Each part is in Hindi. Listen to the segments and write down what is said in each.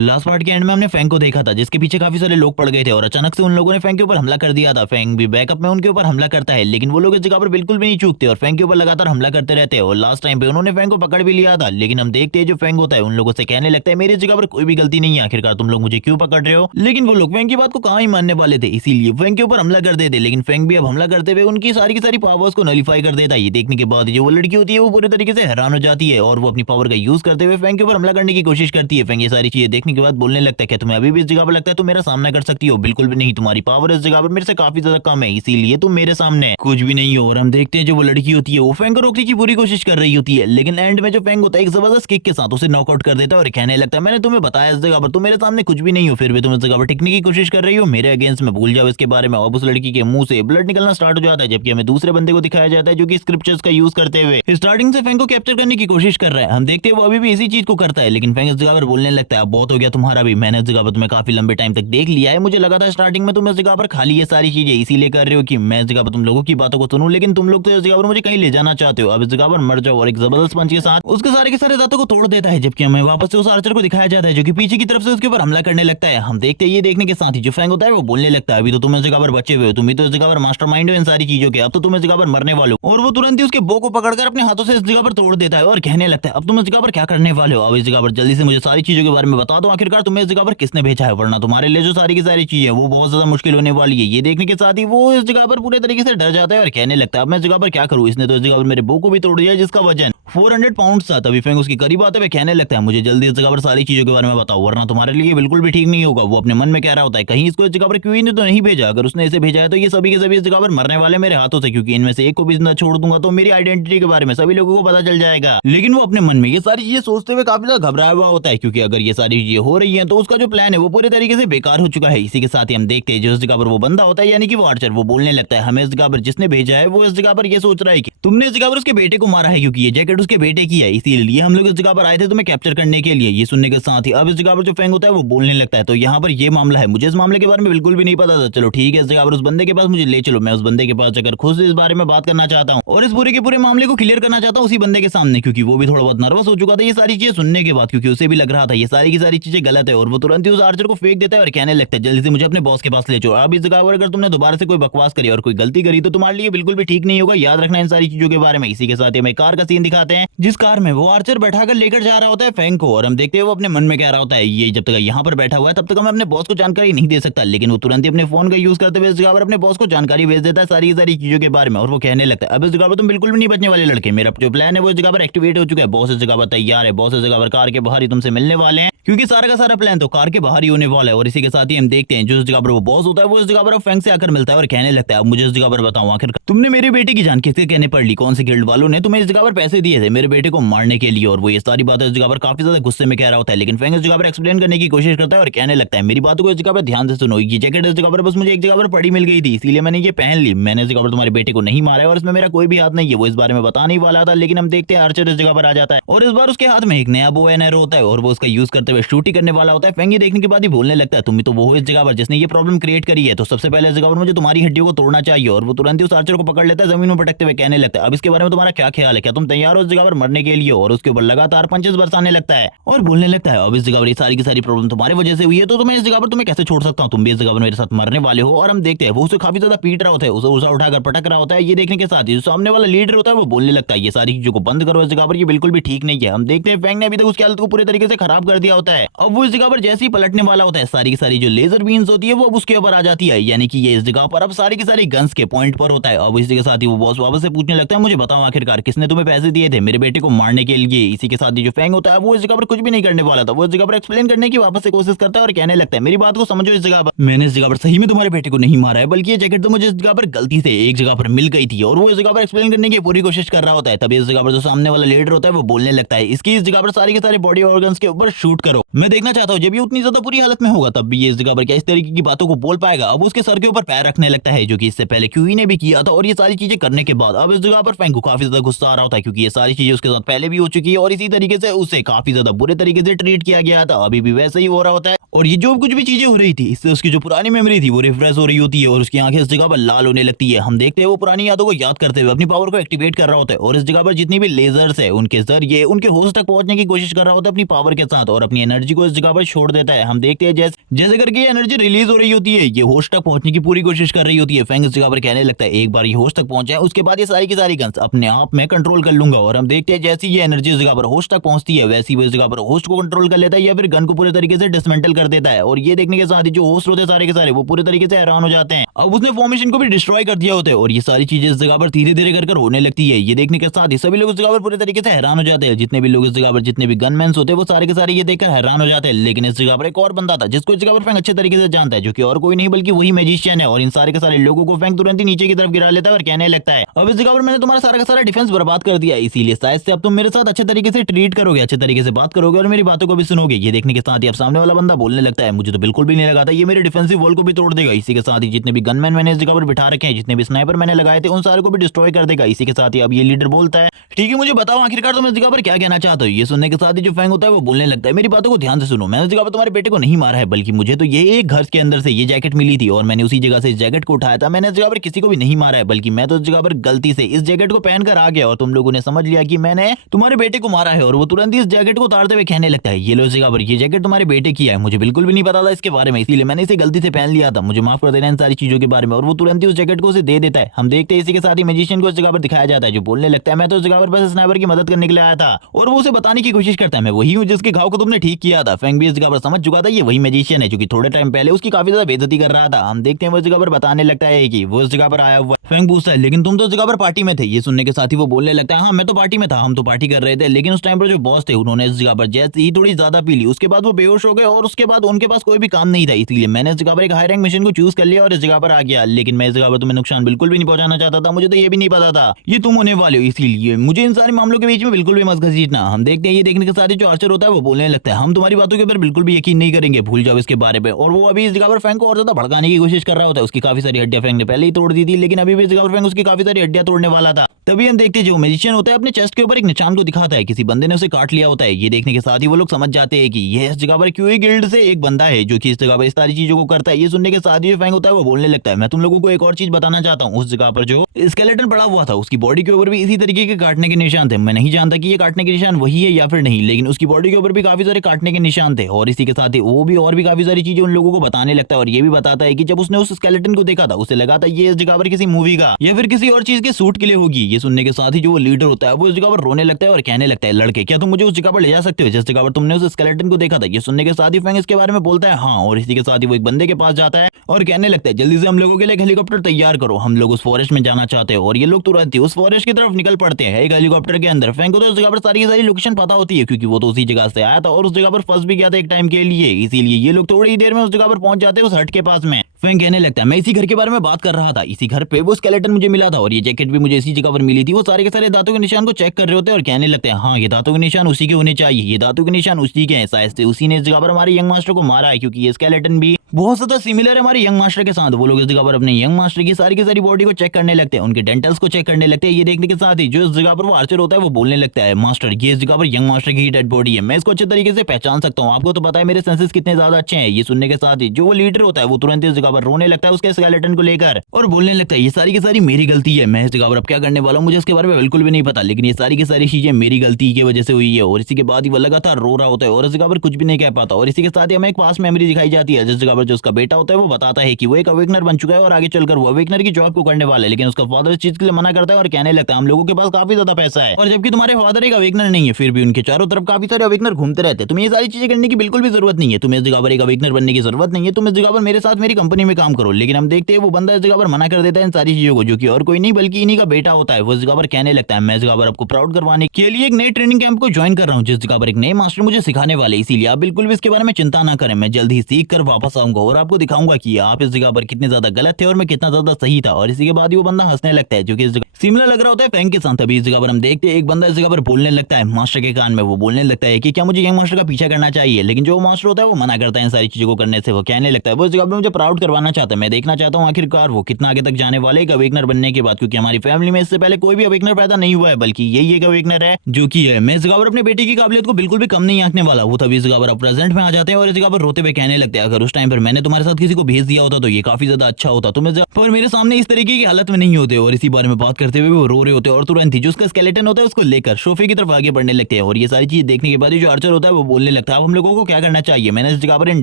लास्ट पार्ट के एंड में हमने फैंग को देखा था जिसके पीछे काफी सारे लोग पड़ गए थे और अचानक से उन लोगों ने फैंग के ऊपर हमला कर दिया था। फैंग भी बैकअप में उनके ऊपर हमला करता है, लेकिन वो लोग इस जगह पर बिल्कुल भी नहीं चूकते और फैंग के ऊपर लगातार हमला करते रहते हैं। और लास्ट टाइम पे उन्होंने फैंग को पकड़ भी लिया था, लेकिन हम देखते हैं जो फैंग होता है उन लोगों से कहने लगता है मेरी जगह पर कोई भी गलती नहीं है, आखिरकार तुम लोग मुझे क्यों पकड़ रहे हो। लेकिन वो लोग फैंग की बात को कहाँ ही मानने वाले थे, इसीलिए फैंग के ऊपर हमला कर देते। लेकिन फैंग भी अब हमला करते हुए उनकी सारी पावर्स को नलीफाई कर देता है। ये देखने के बाद जो वो लड़की होती है वो पूरे तरीके से हैरान हो जाती है और वो अपनी पावर का यूज करते हुए फैंग के ऊपर हमला करने की कोशिश करती है। फैंग ये सारी चीजें देखने के बाद बोलने लगता है कि तुम्हें अभी भी इस जगह पर लगता है तुम मेरा सामना कर सकती हो, बिल्कुल भी नहीं, तुम्हारी पावर इस जगह पर मेरे से काफी ज्यादा कम है, इसीलिए तुम मेरे सामने कुछ भी नहीं हो। और हम देखते हैं जो वो लड़की होती है वो फैंग को रोकने की पूरी कोशिश कर रही होती है, लेकिन एंड में जो फैंग होता है एक जबरदस्त किक के साथ उसे नॉकआउट कर देता है और कहने लगता है मैंने तुम्हें बताया इस जगह पर तुम मेरे सामने कुछ भी नहीं हो, फिर भी तुम इस जगह पर टिकने की कोशिश कर रही हो मेरे अगेंस्ट में, भूल जाओ इसके बारे में। अब उस लड़की के मुंह से ब्लड निकलना स्टार्ट हो जाता है, जबकि हमें दूसरे बंदे को दिखाया जाता है जो कि स्क्रिप्चर्स का यूज करते हुए स्टार्टिंग से फैंग को कैप्चर करने की कोशिश कर रहा है। हम देखते हैं वो अभी भी इसी चीज को करता है, लेकिन फैंग इस जगह पर बोलने लगता है अब बहुत हो गया तुम्हारा भी, मैंने इस जगह पर तुम्हें काफी लंबे टाइम तक देख लिया है, मुझे लगा था स्टार्टिंग में तुम इस जगह पर खाली ये सारी चीजें इसीलिए कर रहे हो कि मैं इस जगह पर तुम लोगों की बातों को सुनूं, लेकिन तुम लोग तो इस जगह पर मुझे कहीं ले जाना चाहते हो, अब इस जगह पर मर जाओ। और एक जबरदस्त पंच के साथ उसके सारे के सारे दांतों को तोड़ देता है, जबकि हमें वापस से उस आर्चर को दिखाया जाता है जो कि पीछे की तरफ से उसके ऊपर हमला करने लगता है। हम देखते हैं ये देखने के साथ ही जो फैंग होता है वो बोलने लगता है अभी तो तुम इस जगह पर बचे हुए हो, तुम ही तो इस जगह पर मास्टरमाइंड हो इन सारी चीजों के, अब तो तुम इस जगह पर मरने वाले हो। और वो तुरंत ही उसके बो को पकड़कर अपने हाथों से इस जगह पर तोड़ देता है और कहने लगता है अब तुम इस जगह पर क्या करने वाले हो, अब इस जगह पर जल्दी से मुझे सारी चीजों के बारे में बता दो, आखिरकार तुम्हें इस जगह पर किसने भेजा है, वरना तुम्हारे लिए जो सारी की सारी चीजें वो बहुत ज्यादा मुश्किल होने वाली है। ये देखने के साथ ही वो इस जगह पर पूरे तरीके से डर जाता है और कहने लगता है अब मैं इस जगह पर क्या करूं, इसने तो इस जगह पर मेरे बो को भी तोड़ दिया जिसका वजन 400 पाउंड था। तभी फैंग उसके करीब आते हुए कहने लगता है मुझे जल्दी इस जगह पर सारी चीजों के बारे में बताओ, वरना तुम्हारे लिए बिल्कुल भी ठीक नहीं होगा। वो अपने मन में कह रहा होता है कहीं इसको इस जगह पर क्यों ही तो नहीं भेजा, अगर उसने इसे भेजा है तो ये सभी के सभी इस जगह पर मरने वाले मेरे हाथों से, क्योंकि इनमें से एक को भी जिंदा छोड़ दूंगा तो मेरी आइडेंटिटी के बारे में सभी लोगों को पता चल जाएगा। लेकिन वो अपने मन में ये सारी चीजें सोचते हुए काफी ज्यादा घबराया हुआ होता है, क्योंकि अगर ये सारी चीजें हो रही है तो उसका जो प्लान है वो पूरे तरीके से बेकार हो चुका है। इसी के साथ ही हम देखते हैं जो इस जगह पर वो बंदा होता है यानी कि वो आर्चर, वो बोलने लगता है हमें इस जगह पर जिसने भेजा है वो इस जगह पर ये सोच रहा है कि तुमने इस जगह पर उसके बेटे को मारा है, क्योंकि ये जैकेट उसके बेटे की है, इसीलिए हम लोग इस जगह पर आए थे तुम्हें कैप्चर करने के लिए। ये सुनने के साथ ही अब इस जगह पर जो फैंग होता है वो बोलने लगता है तो यहाँ पर ये मामला है, मुझे इस मामले के बारे में बिल्कुल भी नहीं पता था, चलो ठीक है इस जगह पर उस बंदे के पास मुझे ले चलो, मैं उस बंदे के पास जाकर खुद से इस बारे में बात करना चाहता हूँ और इस पूरे के पूरे मामले को क्लियर करना चाहता हूँ उसी बंदे के सामने, क्योंकि वो भी थोड़ा बहुत नर्वस हो चुका था ये सारी चीजें सुनने के बाद, क्योंकि उसे भी लग रहा था ये सारी की सारी चीजें गलत है। और वो तुरंत ही उस आर्चर को फेंक देता है और कहने लगता है जल्दी से मुझे अपने बॉस के पास ले जाओ, अब इस जगह पर अगर तुमने दोबारा से कोई बकवास करी और कोई गलती करी तो तुम्हारे लिए बिल्कुल भी ठीक नहीं होगा, याद रखना इन सारी चीजों के बारे में। इसी के साथ ही हमें कार का सीन दिखाते हैं जिस कार में वो आर्चर बैठाकर लेकर जा रहा होता है फैंग को, और हम देखते हैं वो अपने मन में कह रहा होता है ये जब तक यहाँ पर बैठा हुआ है तब तक मैं अपने बॉस को जानकारी नहीं दे सकता, लेकिन वो तुरंत ही अपने फोन का यूज करते हुए इस जगह पर अपने बॉस को जानकारी भेज देता है सारी चीजों के बारे में। और वो कहने लगता है अब इस जगह पर तुम बिल्कुल भी नहीं बचने वाले लड़के, मेरा जो प्लान है वो इस जगह पर एक्टिवेट हो चुका है, बॉस इस जगह पर तैयार है, बॉस इस जगह पर कार के बाहर ही तुमसे मिलने वाले हैं, क्योंकि सारा का सारा प्लान तो कार के बाहर ही होने वाला है। और इसी के साथ ही हम देखते हैं जो इस जगह पर वो बॉस होता है वो इस जगह पर फैंग से आकर मिलता है और कहने लगता है अब मुझे इस जगह पर बताओ आखिर तुमने मेरे बेटे की जान किसके कहने पड़ ली, कौन से गिल्ड वालों ने तुम्हें इस जगह पर पैसे दिए थे मेरे बेटे को मारने के लिए। और वो ये सारी बातें इस जगह पर काफी ज्यादा गुस्से में कह रहा होता है, लेकिन फैंग इस जगह पर एक्सप्लेन करने की कोशिश करता है और कहने लगता है मेरी बातों को इस जगह पर ध्यान से सुनो, ये जैकेट इस जगह पर बस मुझे एक जगह पर पड़ी मिल गई थी इसीलिए मैंने ये पहन ली, मैंने इस जगह पर तुम्हारे बेटे को नहीं मारा है और इसमें मेरा कोई भी हाथ नहीं है। वो इस बारे में बताने ही वाला था, लेकिन हम देखते हैं आर्चर इस जगह पर आ जाता है और इस बार उसके हाथ में एक नया बो एंड एरो होता है और वो उसका यूज करते हुए शूट ही करने वाला होता है। फैंग ये देखने के बाद ही बोलने लगता है तुम ही तो वो हो इस जगह पर जिसने ये प्रॉब्लम क्रिएट करी है, तो सबसे पहले इस जगह पर मुझे तुम्हारी हड्डियों को तोड़ना चाहिए। और वो तुरंत ही उस आर्चर को पकड़ लेता है जमीन में पटकते हुए कहने लगता है अब इसके बारे में तुम्हारा क्या ख्याल है, क्या तुम तैयार हो इस जगह पर मरने के लिए। और उसके ऊपर लगातार पंचेस बरसाने लगता है और बोलने लगता है अब इस जगह पर सारी की सारी प्रॉब्लम तुम्हारी वजह से हुई है, तो मैं इस जगह पर तुम्हें कैसे छोड़ सकता हूँ, तुम भी इस जगह पर मेरे साथ मरने वाले हो। और हम देखते हैं वो उसे काफी ज्यादा पीट रहा होता है, उसे उठाकर पटक रहा होता है। ये देखने के साथ ही जो सामने वाला लीडर होता है वो बोलने लगता है ये सारी चीजों को बंद करो, इस जगह पर ये बिल्कुल भी ठीक नहीं है। हम देखते हैं फैंग ने अभी तक उसकी हालत को पूरे तरीके से खराब कर दिया होता है, अब वो इस जगह पर जैसे ही पलटने वाला होता है सारी की सारी जो लेजर बीन्स होती है वो अब उसके ऊपर आ जाती है, यानी कि ये इस जगह पर अब सारी की सारी गन्स के पॉइंट पर होता है। अब इसी के साथ ही वो बॉस वापस से पूछने लगता है मुझे बताओ आखिरकार किसने तुम्हें पैसे दिए थे मेरे बेटे को मारने के लिए। इसी के साथ ही जो फैंग होता है वो इस जगह पर कुछ भी नहीं करने वाला था, वो इस जगह पर एक्सप्लेन करने की वापस से कोशिश करता है और कहने लगता है मेरी बात को समझो, इस जगह पर मैंने इस जगह पर सही में तुम्हारे बेटे को नहीं मारा है, बल्कि ये जैकेट तो मुझे इस जगह पर गलती से एक जगह पर मिल गई थी। और वो इस जगह पर एक्सप्लेन करने की पूरी कोशिश कर रहा होता है, तभी इस जगह पर जो सामने वाला लीडर होता है वो बोलने लगता है इसकी इस जगह पर सारी के सारे बॉडी ऑर्गन्स के ऊपर शूट करो, मैं देखना चाहता हूँ जब ये उतनी ज्यादा बुरी हालत में होगा तब भी ये इस जगह पर क्या इस तरीके की बातों को बोल पाएगा। अब उसके सर के ऊपर पैर रखने लगता है जो कि इससे पहले क्यूई ने भी किया था। और ये सारी चीजें करने के बाद अब इस जगह पर फैंग को काफी ज्यादा गुस्सा आ रहा होता है, क्योंकि ये सारी सारी चीजें उसके साथ पहले भी हो चुकी है और इसी तरीके से उसे काफी ज्यादा बुरे तरीके से ट्रीट किया गया था। अभी भी वैसे ही हो रहा होता है और ये जो कुछ भी चीजें हो रही थी इससे उसकी जो पुरानी मेमोरी थी वो रिफ्रेश हो रही होती है और उसकी आंखें इस जगह पर लाल होने लगती है। हम देखते हैं वो पुरानी यादों को याद करते हुए अपनी पावर को एक्टिवेट कर रहा होता है और इस जगह पर जितनी भी लेजर्स है उनके जरिए उनके होस्ट तक पहुंचने की कोशिश कर रहा होता है अपनी पावर के साथ और अपनी एनर्जी को इस जगह पर छोड़ देता है। हम देखते हैं जैसे करके एनर्जी रिलीज हो रही होती है, ये होस्ट तक पहुंचने की पूरी कोशिश कर रही होती है। फैंग इस जगह पर कहने लगता है एक बार ये होस्ट तक पहुंचा है उसके बाद ये सारी की सारी गन्स अपने आप में कंट्रोल कर लूंगा। और हम देखते हैं जैसी ये एनर्जी इस जगह पर होस्ट तक पहुंचती है वैसी वो इस जगह पर होस्ट को कंट्रोल कर लेता है या फिर गन को पूरे तरीके से डिसमेंटल कर देता है। और ये देखने के साथ ही जो होस्ट होते हैं सारे के सारे वो पूरे तरीके से हैरान हो जाते हैं। अब उसने फॉर्मेशन को भी डिस्ट्रॉय कर दिया होता है और ये सारी चीजें इस जगह पर धीरे धीरे कर होने लगती है। ये देखने के साथ ही सभी लोग इस जगह पर पूरे तरीके से हैरान हो जाते हैं। जितने भी लोग इस जगह पर जितने भी गनमैन्स होते हैं वो सारे के सारे ये देखकर हैरान हो जाते हैं। लेकिन इस जगह पर एक और बंदा था जिसको इस जगह पर फैंग अच्छे तरीके से जानता है, जो कि और कोई नहीं बल्कि वही मैजिशियन है। और इन सारे के सारे लोगों को फैंग तुरंत ही नीचे की तरफ गिरा लेता है और कहने लगता है अब इस जगह पर मैंने तुम्हारा सारा का सारा डिफेंस बर्बाद कर दिया, इसीलिए शायद से अब तुम मेरे साथ अच्छे तरीके से ट्रीट करोगे, अच्छे तरीके से बात करोगे और मेरी बातों को भी सुनोगे। ये देखने के साथ ही अब सामने वाला बंदा बोलने लगता है मुझे तो बिल्कुल भी नहीं लगा था ये मेरे डिफेंसिव वॉल को भी तोड़ देगा। इसी के साथ ही जितने भी गनमैन मैंने इस जगह पर बिठा रखे हैं, जितने भी स्नाइपर मैंने लगाए थे उन सारे को भी डिस्ट्रॉय कर देगा। इसी के साथ ही अब ये लीडर बोलता है ठीक है मुझे बताओ आखिरकार तुम इस जगह पर क्या कहना चाहते हो। ये सुनने के साथ ही जो फैंग होता है वो बोलने लगता है मेरी बातों को ध्यान से सुनो, मैंने इस जगह पर तुम्हारे बेटे को नहीं मारा है बल्कि मुझे तो ये एक घर के अंदर से ये जैकेट मिली थी और मैंने उसी जगह से इस जैकेट को उठाया था। मैंने इस जगह पर किसी को भी नहीं मारा है बल्कि मैं तो इस जगह पर गलती से इस जैकेट को पहनकर आ गया और तुम लोगों ने समझ लिया कि मैंने तुम्हारे बेटे को मारा है। और वो तुरंत ही इस जैकेट को उतारते हुए कहने लगता है ये लो इस जगह पर ये जैकेट तुम्हारे बेटे की है, मुझे बिल्कुल भी नहीं पता था इसके बारे में इसीलिए मैंने इसे गलती से पहन लिया था, मुझे माफ कर देना इन सारी चीजों के बारे में। और वो तुरंत ही उस जैकेट को उसे दे देता है। हम देखते हैं इसी के साथ ही मैजिशियन को इस जगह पर दिखाया जाता है जो बोलने लगता है मैं तो इस जगह पर बस स्नाइपर की मदद करने के लिए आया था। और वो उसे बताने की कोशिश करता है मैं वही हूँ जिसके घाव को तुमने ठीक किया था। फैंग भी इस जगह पर समझ चुका था ये वही मैजिशियन है जो कि थोड़े टाइम पहले उसकी काफी ज्यादा बेइज्जती कर रहा था। हम देखते हैं वो इस जगह पर बताने लगता है कि वो इस जगह पर आया हुआ। फैंग पूछता है लेकिन तुम तो इस जगह पर पार्टी में थे। ये सुनने के साथ ही वो बोलने लगता है हाँ मैं तो पार्टी में था, हम तो पार्टी कर रहे थे, लेकिन उस टाइम पर जो बॉस थे उन्होंने इस जगह पर जैसे ही थोड़ी ज्यादा पी ली उसके बाद वो बेहोश हो गए और उसके बाद उनके पास कोई भी काम नहीं था, इसलिए मैंने इस जगह पर एक हाई रैंक मिशन को चूज कर लिया और इस जगह पर आ गया। लेकिन मैं इस जगह पर तुम्हें नुकसान बिल्कुल भी नहीं पहुंचाना चाहता था, मुझे तो ये भी नहीं पता था ये तुम होने वाले हो, इसीलिए मुझे इन सारे मामलों के बीच में बिल्कुल भी मत घसीटना। हम देखते हैं ये देखने के साथ ही जो आर्चर होता है वो बोलने लगता है हम तुम्हारी बातों के ऊपर बिल्कुल भी यकीन नहीं करेंगे, भूल जाओ इसके बारे में। और वो अभी इस जगह पर फैंग को और ज्यादा भड़काने की कोशिश कर रहा होता है। उसकी काफी सारी हड्डियां फैंग ने पहले ही तोड़ दी थी, लेकिन अभी भी इस जगह पर फैंग उसकी काफी सारी हड्डियां तोड़ने वाला था। तभी हम देखते हैं जो मैजिशियन होता है अपने चेस्ट के ऊपर एक निशान को दिखाता है, किसी बंदे ने उसे काट लिया होता है। ये देखने के साथ ही वो लोग समझ जाते हैं कि यह इस जगह पर क्यूए गिल्ड से एक बंदा है जो कि इस जगह पर इस सारी चीजों को करता है। ये सुनने के साथ ही जो फैंग होता है वो बोलने लगता है मैं तुम लोगों को एक और चीज बताना चाहता हूँ, उस जगह पर जो स्केलेटन पड़ा हुआ था उसकी बॉडी के ऊपर भी इसी तरीके के काटने के निशान थे। मैं नहीं जानता कि ये काटने के निशान वही है या फिर नहीं, लेकिन उसकी बॉडी के ऊपर भी काफी सारे काटने के निशान थे। और इसी के साथ ही वो भी और भी काफी सारी चीजें उन लोगों को बताने लगता है और ये भी बताता है कि जब उसने उस स्केलेटन को देखा था उसे लगा था ये इस जगह पर किसी मूवी का या फिर किसी और चीज के सूट के लिए होगी। ये सुनने के साथ ही जो वो लीडर होता है वो इस जगह पर रोने लगता है और कहने लगता है लड़के क्या तुम मुझे उस जगह पर ले जा सकते हो जिस जगह पर तुमने उस स्केलेटन को देखा था। ये सुनने के साथ ही फैंग इसके बारे में बोलता है हाँ, और इसी के साथ ही वो एक बंदे के पास जाता है और कहने लगता है जल्दी से हम लोगों के लिए एक हेलीकॉप्टर तैयार करो, हम लोग उस फॉरेस्ट में जाना चाहते हैं। और ये लोग तुरंत ही उस फॉरेस्ट की तरफ निकल पड़ते हैं एक हेलीकॉप्टर के अंदर। फैंग को तो उस जगह पर सारी की सारी लोकेशन पता होती है क्योंकि वो तो उसी जगह से आया था और उस जगह पर फंस भी गया था एक टाइम के लिए, इसीलिए ये लोग थोड़ी ही देर में उस जगह पर पहुंच जाते हैं उस हट के पास में। फैंग कहने लगता है मैं इसी घर के बारे में बात कर रहा था, इसी घर पे वो स्केलेटन मुझे मिला था और ये जैकेट भी मुझे इसी जगह पर मिली थी। वो सारे के सारे दांतों के निशान को चेक कर रहे होते हैं और कहने लगते हैं हाँ ये दांतों के निशान उसी के होने चाहिए, ये दांतों के निशान उसी के हैं, शायद से उसी ने इस जगह पर हमारे यंग मास्टर को मारा है क्योंकि ये स्केलेटन भी बहुत ज्यादा सिमिलर है हमारे यंग मास्टर के साथ। वो लोग इस जगह पर अपने यंग मास्टर की सारी बॉडी को चेक करने लगते हैं, उनके डेंटल्स को चेक करने लगते हैं। ये देखने के साथ ही जो इस जगह पर वो आर्चर होता है वो बोलने लगता है मास्टर ये इस जगह पर यंग मास्टर की डेड बॉडी है, मैं इसको अच्छे तरीके से पहचान सकता हूँ, आपको तो पता है मेरे सेंसेस कितने ज्यादा अच्छे हैं। ये सुनने के साथ ही जो वो लीडर होता है वो तुरंत इस जगह पर रोने लगता है उसके स्केलेटन को लेकर और बोलने लगता है ये सारी की सारी मेरी गलती है, मैं इस जगह पर अब क्या करने वाला हूँ मुझे इसके बारे में बिल्कुल भी नहीं पता, लेकिन ये सारी की सारी चीजें मेरी गलती की वजह से हुई है। और इसी के बाद ही वो लगातार रो रहा होता है और इस जगह पर कुछ भी नहीं कह पाता। और इसी के साथ ही हमें एक पास मेमोरी दिखाई जाती है जिस जगह पर जो उसका बेटा होता है वो बताता है कि वो एक अवेकनर बन चुका है और आगे चलकर वो अवेकनर की जॉब को करने वाला है, लेकिन उसका फादर इस चीज के लिए मना करता है और कहने लगता है हम लोगों के पास काफी ज्यादा पैसा है और जबकि तुम्हारे फादर एक अवेकनर नहीं है फिर भी उनके चारों तरफ काफी सारे अवेकनर घूमते रहते हैं, तुम्हें ये सारी चीजें करने की बिल्कुल भी जरूरत नहीं है, तुम्हें इस जगह पर एक अवेकनर बनने की जरूरत नहीं है, तुम इस जगह पर मेरे साथ मेरी कंपनी में काम करो। लेकिन हम देखते हैं वो बंदा इस जगह पर मना कर देता है इन सारी चीजों को, जो कि और कोई नहीं बल्कि इन्हीं का बेटा होता है। वो इस जगह पर कहने लगता है मैं इस जगह पर आपको प्राउड करवाने के लिए एक नए ट्रेनिंग कैंप को ज्वाइन कर रहा हूँ जिस जगह पर एक नए मास्टर मुझे सिखाने वाले, इसीलिए आप बिल्कुल भी इसके बारे में चिंता ना करें, मैं जल्द ही सीख कर वापस आऊंगा। जाऊंगा और आपको दिखाऊंगा कि आप इस जगह पर कितने ज्यादा गलत थे और मैं कितना ज्यादा सही था। और इसी के बाद ही वो बंदा हंसने लगता है, जो कि इस जगह सिमिलर लग रहा होता है फैंग के साथ। अभी इस जगह पर हम देखते हैं एक बंदा इस जगह पर बोलने लगता है मास्टर के कान में। वो बोलने लगता है कि क्या मुझे यंग मास्टर का पीछा करना चाहिए, लेकिन जो मास्टर होता है वो मना करता है इन सारी चीजों को करने से। वो कहने लगता है वो इस जगह पर मुझे प्राउड करवाना चाहता है, मैं देखना चाहता हूँ आखिरकार वो कितना आगे तक जाने वाले एक अवेकनर बनने के बाद, क्योंकि हमारी फैमिली में इससे पहले कोई भी अवेकनर पैदा नहीं हुआ है, बल्कि यही एक अवेकनर है जो कि है। मैं इस जगह पर अपने बेटे की काबिलियत को बिल्कुल भी कम नहीं आंकने वाला। वो तभी इस जगह पर प्रेजेंट में आ जाते हैं और इस जगह पर रोते हुए कहने लगते हैं अगर उस टाइम पर मैंने तुम्हारे साथ किसी को भेज दिया होता तो ये काफी ज्यादा अच्छा होता, तुम इस जगह पर मेरे सामने इस तरीके की हालत में नहीं होते। और इसी बारे में बात करते हुए वो रो रहे होते हैं और तुरंत ही जो उसका स्केलेटन होता है उसको लेकर सोफे की तरफ आगे बढ़ने लगते हैं। और ये सारी चीज देखने के बाद जो आर्चर होता है वो बोलने लगता है अब हम लोगों को क्या करना चाहिए। मैंने इस जगह पर इन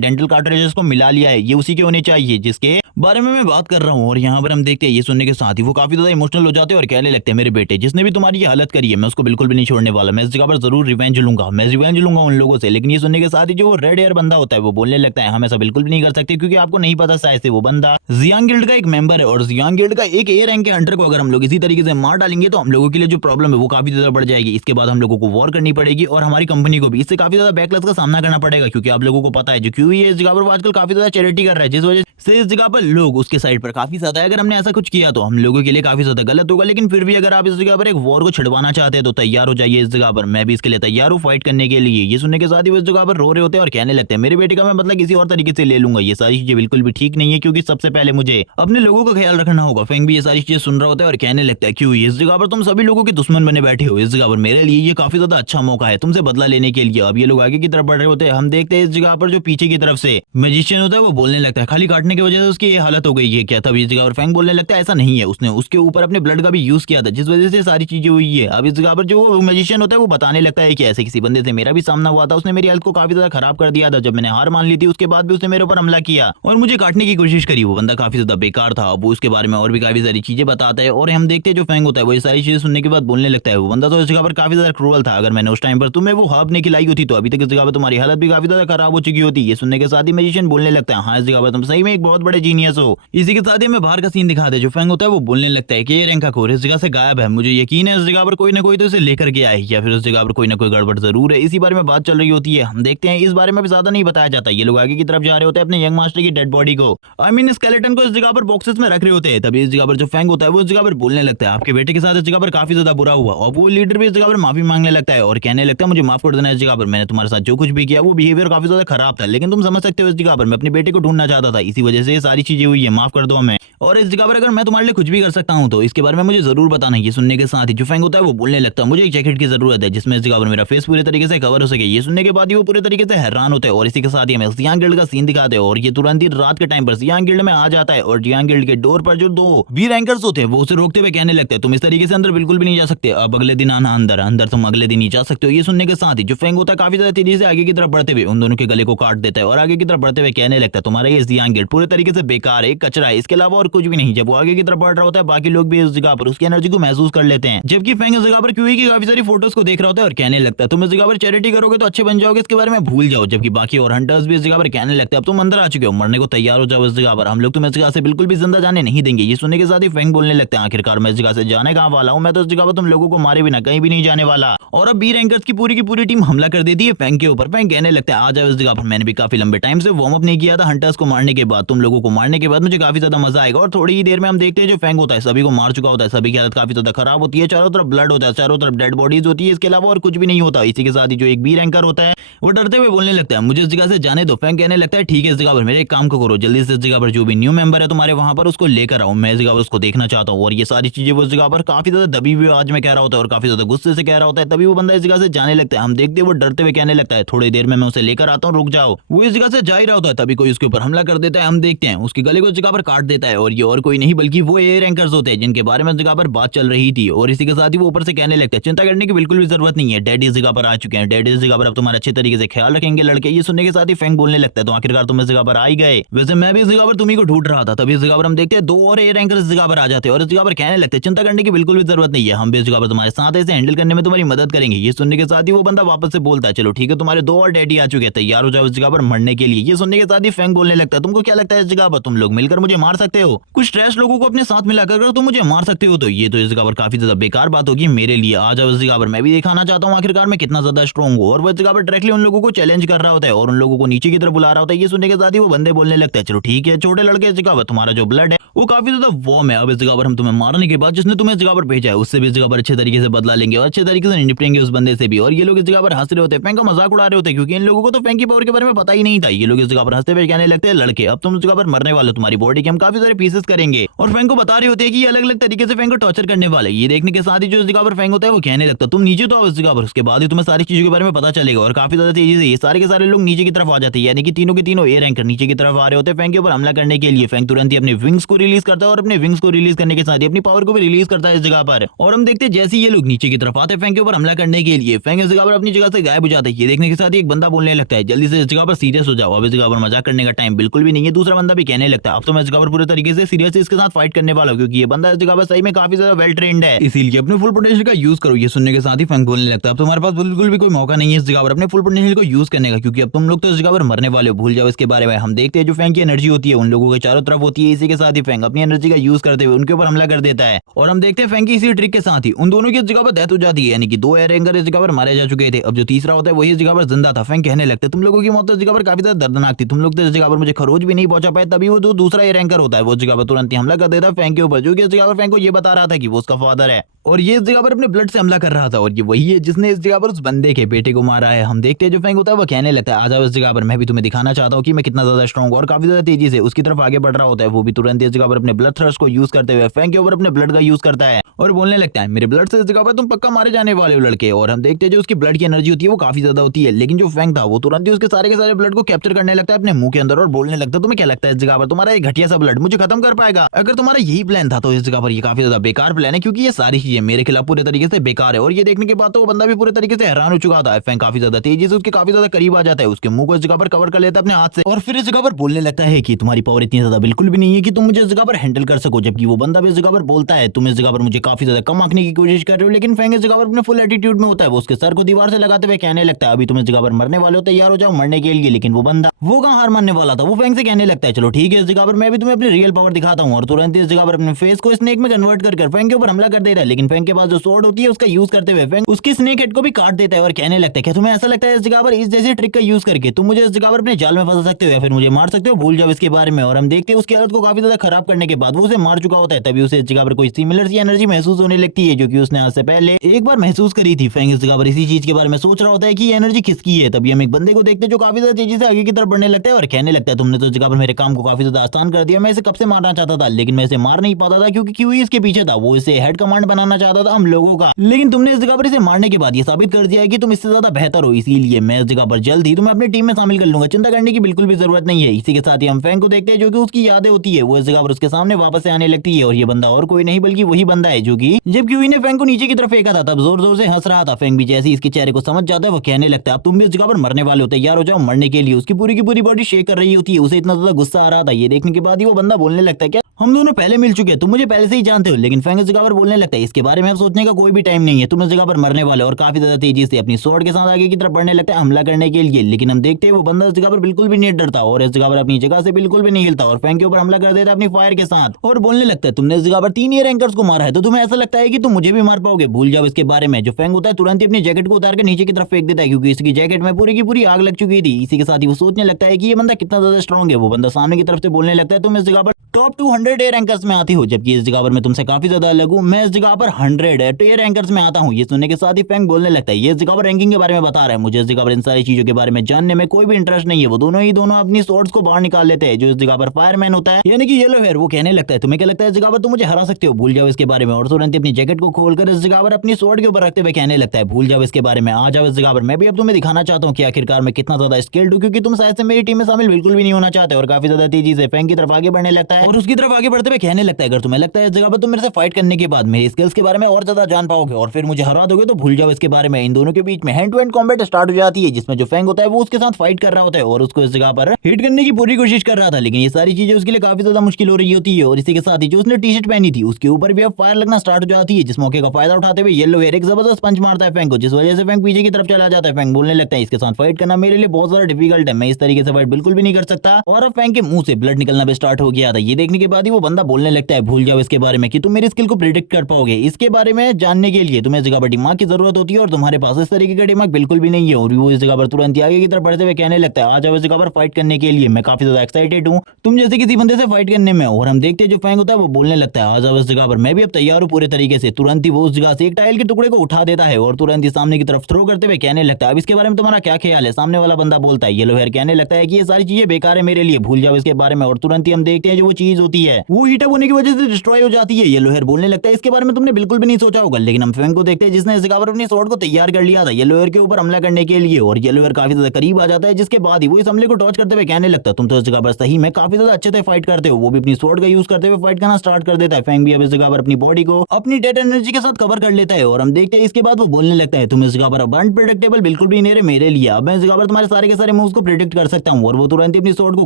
डेंटल कार्ट्रिजेस को मिला लिया है, ये उसी के होने चाहिए जिसके बारे में मैं बात कर रहा हूँ। और यहाँ पर हम देखते हैं ये सुनने के साथ ही वो काफी ज्यादा इमोशनल हो जाते हैं और कहने लगते हैं मेरे बेटे जिसने भी तुम्हारी ये हालत करी है मैं उसको बिल्कुल भी नहीं छोड़ने वाला, मैं इस जगह पर जरूर रिवेंज लूंगा, मैं रिवेंज लूंगा उन लोगों से। लेकिन ये सुनने के साथ ही जो रेड एयर बंदा होता है वो बोलने लगता है हम ऐसा बिल्कुल भी नहीं कर सकते, क्योंकि आपको नहीं पता शायद से वो बंदा जियांग गिल्ड का एक मेंबर है और जियांग गिल्ड का एक ए रैंक के हंटर को अगर हम लोग इसी तरीके से मार डालेंगे तो हम लोगों के लिए जो प्रॉब्लम है वो काफी ज्यादा बढ़ जाएगी। इसके बाद हम लोगों को वॉर करनी पड़ेगी और हमारी कंपनी को भी इससे काफी ज्यादा बैकलैश का सामना करना पड़ेगा, क्योंकि आप लोगों को पता है जो क्यों इस जगह पर वो आजकल काफी ज्यादा चैरिटी कर रहा है, जिस वजह से इस जगह पर लोग उसके साइड पर काफी ज्यादा है। अगर हमने ऐसा कुछ किया तो हम लोगों के लिए काफी ज्यादा गलत होगा, लेकिन फिर भी अगर आप इस जगह पर एक वॉर को छिड़वाना चाहते हैं तो तैयार हो जाइए इस जगह पर, मैं भी इसके लिए तैयार हूँ फाइट करने के लिए। ये सुनने के साथ ही वो इस जगह पर रो रहे होते हैं और कहने लगते हैं मेरे बेटे का मैं मतलब किसी और तरीके से ले लूंगा, ये सारी चीजें बिल्कुल भी ठीक नहीं है, क्योंकि सबसे पहले मुझे अपने लोगों का ख्याल रखना होगा। फैंग भी ये सारी चीजें सुन रहा होता है और कहने लगता है क्यों इस जगह पर तुम सभी लोगों के दुश्मन बने बैठे हो, इस जगह पर मेरे लिए ये काफी ज्यादा अच्छा मौका है तुमसे बदला लेने के लिए। अब ये लोग आगे की तरफ बढ़ रहे होते हैं, हम देखते हैं इस जगह पर जो पीछे की तरफ से मैजिशियन होता है वो बोलने लगता है खाली काटने की वजह से उसकी ये हालत हो गई है क्या। तब इस जगह पर फैंग बोलने लगता है ऐसा नहीं है, उसने उसके ऊपर अपने ब्लड का भी यूज किया था जिस वजह से सारी चीजें हुई है। अब इस जगह पर जो मैजिशियन होता है वो बताने लगता है कि ऐसे किसी बंदे से मेरा भी सामना हुआ था, उसने मेरी हेल्थ को काफी ज्यादा खराब कर दिया था, जब मैंने हार मान ली थी उसके बाद भी उसने मेरे ऊपर हमला किया और मुझे काटने की कोशिश करी। वो बंदा काफी ज्यादा बेकार था। अब उसके बारे में और भी काफी सारी चीजें बताता है और हम देखते हैं जो फैंग होता है वो ये सारी चीजें सुनने के बाद बोलने लगता है वो बंदा तो इस जगह पर काफी ज्यादा क्रूअल था, अगर मैंने उस टाइम पर तुम्हें वो हर्ब नहीं खिलाई होती तो अभी तक इस जगह पर तुम्हारी हालत भी काफी ज्यादा खराब हो चुकी होती। ये सुनने के साथ ही मैजिशियन बोलने लगता है हाँ इस जगह पर तुम सही में एक बहुत बड़े जीनियस हो। इसी के साथ ही मैं बाहर का सीन दिखा दे, जो फैंग होता है वो बोलने लगता है कि ये रैंक का कोर इस जगह से गायब है, मुझे यकीन है इस जगह पर कोई ना कोई तो इसे लेकर गया है या फिर उस जगह पर कोई ना कोई गड़बड़ जरूर है। इसी बारे में बात चल रही होती है, हम देखते हैं इस बारे में भी ज्यादा नहीं बताया जाता। ये लोग आगे की तरफ जा रहे होते हैं अपने यंग मास्टर की डेड बॉडी को आई मीन स्केलेटन को इस जगह पर बॉक्सेस में रख रहे होते हैं। तभी इस जगह पर जो फैंग होता है वो इस जगह पर बोलने लगता है आपके बेटे के साथ इस जगह पर काफी ज्यादा बुरा हुआ और वो लीडर भी इस जगह पर माफी मांगने लगता है और कहने लगता है मुझे माफ कर देना, इस जगह पर मैंने तुम्हारे साथ जो कुछ भी किया वो बिहेवियर काफी ज्यादा खराब था, लेकिन तुम समझ सकते हो इस जगह पर मैं अपने बेटे को ढूंढना चाहता था, इसी वजह से ये सारी चीजें हुई है, माफ कर दो हमें। और इस जगह पर अगर मैं तुम्हारे लिए कुछ भी कर सकता हूँ तो इसके बारे में मुझे जरूर बताना। ये सुनने के साथ ही जो फैंग होता है वो बोलने लगता है मुझे एक जैकेट की जरूरत है जिसमें इस जगह पर मेरा फेस पूरे तरीके से कवर हो सके। ये सुनने के बाद ही वो पूरे तरीके से हैरान होते हैं और इसी के साथ ही हमें जियांग गिल्ड का सीन दिखाते हैं और ये तुरंत ही रात के टाइम पर जियांग गिल्ड में आ जाता है और जियांग गिल्ड के डोर पर जो दो वी रैंकर्स होते हैं वो उसे रोकते हुए कहने लगते हैं तुम इस तरीके से अंदर बिल्कुल भी नहीं जा सकते, अब अगले दिन आना अंदर, अंदर तुम अगले दिन ही जा सकते हो। ये सुनने के साथ ही जो फैंग होता है काफी ज्यादा तेजी से आगे की तरफ बढ़ते हुए उन दोनों के गले को काट देता है और आगे की तरफ बढ़ते हुए कहने लगता है तुम्हारा ये जियांग गिल्ड पूरे तरीके से बेकार है, कचरा है, इसके अलावा और कुछ भी नहीं। जब वो आगे की तरफ बढ़ रहा होता है बाकी लोग भी इस जगह पर उसकी एनर्जी को महसूस कर लेते हैं, जबकि फैंग इस जगह पर क्यूई की काफी सारी फोटोज को देख रहा होता है और कहने लगता है तुम इस जगह पर चैरिटी करोगे तो अच्छे बन जाओगे, इसके बारे में भूल जाओ। जबकि बाकी और हंटर्स भी इस जगह पर कहने लगते हैं अब तुम अंदर आ चुके हो, मरने को तैयार हो जाओ इस जगह पर, हम लोग तुम्हें इस जगह से बिल्कुल भी जिंदा जाने नहीं देंगे। ये सुनने के साथ ही फैंग बोलने लगते हैं आखिरकार मैं इस जगह से जाने कहां वाला हूं, मैं तो इस जगह पर तुम लोगों को मारे बिना कहीं भी नहीं जाने वाला। और अब बी रैंकर्स की पूरी टीम हमला कर देती है फैंग के ऊपर। फैंग कहने लगता है आ जाओ इस जगह पर, मैंने भी काफी लंबे टाइम से वार्म अप नहीं किया था हंटर्स को मारने के बाद, तुम लोगों को मारने के बाद मुझे काफी ज्यादा मजा आएगा। और थोड़ी ही देर में हम देखते हैं जो फैंग होता है सभी को मार चुका होता है, सभी की हालत काफी ज्यादा खराब होती है, चारों तरफ ब्लड होता है, चारों तरफ डेड बॉडीज होती है, इसके अलावा और कुछ भी नहीं होता। इसी के साथ ही जो एक बी रैंकर होता है वो डरते हुए बोलने लगता है मुझे इस जगह से जाने दो। फैंग कहने लगता है ठीक है इस जगह पर मेरे एक काम को करो, जल्दी से इस जगह पर जो भी न्यू मेंबर है तुम्हारे वहां पर उसको लेकर आओ, मैं इस जगह पर उसको देखना चाहता हूँ। और ये सारी चीजें वो इस जगह पर काफी ज्यादा दबी हुई आवाज में कह रहा होता है और काफी ज्यादा गुस्से से कह रहा होता है। तभी वो बंदा इस जगह से जाने लगता है, हम देखते हैं वो डरते हुए कहने लगता है थोड़ी देर में मैं उसे लेकर आता हूँ, रुक जाओ। वो इस जगह से जा ही रहा होता है तभी कोई उसके ऊपर हमला कर देता है, हम देखते हैं उसके गले को इस जगह पर काट देता है और ये और कोई नहीं बल्कि वो ए रैंकर्स होते हैं जिनके बारे में इस जगह पर बात चल रही थी। और इसी के साथ ही वो ऊपर से कहने लगता है चिंता करने की बिल्कुल भी जरूरत नहीं है, डैडी इस जगह पर आ चुके हैं, डैडी इस जगह पर अब तुम्हारा अच्छे तरीके से ख्याल रखेंगे लड़के। ये सुनने के साथ ही फैंग बोलने लगता है तो आखिरकार तुम इस जगह पर आ ही गए, वैसे मैं भी इस जगह पर तुम्ही को ढूंढ रहा था। तभी इस जगह पर हम देखते हैं दो और ए रैंकर्स इस जगह पर आ जाते हैं और इस जगह पर कहने लगते हैं चिंता करने की बिल्कुल भी जरूरत नहीं है, हम भी इस जगह पर तुम्हारे साथ ऐसे हैंडल करने में तुम्हारी मदद करेंगे। ये सुनने के साथ ही वो बंदा वापस से बोलता है चलो ठीक है तुम्हारे दो और डैडी आ चुके हैं, तैयार हो जाओ इस जगह पर मरने के लिए। ये सुनने के साथ ही फैंग बोलने लगता है तुमको क्या लगता है इस जगह पर तुम लोग मिलकर मुझे मार सकते हो, कुछ ट्रैश लोगों को अपने साथ मिलाकर अगर तुम मुझे मार सकते हो तो ये तो इस जगह पर काफी ज्यादा बेकार बात होगी मेरे लिए। आ जाओ इस जगह पर, मैं भी दिखाना चाहता हूँ आखिरकार मैं कितना ज्यादा स्ट्रॉन्ग हूँ। और वो इस जगह पर डायरेक्टली उन लोगों को चैलेंज कर रहा होता है और उन लोगों को नीचे की तरफ बुला रहा होता है। ये सुनने के साथ ही वो बंदे बोलने लगते हैं, चलो ठीक है छोटे लड़के, इस जगह पर तुम्हारा जो ब्लड है वो काफी ज्यादा वार्म है। अब इस जगह पर हम तुम्हें मारने के बाद जिसने तुम्हें इस जगह पर भेजा है उससे भी इस जगह पर अच्छे तरीके से बदला लेंगे और अच्छे तरीके से निपटेंगे उस बंदे से भी। और ये लोग इस जगह पर हंस रहे होते हैं, फैंक का मजाक उड़ा रहे होते हैं, क्योंकि इन लोगों को तो फैंक की पावर के बारे में पता ही नहीं था। ये लोग इस जगह पर हंसते हुए कहने लगते हैं, लड़के अब तुम इस जगह पर मरने वाले हो, तुम्हारी बॉडी के हम काफी सारे पीसेस करेंगे। और फैंक को बता रहे होते हैं कि ये अलग अलग तरीके से फैंक को टॉर्चर करने वाले। ये देखने के साथ ही जो इस जगह पर फैंक होता है वो कहने लगता है, तुम नीचे तो आओ इस जगह पर, उसके बाद ही तुम्हें सारी चीजों के बारे में पता चलेगा। और काफी ज्यादा तेजी से ये सारे के सारे लोग नीचे की तरफ आ जाते हैं, यानी कि तीनों के तीनों ए रैंकर नीचे की तरफ आ रहे होते हैं फैंक के ऊपर हमला करने के लिए। फैंक तुरंत ही अपने विंग्स को रिलीज करता है और अपने विंग्स को रिलीज करने के साथ ही अपनी पावर को भी रिलीज करता है इस जगह पर। और हम देखते हैं जैसे ये लोग नीचे की तरफ आते हैं फैंक के ऊपर हमला करने के लिए, फैंक इस जगह पर अपनी जगह से गायब हो जाता है। ये देखने के साथ ही एक बंदा बोलने लगता है, जल्दी से इस जगह पर सीरियस हो जाओ, अब इस जगह पर मजाक करने का टाइम बिल्कुल भी नहीं है। दूसरा बंदा भी कहने लगता है, अब तो मैं इस जगह पर पूरे तरीके से सीरियस इसके साथ फाइट करने वाला हूं, क्योंकि ये बंदा इस जगह पर सही में काफी ज्यादा वेल ट्रेंड है, इसीलिए अपने फुल पोटेंशियल का यूज करो। ये सुनने के साथ ही फैंक बोलने लगता है, अब तुम्हारे पास बिल्कुल भी कोई मौका नहीं है इस जगह पर अपने फुल पोटेंशियल को यूज करने का, क्योंकि अब तुम लोग तो इस जगह पर मरने वाले हो, भूल जाओ इसके बारे में। हम देखते हैं जो फैंक की एनर्जी होती है उन लोगों के चारों तरफ होती है, इसी के साथ ही फैंक अपनी एनर्जी का यूज करते हुए उनके ऊपर हमला कर देता है। और हम देखते हैं फैंक की इसी ट्रिक के साथ ही उन दोनों की जगह पर डेथ हो जाती है, यानी कि दो एयर एंकर इस जगह पर मारे जा चुके थे। अब जो तीसरा होता है वही इस जगह पर जिंदा था। फैंक कहने लगते, तुम लोगों की मौत तो इस जगह पर काफी ज्यादा दर्दनाक थी, तुम लोग तो इस जगह पर मुझे खरोच भी नहीं पहुंचा पाए। तभी वो जो दूसरा एयर एंकर होता है वो जगह पर तुरंत ही हमला कर देता है फैंक के ऊपर, जो कि इस जगह पर फैंक को ये बता रहा था कि वो उसका फादर है और ये इस जगह पर अपने ब्लड से हमला कर रहा था, और ये वही है जिसने इस जगह पर उस बंदे के बेटे को मारा है। हम देखते हैं जो फैंक होता है वो कहने लगता है, आ जाओ इस जगह पर, मैं भी तुम्हें दिखाना चाहता हूँ कि मैं कितना ज्यादा स्ट्रॉन्ग और काफी ज्यादा तेजी से उसकी तरफ आगे बढ़ रहा होता है। वो भी तुरंत इस जगह पर अपने ब्लड थ्रस्ट को यूज करते हुए फैंक के ऊपर अपने ब्लड का यूज करता है और बोलने लगता है, मेरे ब्लड से इस जगह पर तुम पक्का मारे जाने वाले हो लड़के। और हम देखते हैं जो उसकी ब्लड की एनर्जी होती है वो काफी ज्यादा होती है, लेकिन जो फैंक था वो तुरंत ही उसके सारे के सारे ब्लड को कैप्चर करने लगता है अपने मुंह के अंदर और बोलने लगता है, तुम्हें क्या लगता है इस जगह पर तुम्हारा एक घटिया सा ब्लड मुझे खत्म कर पाएगा? अगर तुम्हारा यही प्लान था तो इस जगह पर ये काफी ज्यादा बेकार प्लान है, क्योंकि ये सारी चीजें मेरे खिलाफ पूरे तरीके से बेकार है। और ये देखने के बाद तो वो बंदा भी पूरे तरीके से हैरान हो चुका था। फैंक काफी ज्यादा तेजी से उसके काफी ज्यादा करीब आ जाता है, उसके मुंह को इस जगह पर कवर कर लेता है अपने हाथ से और फिर इस जगह पर बोलने लगता है कि तुम्हारी पावर इतनी ज्यादा बिल्कुल भी नहीं है कि तुम मुझे इस जगह पर हैंडल कर सको। जबकि वो बंदा भी इस जगह पर बोलता है, तुम इस जगह पर मुझे काफी ज्यादा कम आंकने की कोशिश कर रहे हो, लेकिन फैंक इस जगह पर अपने फुल एटीट्यूड में होता है। वो उसके सर को दीवार से लगाते हुए कहने लगता है, अभी तुम इस जगह पर मरने वाले हो, तैयार हो जाओ मरने के लिए। लेकिन वो बंदा वो कहां हार मानने वाला था, वो फैंक से कहने लगता है, चलो ठीक है इस जगह पर मैं भी तुम्हें अपनी रियल पावर दिखाता हूं। और तुरंत इस जगह पर अपने फेस को स्नेक में कन्वर्ट कर फैंक के ऊपर हमला कर देता है। लेकिन फैंक के पास जो स्वॉर्ड होती है उसका यूज करते हुए फैंक उसकी स्नेक हेड को भी काट देता है और कहने लगता है, क्या तुम्हें ऐसा लगता है इस जगह पर इस जैसी ट्रिक का यूज करके तुम मुझे इस जगह पर अपने जाल में फंसा सकते हो या फिर मुझे मार सकते हो? भूल जाओ इसके बारे में। और हम देखते हैं उसकी हालत को काफी ज्यादा खराब करने के बाद वो उसे मार चुका होता है। तभी उसे इस जगह पर कोई सिमिलर सी एनर्जी महसूस होने लगती है, जो कि उसने आज से पहले एक बार महसूस करी थी। फैंक इस जगह पर इसी चीज के बारे में सोच रहा होता है कि ये एनर्जी किसकी है। तभी हम एक बंदे को देखते हैं जो काफी ज्यादा तेजी से आगे की तरफ बढ़ने लगता है और कहने लगता है, तुमने तो इस जगह पर मेरे काम को काफी ज्यादा आसान कर दिया। मैं इसे कब से मारना चाहता था लेकिन मैं इसे मार नहीं पाता था, क्योंकि क्यों इसके पीछे था, वो इसे हेड कमांड बनाना चाहता था हम लोगों का। लेकिन तुमने इस जगह पर इसे मारने के बाद ये साबित कर दिया है कि तुम इससे ज्यादा बेहतर हो, इसीलिए मैं इस जगह पर जल्द ही तुम्हें अपनी टीम में शामिल कर लूंगा, चिंता करने की बिल्कुल भी जरूरत नहीं है। इसी के साथ ही हम फैंक को देखते हैं जो कि उसकी यादें होती है वो इस जगह पर उसके सामने वापस से आने लगती है। और ये बंदा और कोई नहीं बल्कि वही बंदा है जो कि जब क्यूई ने फैंक को नीचे की तरफ फेंका था तब जोर जोर से हंस रहा था। फैंक भी जैसे इसके चेहरे को समझ जाता है वो कहने लगता है, अब तुम भी इस जगह पर मरने वाले हो, तैयार हो जाओ मरने के लिए। उसकी पूरी की पूरी बॉडी शेक कर रही होती है, उसे इतना ज्यादा गुस्सा आ रहा था। ये देखने के बाद ही वो बंदा बोलने लगता है, क्या हम दोनों पहले मिल चुके हैं, तुम मुझे पहले से ही जानते हो? लेकिन फैंक इस जगह पर बोलने लगता है, इसके बारे में अब सोचने का कोई भी टाइम नहीं है, तुम इस जगह पर मरने वाले हो। और काफी ज्यादा तेजी से अपनी स्वॉर्ड के साथ आगे की तरफ बढ़ने लगता है हमला करने के लिए। लेकिन हम देखते हैं वो बंदा इस जगह पर बिल्कुल भी नहीं डरता और इस जगह पर अपनी जगह से बिल्कुल भी नहीं हिलता और फैंक के ऊपर हमला कर देता है अपनी फायर के साथ और बोलने लगता है, तुमने इस जगह पर 3 एयर एंकर्स को मारा है तो तुम्हें ऐसा लगता है कि तुम मुझे भी मार पाओगे? भूल जाओ इसके बारे में। जो फैंक होता है तुरंत ही अपनी जैकेट को उतार कर नीचे की तरफ फेंक देता है, क्योंकि इसकी जैकेट में पूरी की पूरी आग लग चुकी थी। इसी के साथ ही वो सोचने लगता है कि ये बंदा कितना ज्यादा स्ट्रॉन्ग है। वो बंदा सामने की तरफ से बोलने लगता है, तुम इस जगह पर टॉप 200 एयर एंकर्स में आती हो, जबकि इस जगह पर मैं तुमसे काफी ज्यादा अलग हूं, मैं इस जगह पर 100 एयर एंकर्स में आता हूं। ये सुनने के साथ ही फैंक बोलने लगता है, ये इस जगह पर रैंकिंग के बारे में बता रहा है, मुझे इस जगह पर इन सारी चीजों के बारे में जानने में कोई भी इंटरेस्ट नहीं है। वो दोनों अपनी स्वॉर्ड्स को बाहर निकाल लेते हैं। जो इस जगह पर फायरमैन होता है यानी कि येलो हेयर, वो कहने लगता है, तुम्हें क्या लगता है इस जगह पर तुम मुझे हरा सकते हो? भूल जाओ इसके बारे में। और तुरंत अपनी जैकेट को खोलकर इस जगह पर अपनी स्वॉर्ड के ऊपर रखते हुए कहने लगता है, भूल जाओ इसके बारे में, आ जाओ इस जगह पर, मैं भी अब तुम्हें दिखाना चाहता हूं कि आखिरकार मैं कितना ज्यादा स्किल्ड हूं, क्योंकि तुम शायद से मेरी टीम में शामिल बिल्कुल भी नहीं होना चाहते। और काफी ज्यादा तेजी से फैंक की तरफ आगे बढ़ने लगता है है और उसकी तरफ आगे बढ़ते हुए कहने लगता है, अगर तुम्हें लगता है इस जगह पर तुम मेरे से फाइट करने के बाद मेरी स्किल्स के बारे में और ज्यादा जान पाओगे और फिर मुझे हरा दोगे तो भूल जाओ इसके बारे में। इन दोनों के बीच में hand to hand combat start हो जाती है, जिसमें जो फैंग होता है वो उसके साथ फाइट कर रहा होता है और उसको इस जगह पर हिट करने की पूरी कोशिश कर रहा था, लेकिन ये सारी चीजें उसके लिए काफी ज्यादा मुश्किल हो रही होती है। और इसी के साथ ही जो उसने टी शर्ट पहनी थी उसके ऊपर भी अब फायर लगना स्टार्ट हो जाती है, जिस मौके का फायदा उठाते हुए येलो हेयर एक जबरदस्त पंच मारता है फैंग को, जिस वजह से फैंग पीछे की तरफ चला जाता है। फैंग बोलने लगता है, इसके साथ फाइट करना मेरे लिए बहुत ज्यादा डिफिकल्ट है, मैं इस तरीके से फाइट बिल्कुल भी नहीं कर सकता। और अब फैंग के मुंह से ब्लड निकलना भी स्टार्ट हो गया था। ये देखने के बाद ही वो बंदा बोलने लगता है, भूल जाओ इसके बारे में कि तुम मेरी स्किल को प्रिडिक्ट कर पाओगे। इसके बारे में जानने के लिए तुम्हें इस जगह पर दिमाग की जरूरत होती है और तुम्हारे पास इस तरीके का दिमाग बिल्कुल भी नहीं है। और वो इस जगह पर तुरंत ही आगे की तरफ बढ़ते हुए कहने लगता है, आ जाओ इस जगह पर फाइट करने के लिए, मैं काफी ज्यादा एक्साइटेड हूँ तुम जैसे किसी बंदे से फाइट करने में। और हम देखते हैं जो फैंग होता है वो बोलने लगता है, आ जाओ इस जगह पर, मैं भी अब तैयार हूँ पूरे तरीके से। तुरंत ही वो उस जगह से एक टाइल के टुकड़े को उठा देता है और तुरंत ही सामने की तरफ थ्रो करते हुए कहने लगता है, अब इसके बारे में तुम्हारा क्या ख्याल है। सामने वाला बंदा बोलता है, येलो हेयर कहने लगता है कि ये सारी चीजें बेकार है मेरे लिए, भूल जाओ इसके बारे में। और तुरंत ही हम देखते हैं जो वो चीज होती है वो हीट अप होने की वजह से डिस्ट्रॉय हो जाती है। येलो हेयर बोलने लगता है, इसके बारे में तुमने बिल्कुल भी नहीं सोचा होगा। लेकिन हम फैंग को देखते हैं जिसने इस जगह पर अपनी स्वॉर्ड को तैयार कर लिया था येलो हेयर के ऊपर हमला करने के लिए। और येलो हेयर काफी ज्यादा करीब आ जाता है, जिसके बाद ही वो इस हमले को डॉच करते हुए कहने लगता है, तुम तो इस जगह पर सही में काफी ज्यादा अच्छे से फाइट करते हो। वो भी अपनी स्वॉर्ड का यूज करते हुए फाइट करना स्टार्ट कर देता है। फैंग भी अब इस जगह पर अपनी बॉडी को अपनी डेड एनर्जी के साथ कवर कर लेता है। और हम देखते हैं इसके बाद वो बोलने लगता है, तुम इस जगह पर अब अनप्रेडिक्टेबल बिल्कुल भी नहीं रहे मेरे लिए, अब मैं इस जगह पर तुम्हारे सारे के सारे मूव्स को प्रेडिक्ट कर सकता हूँ। और वो तुरंत ही अपनी स्वॉर्ड को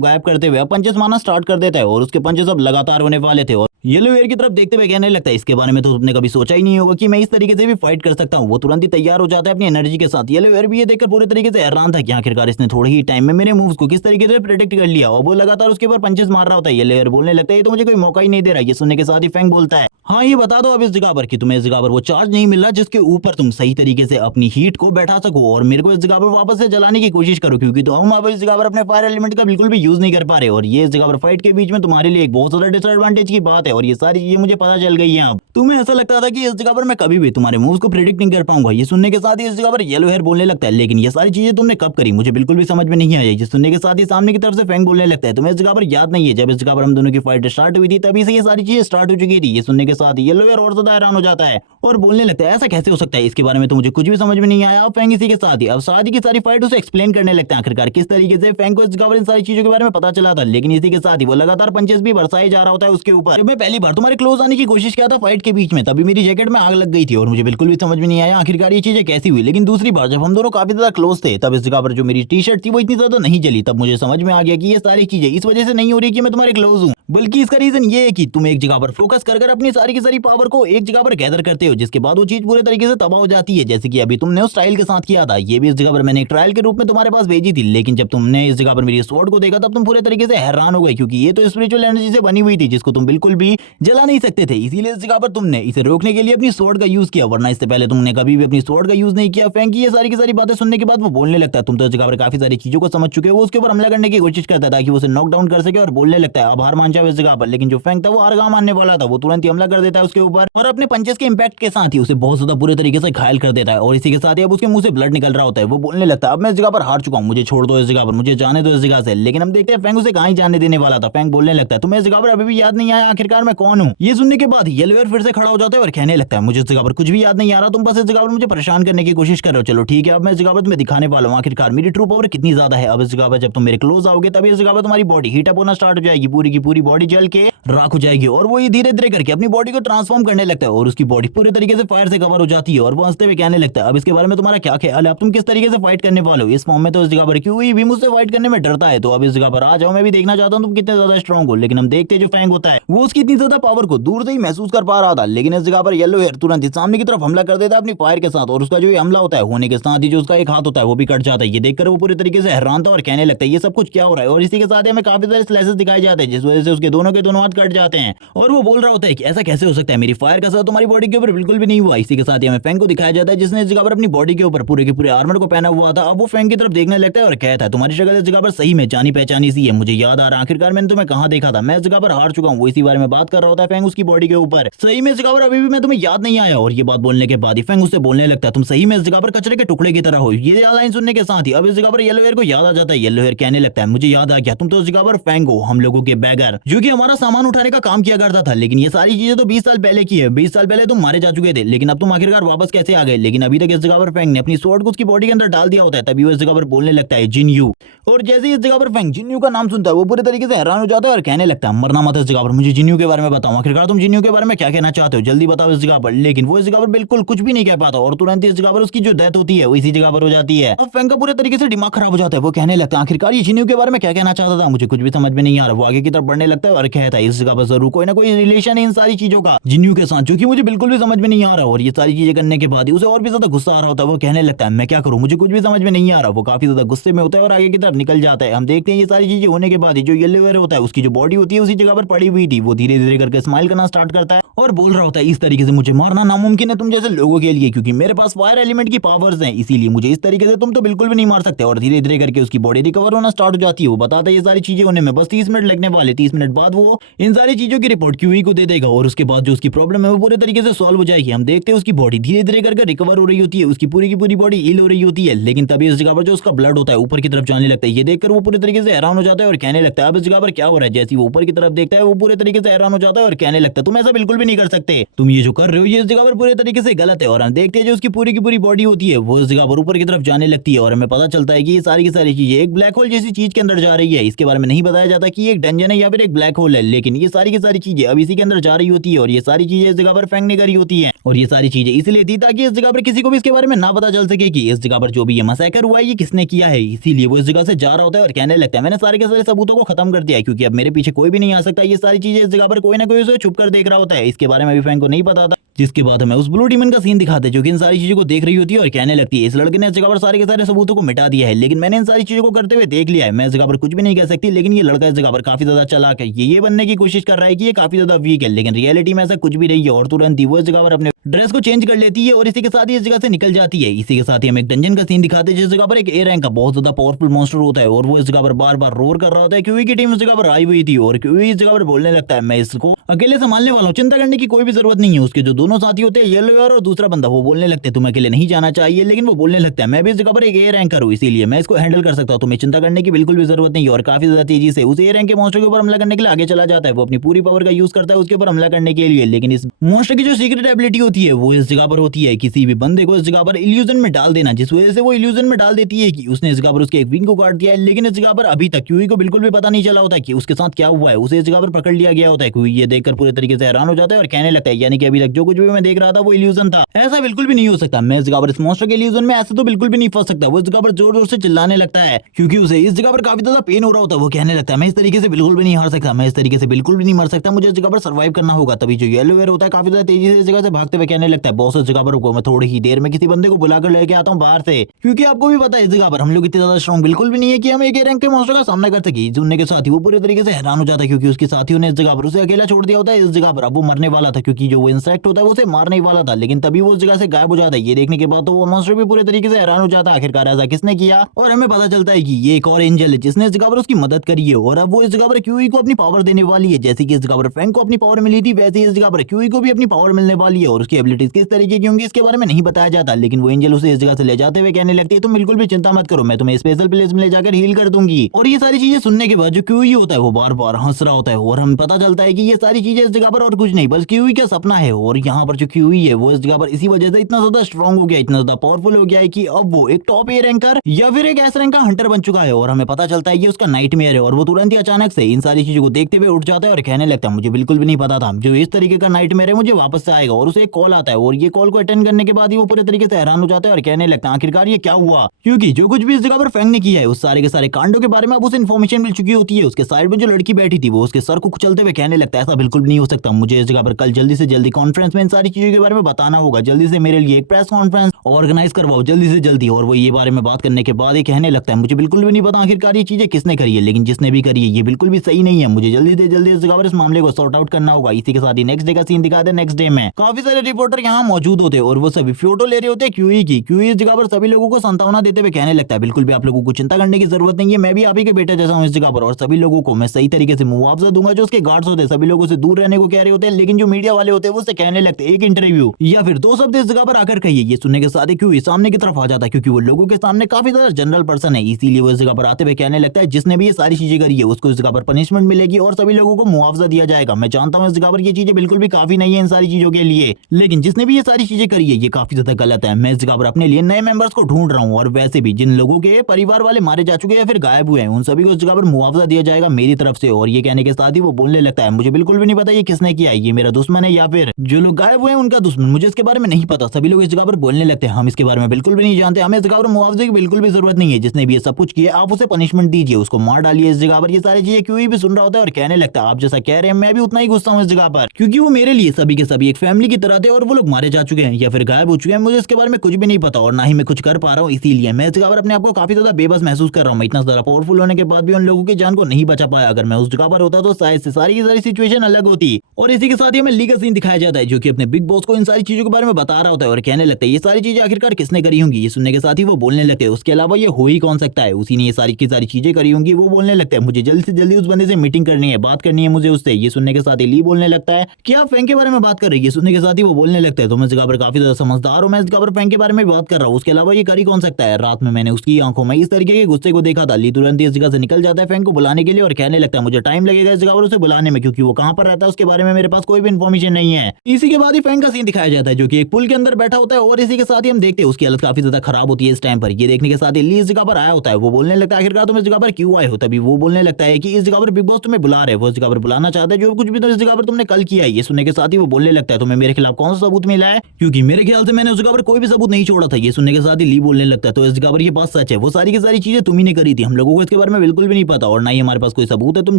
गायब करते हुए पंचेस मारना स्टार्ट कर देता है और उसके पंचेस अब लगातार होने वाले थे। और येलो हेयर की तरफ देखते हुए कहने लगता है, इसके बारे में तो तुमने कभी सोचा ही नहीं होगा कि मैं इस तरीके से भी फाइट कर सकता हूँ। वो तुरंत ही तैयार हो जाता है अपनी एनर्जी के साथ। येलो हेयर भी ये देखकर पूरे तरीके से हैरान था कि आखिरकार इसने थोड़े ही टाइम में मेरे मूव्स को किस तरीके से प्रेडिक्ट कर लिया। और वो लगातार उसके ऊपर पंचेस मार रहा होता है। येलो हेयर बोलने लगता है, ये तो मुझे कोई मौका ही नहीं दे रहा। ये सुनने के साथ ही फैंग बोलता है, हाँ ये बता दो अब इस जगह पर कि तुम्हें इस जगह पर वो चार्ज नहीं मिल रहा जिसके ऊपर तुम सही तरीके से अपनी हीट को बैठा सको और मेरे को इस जगह पर वापस से जलाने की कोशिश करो, क्योंकि तो हम अब इस जगह पर अपने फायर एलिमेंट का बिल्कुल भी यूज नहीं कर पा रहे। और ये इस जगह पर फाइट के बीच में तुम्हारे लिए एक बहुत ज्यादा डिसएडवांटेज की बात है और ये सारी चीजें मुझे पता चल गई है। अब तुम्हें ऐसा लगता था कि इस जगह पर मैं कभी भी तुम्हारे मूव्स को प्रेडिक्ट नहीं कर पाऊंगा। ये सुनने के साथ ही इस जगह पर येलो हेयर बोलने लगता है, लेकिन ये सारी चीजें तुमने कब करी मुझे बिल्कुल भी समझ में नहीं आई। ये सुनने के साथ ही सामने की तरफ से फैंग बोलने लगता है, तुम्हें इस जगह पर याद नहीं है जब इस जगह पर हम दोनों की फाइट स्टार्ट हुई थी तभी से ये सारी चीजें स्टार्ट हो चुकी थी। ये सुनने के साथ येलो हेयर और ज्यादा हैरान हो जाता है और बोलने लगता है, ऐसा कैसे हो सकता है, इसके बारे में तो मुझे कुछ भी समझ में नहीं आया। अब फैंग इसी के साथ ही अब शादी की सारी फाइट उसे एक्सप्लेन करने लगता है आखिरकार किस तरीके से फैंग को इस जगह पर इन सारी चीजों के बारे में पता चला था। लेकिन इसी के साथ ही वो लगातार पंचेस भी बरसाए जा रहा होता है उसके ऊपर। जब मैं पहली बार तुम्हारे क्लोज आने की कोशिश किया था फाइट के बीच में तभी मेरी जैकेट में आग लग गई थी और मुझे बिल्कुल भी समझ में नहीं आया आखिरकार ये चीजें कैसी हुई। लेकिन दूसरी बार जब हम दोनों काफी ज्यादा क्लोज थे तब इस जगह पर जो मेरी टी शर्ट थी वो इतनी ज्यादा नहीं जली, तब मुझे समझ में आ गया कि ये सारी चीजें इस वजह से नहीं हो रही कि मैं तुम्हारे क्लोज हूँ, बल्कि इसका रीजन ये है कि तुम एक जगह पर फोकस कर अपनी सारी की सारी पावर को एक जगह पर गैदर करते हो, जिसके बाद वो चीज पूरे तरीके से तबाह हो जाती है। जैसे कि अभी तुमने उस ट्रायल के साथ किया था, ये भी इस जगह पर मैंने एक ट्रायल के रूप में तुम्हारे पास भेजी थी, लेकिन जब तुमने इस जगह पर मेरी स्वॉर्ड को देखा तब तुम पूरे तरीके से हैरान हो गए, क्योंकि ये तो स्पिरिचुअल एनर्जी से बनी हुई थी जिसको तुम बिल्कुल भी जला नहीं सकते थे। इसीलिए इस जगह पर तुमने इसे रोकने के लिए अपनी स्वॉर्ड का यूज किया, वरना इससे पहले तुमने कभी भी अपनी स्वॉर्ड का यूज नहीं किया। फैंग की ये सारी की सारी बातें सुनने के बाद वो बोलने लगता है, तुम तो इस जगह पर काफी सारी चीजों को समझ चुके हो। वो उसके ऊपर हमला करने की कोशिश करता था कि वो उसे नॉक डाउन कर सके और बोलने लगता है, अब हार मान जाओ इस जगह पर। लेकिन जो फैंग था वो हार मानने वाला था, वो तुरंत ही हमला कर देता है उसके ऊपर और अपने पंचेस के इंपैक्ट के साथ ही उसे बहुत ज्यादा बुरे तरीके से घायल कर देता है। और इसी के साथ ही अब उसके मुंह से ब्लड निकल रहा होता है। वो बोलने लगता है, अब मैं इस जगह पर हार चुका हूँ, मुझे छोड़ दो इस जगह पर, मुझे जाने दो इस जगह से। लेकिन हम देखते हैं फैंग उसे कहाँ ही जाने देने वाला था। फैंग बोलने लगता है, तुम्हें इस जगह पर अभी भी याद नहीं आया आखिरकार मैं कौन हूँ। ये सुनने के बाद येलो हेयर फिर से खड़ा हो जाता है और कहने लगता है, मुझे इस जगह पर कुछ भी याद नहीं आ रहा, तुम बस इस जगह पर मुझे परेशान करने की कोशिश कर रहे हो। चलो ठीक है, अब मैं इस जगह पर तुम्हें दिखाने वाला हूँ आखिरकार मेरी ट्रू पावर कितनी ज्यादा है। अब इस जगह पर जब तुम मेरे क्लोज आओगे तभी इस जगह पर तुम्हारी बॉडी हीट अप होना स्टार्ट हो जाएगी, पूरी की पूरी बॉडी जल के राख हो जाएगी और वो ये धीरे धीरे करके अपनी बॉडी को ट्रांसफॉर्म करने लगता है और उसकी बॉडी पूरे तरीके से फायर से कवर हो जाती है। और वो हंसते हुए कहने लगता है, अब इसके बारे में तुम्हारा क्या ख्याल है, अब तुम किस तरीके से फाइट करने वाले हो। इस फॉर्म में तो इस जगह पर क्यों भी मुझसे फाइट करने में डरता है, तो अब इस जगह पर आ जाओ, मैं भी देखना चाहता हूँ तुम कितने ज्यादा स्ट्रॉन्ग हो। लेकिन हम देखते हैं जो फैंग होता है वो उसकी इतनी ज्यादा पावर को दूर से ही महसूस कर पा रहा था। लेकिन इस जगह पर येलो हेयर तुरंत ही सामने की तरफ हमला कर देता है अपनी फायर के साथ और उसका जो हमला होता है होने के साथ ही जो उसका एक हाथ होता है वो भी कट जाता है। ये देखकर वो पूरी तरीके से हैरान था और कहने लगता है, ये सब कुछ क्या हो रहा है। और इसी के साथ हमें काफी सारे स्लाइसेस दिखाए जाते हैं जिस वजह से उसके दोनों के दोनों हाथ कट जाते हैं और वो बोल रहा होता है कि ऐसा कैसे हो सकता है, मेरी फायर का असर तुम्हारी बॉडी के ऊपर बिल्कुल भी नहीं हुआ। इसी के साथ ही हमें फैंग को दिखाया जाता है जिसने इस जगह पर अपनी बॉडी के ऊपर पूरे के पूरे आर्मर को पहना हुआ था। अब वो फैंग की तरफ देखने लगता है और कहता है, तुम्हारी शक्ल इस जगह पर सही में जानी पहचानी सी है, मुझे याद आ रहा आखिरकार मैंने तुम्हें कहाँ देखा था, मैं इस जगह पर हार चुका हूँ। वो इसी बारे में बात कर रहा होता है फैंग उसकी बॉडी के ऊपर। सही में इस जगह पर अभी भी मैं तुम्हें याद नहीं आया। और ये बात बोलने के बाद ही फैंग उससे बोलने लगता है, तुम सही में इस जगह पर कचरे के टुकड़े की तरह हो। ये लाइन सुनने के साथ ही अब इस जगह पर येलो हेयर को याद आ जाता है। येलो हेयर कहने लगता है, मुझे याद आ गया, तुम तो इस जगह पर फैंग हो, हम लोगों के बैगर जो कि हमारा सामान उठाने का काम किया करता था। लेकिन ये सारी चीजें तो 20 साल पहले की है, 20 साल पहले तुम मारे जा चुके थे, लेकिन अब तुम आखिरकार वापस कैसे आ गए। लेकिन अभी तक इस जगह पर फैंग ने अपनी स्वॉर्ड को उसकी बॉडी के अंदर डाल दिया होता है, तभी वो इस जगह पर बोलने लगता है जिनयू। और जैसे ही इस जगह पर फैंग जिनयू का नाम सुनता है वो पूरे तरीके से हैरान हो जाता है और कहने लगता है मरना मत इस जगह पर, मुझे जिनयू के बारे में बताओ, आखिरकार तुम जिनयू के बारे में क्या कहना चाहते हो, जल्दी बताओ इस जगह पर। लेकिन वो इस जगह पर बिल्कुल कुछ भी नहीं कह पाता और तुरंत इस जगह पर उसकी जो डेथ होती है वो इसी जगह पर हो जाती है। अब फैंग का पूरे तरीके से दिमाग खराब हो जाता है, वो कहने लगता है आखिरकार ये जिनयू के बारे में क्या कहना चाहता था, मुझे कुछ भी समझ में नहीं आ रहा। वो आगे की तरफ बढ़ने लगता है और कहता है इस जगह पर जरूर कोई ना कोई रिलेशन है इन सारी चीजों का जिनयू के साथ, जो कि मुझे बिल्कुल भी समझ में नहीं आ रहा। और ये सारी चीजें करने के बाद उसे और भी ज्यादा गुस्सा आ रहा होता है, वो कहने लगता है मैं क्या करूं, मुझे कुछ भी समझ में नहीं आ रहा। वो काफी ज्यादा गुस्से में होता है और आगे की तरफ निकल जाता है। हम देखते हैं ये सारी चीजें होने के बाद जो येलो वेयर होता है उसकी जो बॉडी होती है उसी जगह पर पड़ी हुई थी, वो धीरे धीरे करके स्माइल करना स्टार्ट करता है और बोल रहा होता है इस तरीके से मुझे मारना नामुमकिन है तुम जैसे लोगों के लिए, क्योंकि मेरे पास फायर एलिमेंट की पावर्स हैं, इसीलिए मुझे इस तरीके से तुम तो बिल्कुल भी नहीं मार सकते। और धीरे धीरे करके उसकी बॉडी रिकवर होना स्टार्ट हो जाती है। वो बताता है ये सारी चीजें होने में बस 30 मिनट लगने वाले, 30 मिनट बाद वो इन सारी चीजों की रिपोर्ट क्यूई को दे देगा और उसके बाद जो उसकी प्रॉब्लम है वो पूरे तरीके से सॉल्व हो जाएगी। हम देखते हैं उसकी बॉडी धीरे धीरे करके रिकवर हो रही होती है, उसकी पूरी की पूरी बॉडी हील हो रही होती है। लेकिन तभी इस जगह पर जो उसका ब्लड होता है ऊपर की तरफ जाने लगता है, ये देखकर वो पूरे तरीके से हैरान हो जाता है और कहने लगता है अब इस जगह पर क्या हो रहा है। जैसे वो ऊपर की तरफ देखता है वो पूरे तरीके से हैरान हो जाता है और कहने लगता है तुम ऐसा बिल्कुल भी नहीं कर सकते, तुम ये जो कर रहे हो ये इस जगह पर पूरे तरीके से गलत है। और हम देखते हैं जो उसकी पूरी की पूरी बॉडी होती है वो इस जगह पर ऊपर की तरफ जाने लगती है और हमें पता चलता है कि ये सारी की सारी चीजें एक ब्लैक होल जैसी चीज के अंदर जा रही है। इसके बारे में नहीं बताया जाता कि ये एक डंजन है या फिर एक ब्लैक होल है, लेकिन ये सारी की सारी चीजें अब इसी के अंदर जा रही होती है और ये सारी चीजें इस जगह पर फैंग ने करी होती है। और ये सारी चीजें इसलिए थी ताकि इस जगह पर किसी को भी इसके बारे में ना पता चल सके कि इस जगह पर जो भी ये मसैकर हुआ है ये किसने किया है। इसीलिए वो इस जगह से जा रहा होता है और कहने लगता है मैंने सारे के सारे सबूतों को खत्म कर दिया है, क्योंकि अब मेरे पीछे कोई भी नहीं आ सकता। ये सारी चीजें इस जगह पर कोई ना कोई उसे छुप कर देख रहा होता है, इसके बारे में भी फैंग को नहीं पता था। जिसके बाद हमें उस ब्लू डीमन का सीन दिखाते हैं जो कि इन सारी चीजों को देख रही होती है और कहने लगती है इस लड़के ने इस जगह पर सारे के सारे सबूतों को मिटा दिया है, लेकिन मैंने इन सारी चीजों को करते हुए देख लिया है, मैं इस जगह पर कुछ भी नहीं कह सकती। लेकिन ये लड़का इस जगह पर काफी ज्यादा चालाक है, ये बनने की कोशिश कर रहा है कि ये काफी ज्यादा वीक है, लेकिन रियलिटी में ऐसा कुछ भी नहीं है। और तुरंत ही वो इस जगह पर अपने ड्रेस को चेंज कर लेती है और इसी के साथ ही इस जगह से निकल जाती है। इसी के साथ ही हम एक डंजन का सीन दिखाते हैं जिस जगह पर एक ए रैंक का बहुत ज्यादा पावरफुल मॉन्स्टर होता है और वो इस जगह पर बार बार रोर कर रहा होता है। क्यूई की टीम इस जगह पर आई हुई थी और क्यूई इस जगह पर बोलने लगता है मैं इसको अकेले संभालने वाला हूँ, चिंता करने की कोई भी जरूरत नहीं है। उसके जो दोनों साथी होते हैं येलो और दूसरा बंदा वो बोलने लगते हैं तुम्हें अकेले नहीं जाना चाहिए, लेकिन वो बोलने लगता है मैं भी इस जगह पर एक ए रैंकर हूँ, इसीलिए मैं इसको हैंडल कर सकता हूँ, तुम्हें चिंता करने की बिल्कुल भी जरूरत नहीं है। और काफी ज्यादा तेजी से उस ए रैंक के मॉन्स्टर के ऊपर हमला करने के लिए आगे चला जाता है। वो अपनी पूरी पावर का यूज करता है उसके ऊपर हमला करने के लिए, लेकिन इस मॉन्स्टर की जो सीक्रेट एबिलिटी होती है वो इस जगह पर होती है किसी भी बंदे को इस जगह पर इल्यूजन में डाल देना, जिस वजह से वो इल्यूजन में डाल देती है कि उसने इस जगह पर उसके एक विंग को काट दिया है। लेकिन इस जगह पर अभी तक क्यूई को बिल्कुल भी पता नहीं चला होता कि उसके साथ क्या हुआ है, उसे इस जगह पर पकड़ लिया गया होता है। क्यूई ये देखकर पूरे तरीके से हैरान हो जाता है और कहने लगता है यानी कि अभी तक जो कुछ भी मैं देख रहा था वो इल्यूजन था, ऐसा बिल्कुल भी नहीं हो सकता, मैं इस जगह पर इस मॉन्स्टर के इल्यूजन में ऐसे तो बिल्कुल भी नहीं फंस सकता। वो इस जगह पर जोर जोर से चिल्लाने लगता है क्योंकि उसे इस जगह पर काफी ज्यादा पेन हो रहा होता है। वो कहने लगता है मैं इस तरीके से बिल्कुल भी नहीं हार सकता, मैं इस तरीके से बिल्कुल भी नहीं मर सकता, मुझे इस जगह पर सर्वाइव करना होगा। तभी जो येलो वेयर होता है काफी ज्यादा तेजी से इस जगह से भागते हुए कहने लगता है बॉस इस जगह पर रुको, मैं थोड़ी ही देर में किसी बंदे को बुलाकर लेके आता हूँ बाहर से, क्योंकि आपको भी पता है इस जगह पर हम लोग इतने ज्यादा स्ट्रॉन्ग बिल्कुल भी नहीं है कि हम एक रैंक के मॉन्स्टर का सामना कर सके। सुनने के साथ ही वो पूरे तरीके से हैरान हो जाता है क्योंकि उसके साथियों ने इस जगह पर उसे अकेला छोड़ दिया होता है। इस जगह पर अब वो मरने वाला था क्योंकि जो वो इंसेक्ट होता है वो उसे मारने ही वाला था, लेकिन तभी वो उस जगह से गायब हो जाता है। ये देखने के बाद तो वो मॉन्स्टर भी पूरे तरीके से हैरान हो जाता है आखिरकार ऐसा किसने किया, और हमें पता चलता है कि ये एक और एंजल है जिसने इस जगह पर उसकी मदद करी है और अब वो इस जगह पर क्यूई को अपनी पावर देने वाली है। जैसे कि इस जगह पर फैंग को अपनी पावर मिली थी वैसे ही इस जगह पर क्यूई को भी अपनी पावर मिलने वाली है। और उसकी एबिलिटीज किस तरीके की होंगी इसके बारे में नहीं बताया जाता, लेकिन वो एंजल उसे इस जगह से ले जाते हुए कहने लगती है तुम बिल्कुल भी चिंता मत करो, मैं तुम्हें स्पेशल प्लेस में ले जाकर हील कर दूंगी। और ये सारी चीजें सुनने के बाद जो क्यूई होता है वो बार बार हंस रहा होता है और हमें पता चलता है कि ये सारी चीजें इस जगह पर और कुछ नहीं बस क्यूई का सपना है। और यहाँ पर जो क्यूई है वो इस जगह पर इसी वजह से इतना ज्यादा स्ट्रॉन्ग हो गया, इतना ज्यादा पावरफुल हो गया है कि अब वो एक टॉप ए रैंकर या फिर एक एस रैंक का हंटर बन चुका है। और हमें पता चलता है ये उसका नाइटमेयर है और वो तुरंत ही अचानक से इन सारी चीजों को देखते हुए उठ जाता है और कहने लगता है मुझे बिल्कुल भी नहीं पता था जो इस तरीके का नाइटमेयर है मुझे वापस से आएगा। और उसे एक कॉल आता है और ये कॉल को अटेंड करने के बाद ही वो पूरे तरीके से हैरान हो जाता है और कहने लगता है आखिरकार ये क्या हुआ, क्योंकि जो कुछ भी इस जगह पर फैंग ने किया है उस सारे के सारे कांडों के बारे में अब उसे इन्फॉर्मेशन मिल चुकी होती है। उसके साइड में जो लड़की बैठी थी वो उसके सर को कुचलते हुए कहने लगता है ऐसा बिल्कुल भी नहीं हो सकता, मुझे इस जगह पर कल जल्दी से जल्दी कॉन्फ्रेंस में इन सारी चीजों के बारे में बताना होगा, जल्दी से मेरे लिए एक प्रेस कॉन्फ्रेंस ऑर्गेनाइज करवाओ जल्दी से जल्दी। और वो ये बारे में बात करने के बाद ये कहने लगता है मुझे बिल्कुल भी नहीं पता आखिरकार ये चीजें किसने करी है, लेकिन जिसने भी करी है ये बिल्कुल भी सही नहीं है, मुझे जल्दी से जल्दी इस जगह पर इस मामले को सॉर्ट आउट करना होगा। इसी के साथ ही नेक्स्ट डे का सीन दिखा दे। नेक्स्ट डे में काफी सारे रिपोर्टर यहाँ मौजूद होते हैं और वो सभी फोटो ले रहे होते हैं क्यूई की। क्यूई इस जगह पर सभी लोगों को सांत्वना देते हुए कहने लगता है बिल्कुल भी आप लोगों को चिंता करने की जरूरत नहीं है, मैं भी आप ही के बेटे जैसा हूँ इस जगह पर, और सभी लोगों को मैं सही तरीके से मुआवजा दूंगा। जो उसके गार्ड्स होते हैं सभी लोगों से दूर रहने को कह रहे होते हैं, लेकिन जो मीडिया वाले होते हैं वो उससे कहने लगते हैं एक इंटरव्यू या फिर दो शब्द इस जगह पर आकर कहिए। ये सुनने के साथ ही क्यूई सामने की तरफ आ जाता है क्योंकि वो लोगों के सामने काफी ज्यादा जनरल पर्सन है, इसीलिए वो इस जगह पर आते हुए कहने लगता है जिसने भी ये सारी चीजें करी है उसको इस जगह पर पनिशमेंट मिलेगी और सभी लोगों को मुआवजा दिया जाएगा। मैं जानता हूँ इस जगह पर ये चीजें बिल्कुल भी काफी नहीं है इन सारी चीजों के लिए, लेकिन जिसने भी ये सारी चीजें करी है ये काफी ज्यादा गलत है। मैं इस जगह पर अपने लिए नए मेंबर्स को ढूंढ रहा हूँ और वैसे भी जिन लोगों के परिवार वाले मारे जा चुके हैं या फिर गायब हुए हैं उन सभी को इस जगह पर मुआवजा दिया जाएगा मेरी तरफ से। और ये कहने के साथ ही वो बोलने लगता है मुझे बिल्कुल भी नहीं पता ये किसने किया है, ये मेरा दुश्मन है या फिर जो लोग गायब हुए हैं उनका दुश्मन, मुझे इसके बारे में नहीं पता। सभी लोग इस जगह पर बोलने लगते हैं हम इसके बारे में बिल्कुल भी नहीं जानते, हमें इस जगह पर मुआवजे की बिल्कुल भी जरूरत नहीं है। जिसने भी ये सब कुछ किया आप उसे पनिशमेंट दीजिए, उसको मार डालिए इस जगह पर। ये सारी चीजें क्यूई भी सुन रहा होता है और कहने लगता है आप जैसा कह रहे हैं मैं भी उतना ही गुस्सा हूँ इस जगह पर, क्योंकि वो मेरे लिए सभी के सभी एक फैमिली की तरह थे और वो लोग मारे जा चुके हैं या फिर गायब हो चुके हैं। मुझे इसके बारे में कुछ भी नहीं पता और ना ही मैं कुछ कर पा रहा हूँ, इसीलिए मैं इस जगह पर अपने आप को काफी ज्यादा बेबस महसूस कर रहा हूँ। मैं इतना ज्यादा पावरफुल होने के बाद भी उन लोगों की जान को नहीं बचा पाया। अगर मैं उस जगह पर होता तो शायद से सारी की सारी सिचुएशन अलग होती। और इसी के साथ ही हमें लीगल सीन दिखाया जाता है जो कि अपने बिग बॉस को इन सारी चीजों के बारे में बता रहा होता है और कहने लगता है ये सारी चीजें आखिरकार किसने करी होंगी। ये सुनने के साथ ही वो बोलने लगते हैं उसके अलावा ये हो ही कौन सकता है, उसी ने ये सारी की सारी चीजें करी होंगी। वो बोलने लगता है मुझे जल्दी से जल्दी उस बंदे से मीटिंग करनी है, बात करनी है मुझे उससे। ये सुनने के साथ ही ली बोलने लगता है कि आप फैंक के बारे में बात कर रही है। सुनने के साथ ही वो बोलने लगता है तो मैं इस जगह पर काफी ज्यादा समझदार हूँ, मैं इस जगह पर फैंक के बारे में बात कर रहा हूँ, उसके अलावा ये करी कौन सकता है। रात में मैंने उसकी आंखों में इस तरीके के गुस्से को देखा था। ली तुरंत इस जगह से निकल जाता है फैंक को बुलाने के लिए और कहने लगता है मुझे टाइम लगेगा इस जगह पर उसे बुलाने में, क्योंकि वो कहाँ पर रहता है उसके बारे में मेरे पास कोई भी इन्फॉर्मेशन नहीं है। इसी के बाद ही फैंक का सीन दिखाया जाता है जो कि एक पुल के अंदर बैठा होता है और इसी के साथ ही हम देखते हैं उसकी हालत काफी ज्यादा खराब होती है इस टाइम पर। ये देखने के साथ ही ली इस जगह पर आया होता है। वो बोलने लगता है आखिरकार तुम इस जगह पर क्यों आए हो। तभी वो बोलने लगता है कि इस जगह पर बिग बॉस तुम्हें बुला रहे हैं, वो इस जगह पर बुलाना चाहता है जो कुछ भी तो इस जगह पर तुमने कल किया है। ये सुनने के साथ ही वो बोलने लगता है तुम्हें मेरे खिलाफ कौन सा सबूत मिला है, क्योंकि मेरे ख्याल से मैंने उस जगह पर कोई भी सबूत नहीं छोड़ा था। ये सुनने के साथ ही ली बोलने लगता है तो इस जगह पर ये बात सच है, वो सारी की सारी चीजें तुम ही ने करी थी, हम लोगों को इसके बारे में बिल्कुल भी नहीं पता और ना ही हमारे पास कोई सबूत है, तुम